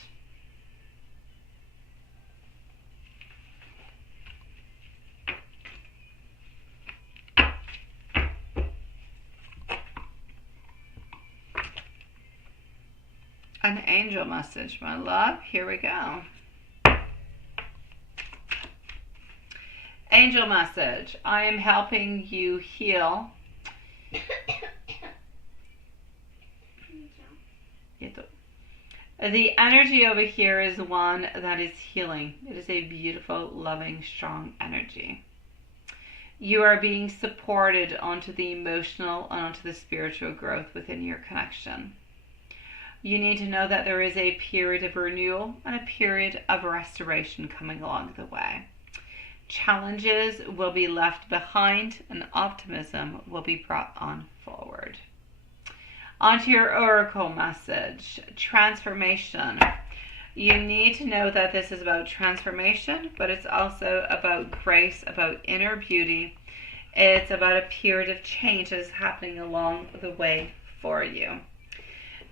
An angel message, my love. Here we go. Angel message. I am helping you heal. The energy over here is one that is healing. It is a beautiful, loving, strong energy. You are being supported onto the emotional and onto the spiritual growth within your connection. You need to know that there is a period of renewal and a period of restoration coming along the way. Challenges will be left behind and optimism will be brought on forward. Onto your oracle message, transformation. You need to know that this is about transformation, but it's also about grace, about inner beauty. It's about a period of change that is happening along the way for you.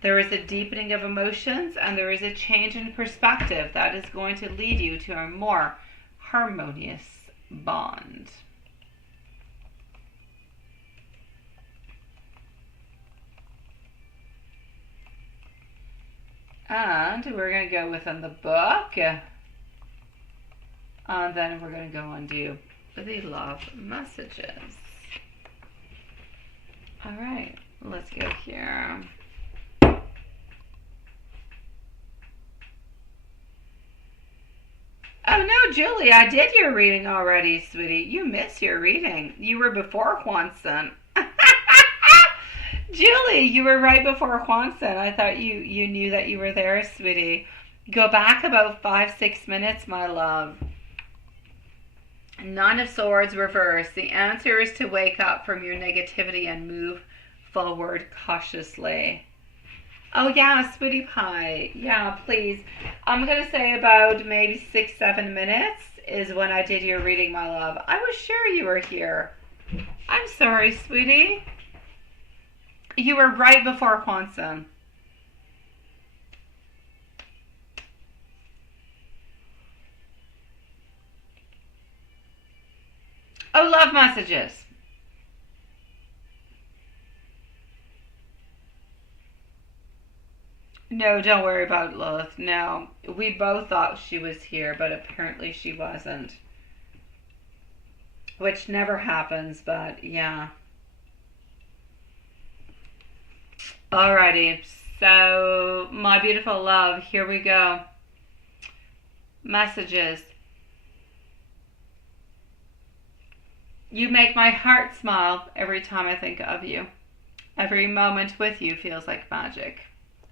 There is a deepening of emotions and there is a change in perspective that is going to lead you to a more harmonious bond. And we're going to go within the book. And then we're going to go and do the love messages. All right, let's go here. Oh no, Julie, I did your reading already, sweetie. You missed your reading. You were before Juanson. Julie, you were right before Juanson. I thought you knew that you were there, sweetie. Go back about 5-6 minutes, my love. Nine of Swords reverse. The answer is to wake up from your negativity and move forward cautiously. Oh yeah, sweetie pie. Yeah, please. I'm going to say about maybe 6-7 minutes is when I did your reading, my love. I was sure you were here. I'm sorry, sweetie. You were right before Juanson. Oh, love messages. No, don't worry about Lilith. No, we both thought she was here, but apparently she wasn't. Which never happens, but yeah. Alrighty, so my beautiful love, here we go. Messages. You make my heart smile every time I think of you. Every moment with you feels like magic.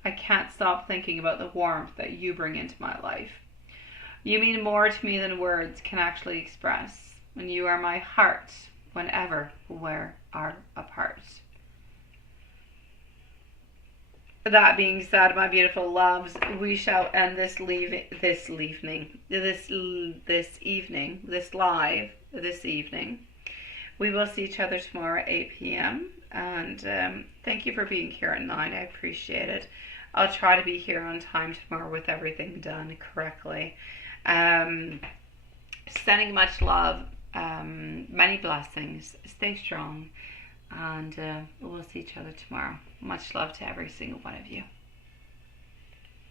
I can't stop thinking about the warmth that you bring into my life. You mean more to me than words can actually express. And you are my heart whenever we are apart. That being said, my beautiful loves, we shall end this evening, this evening. We will see each other tomorrow at 8 p.m. And thank you for being here at 9. I appreciate it. I'll try to be here on time tomorrow with everything done correctly. Sending much love, many blessings. Stay strong. and we'll see each other tomorrow. Much love to every single one of you.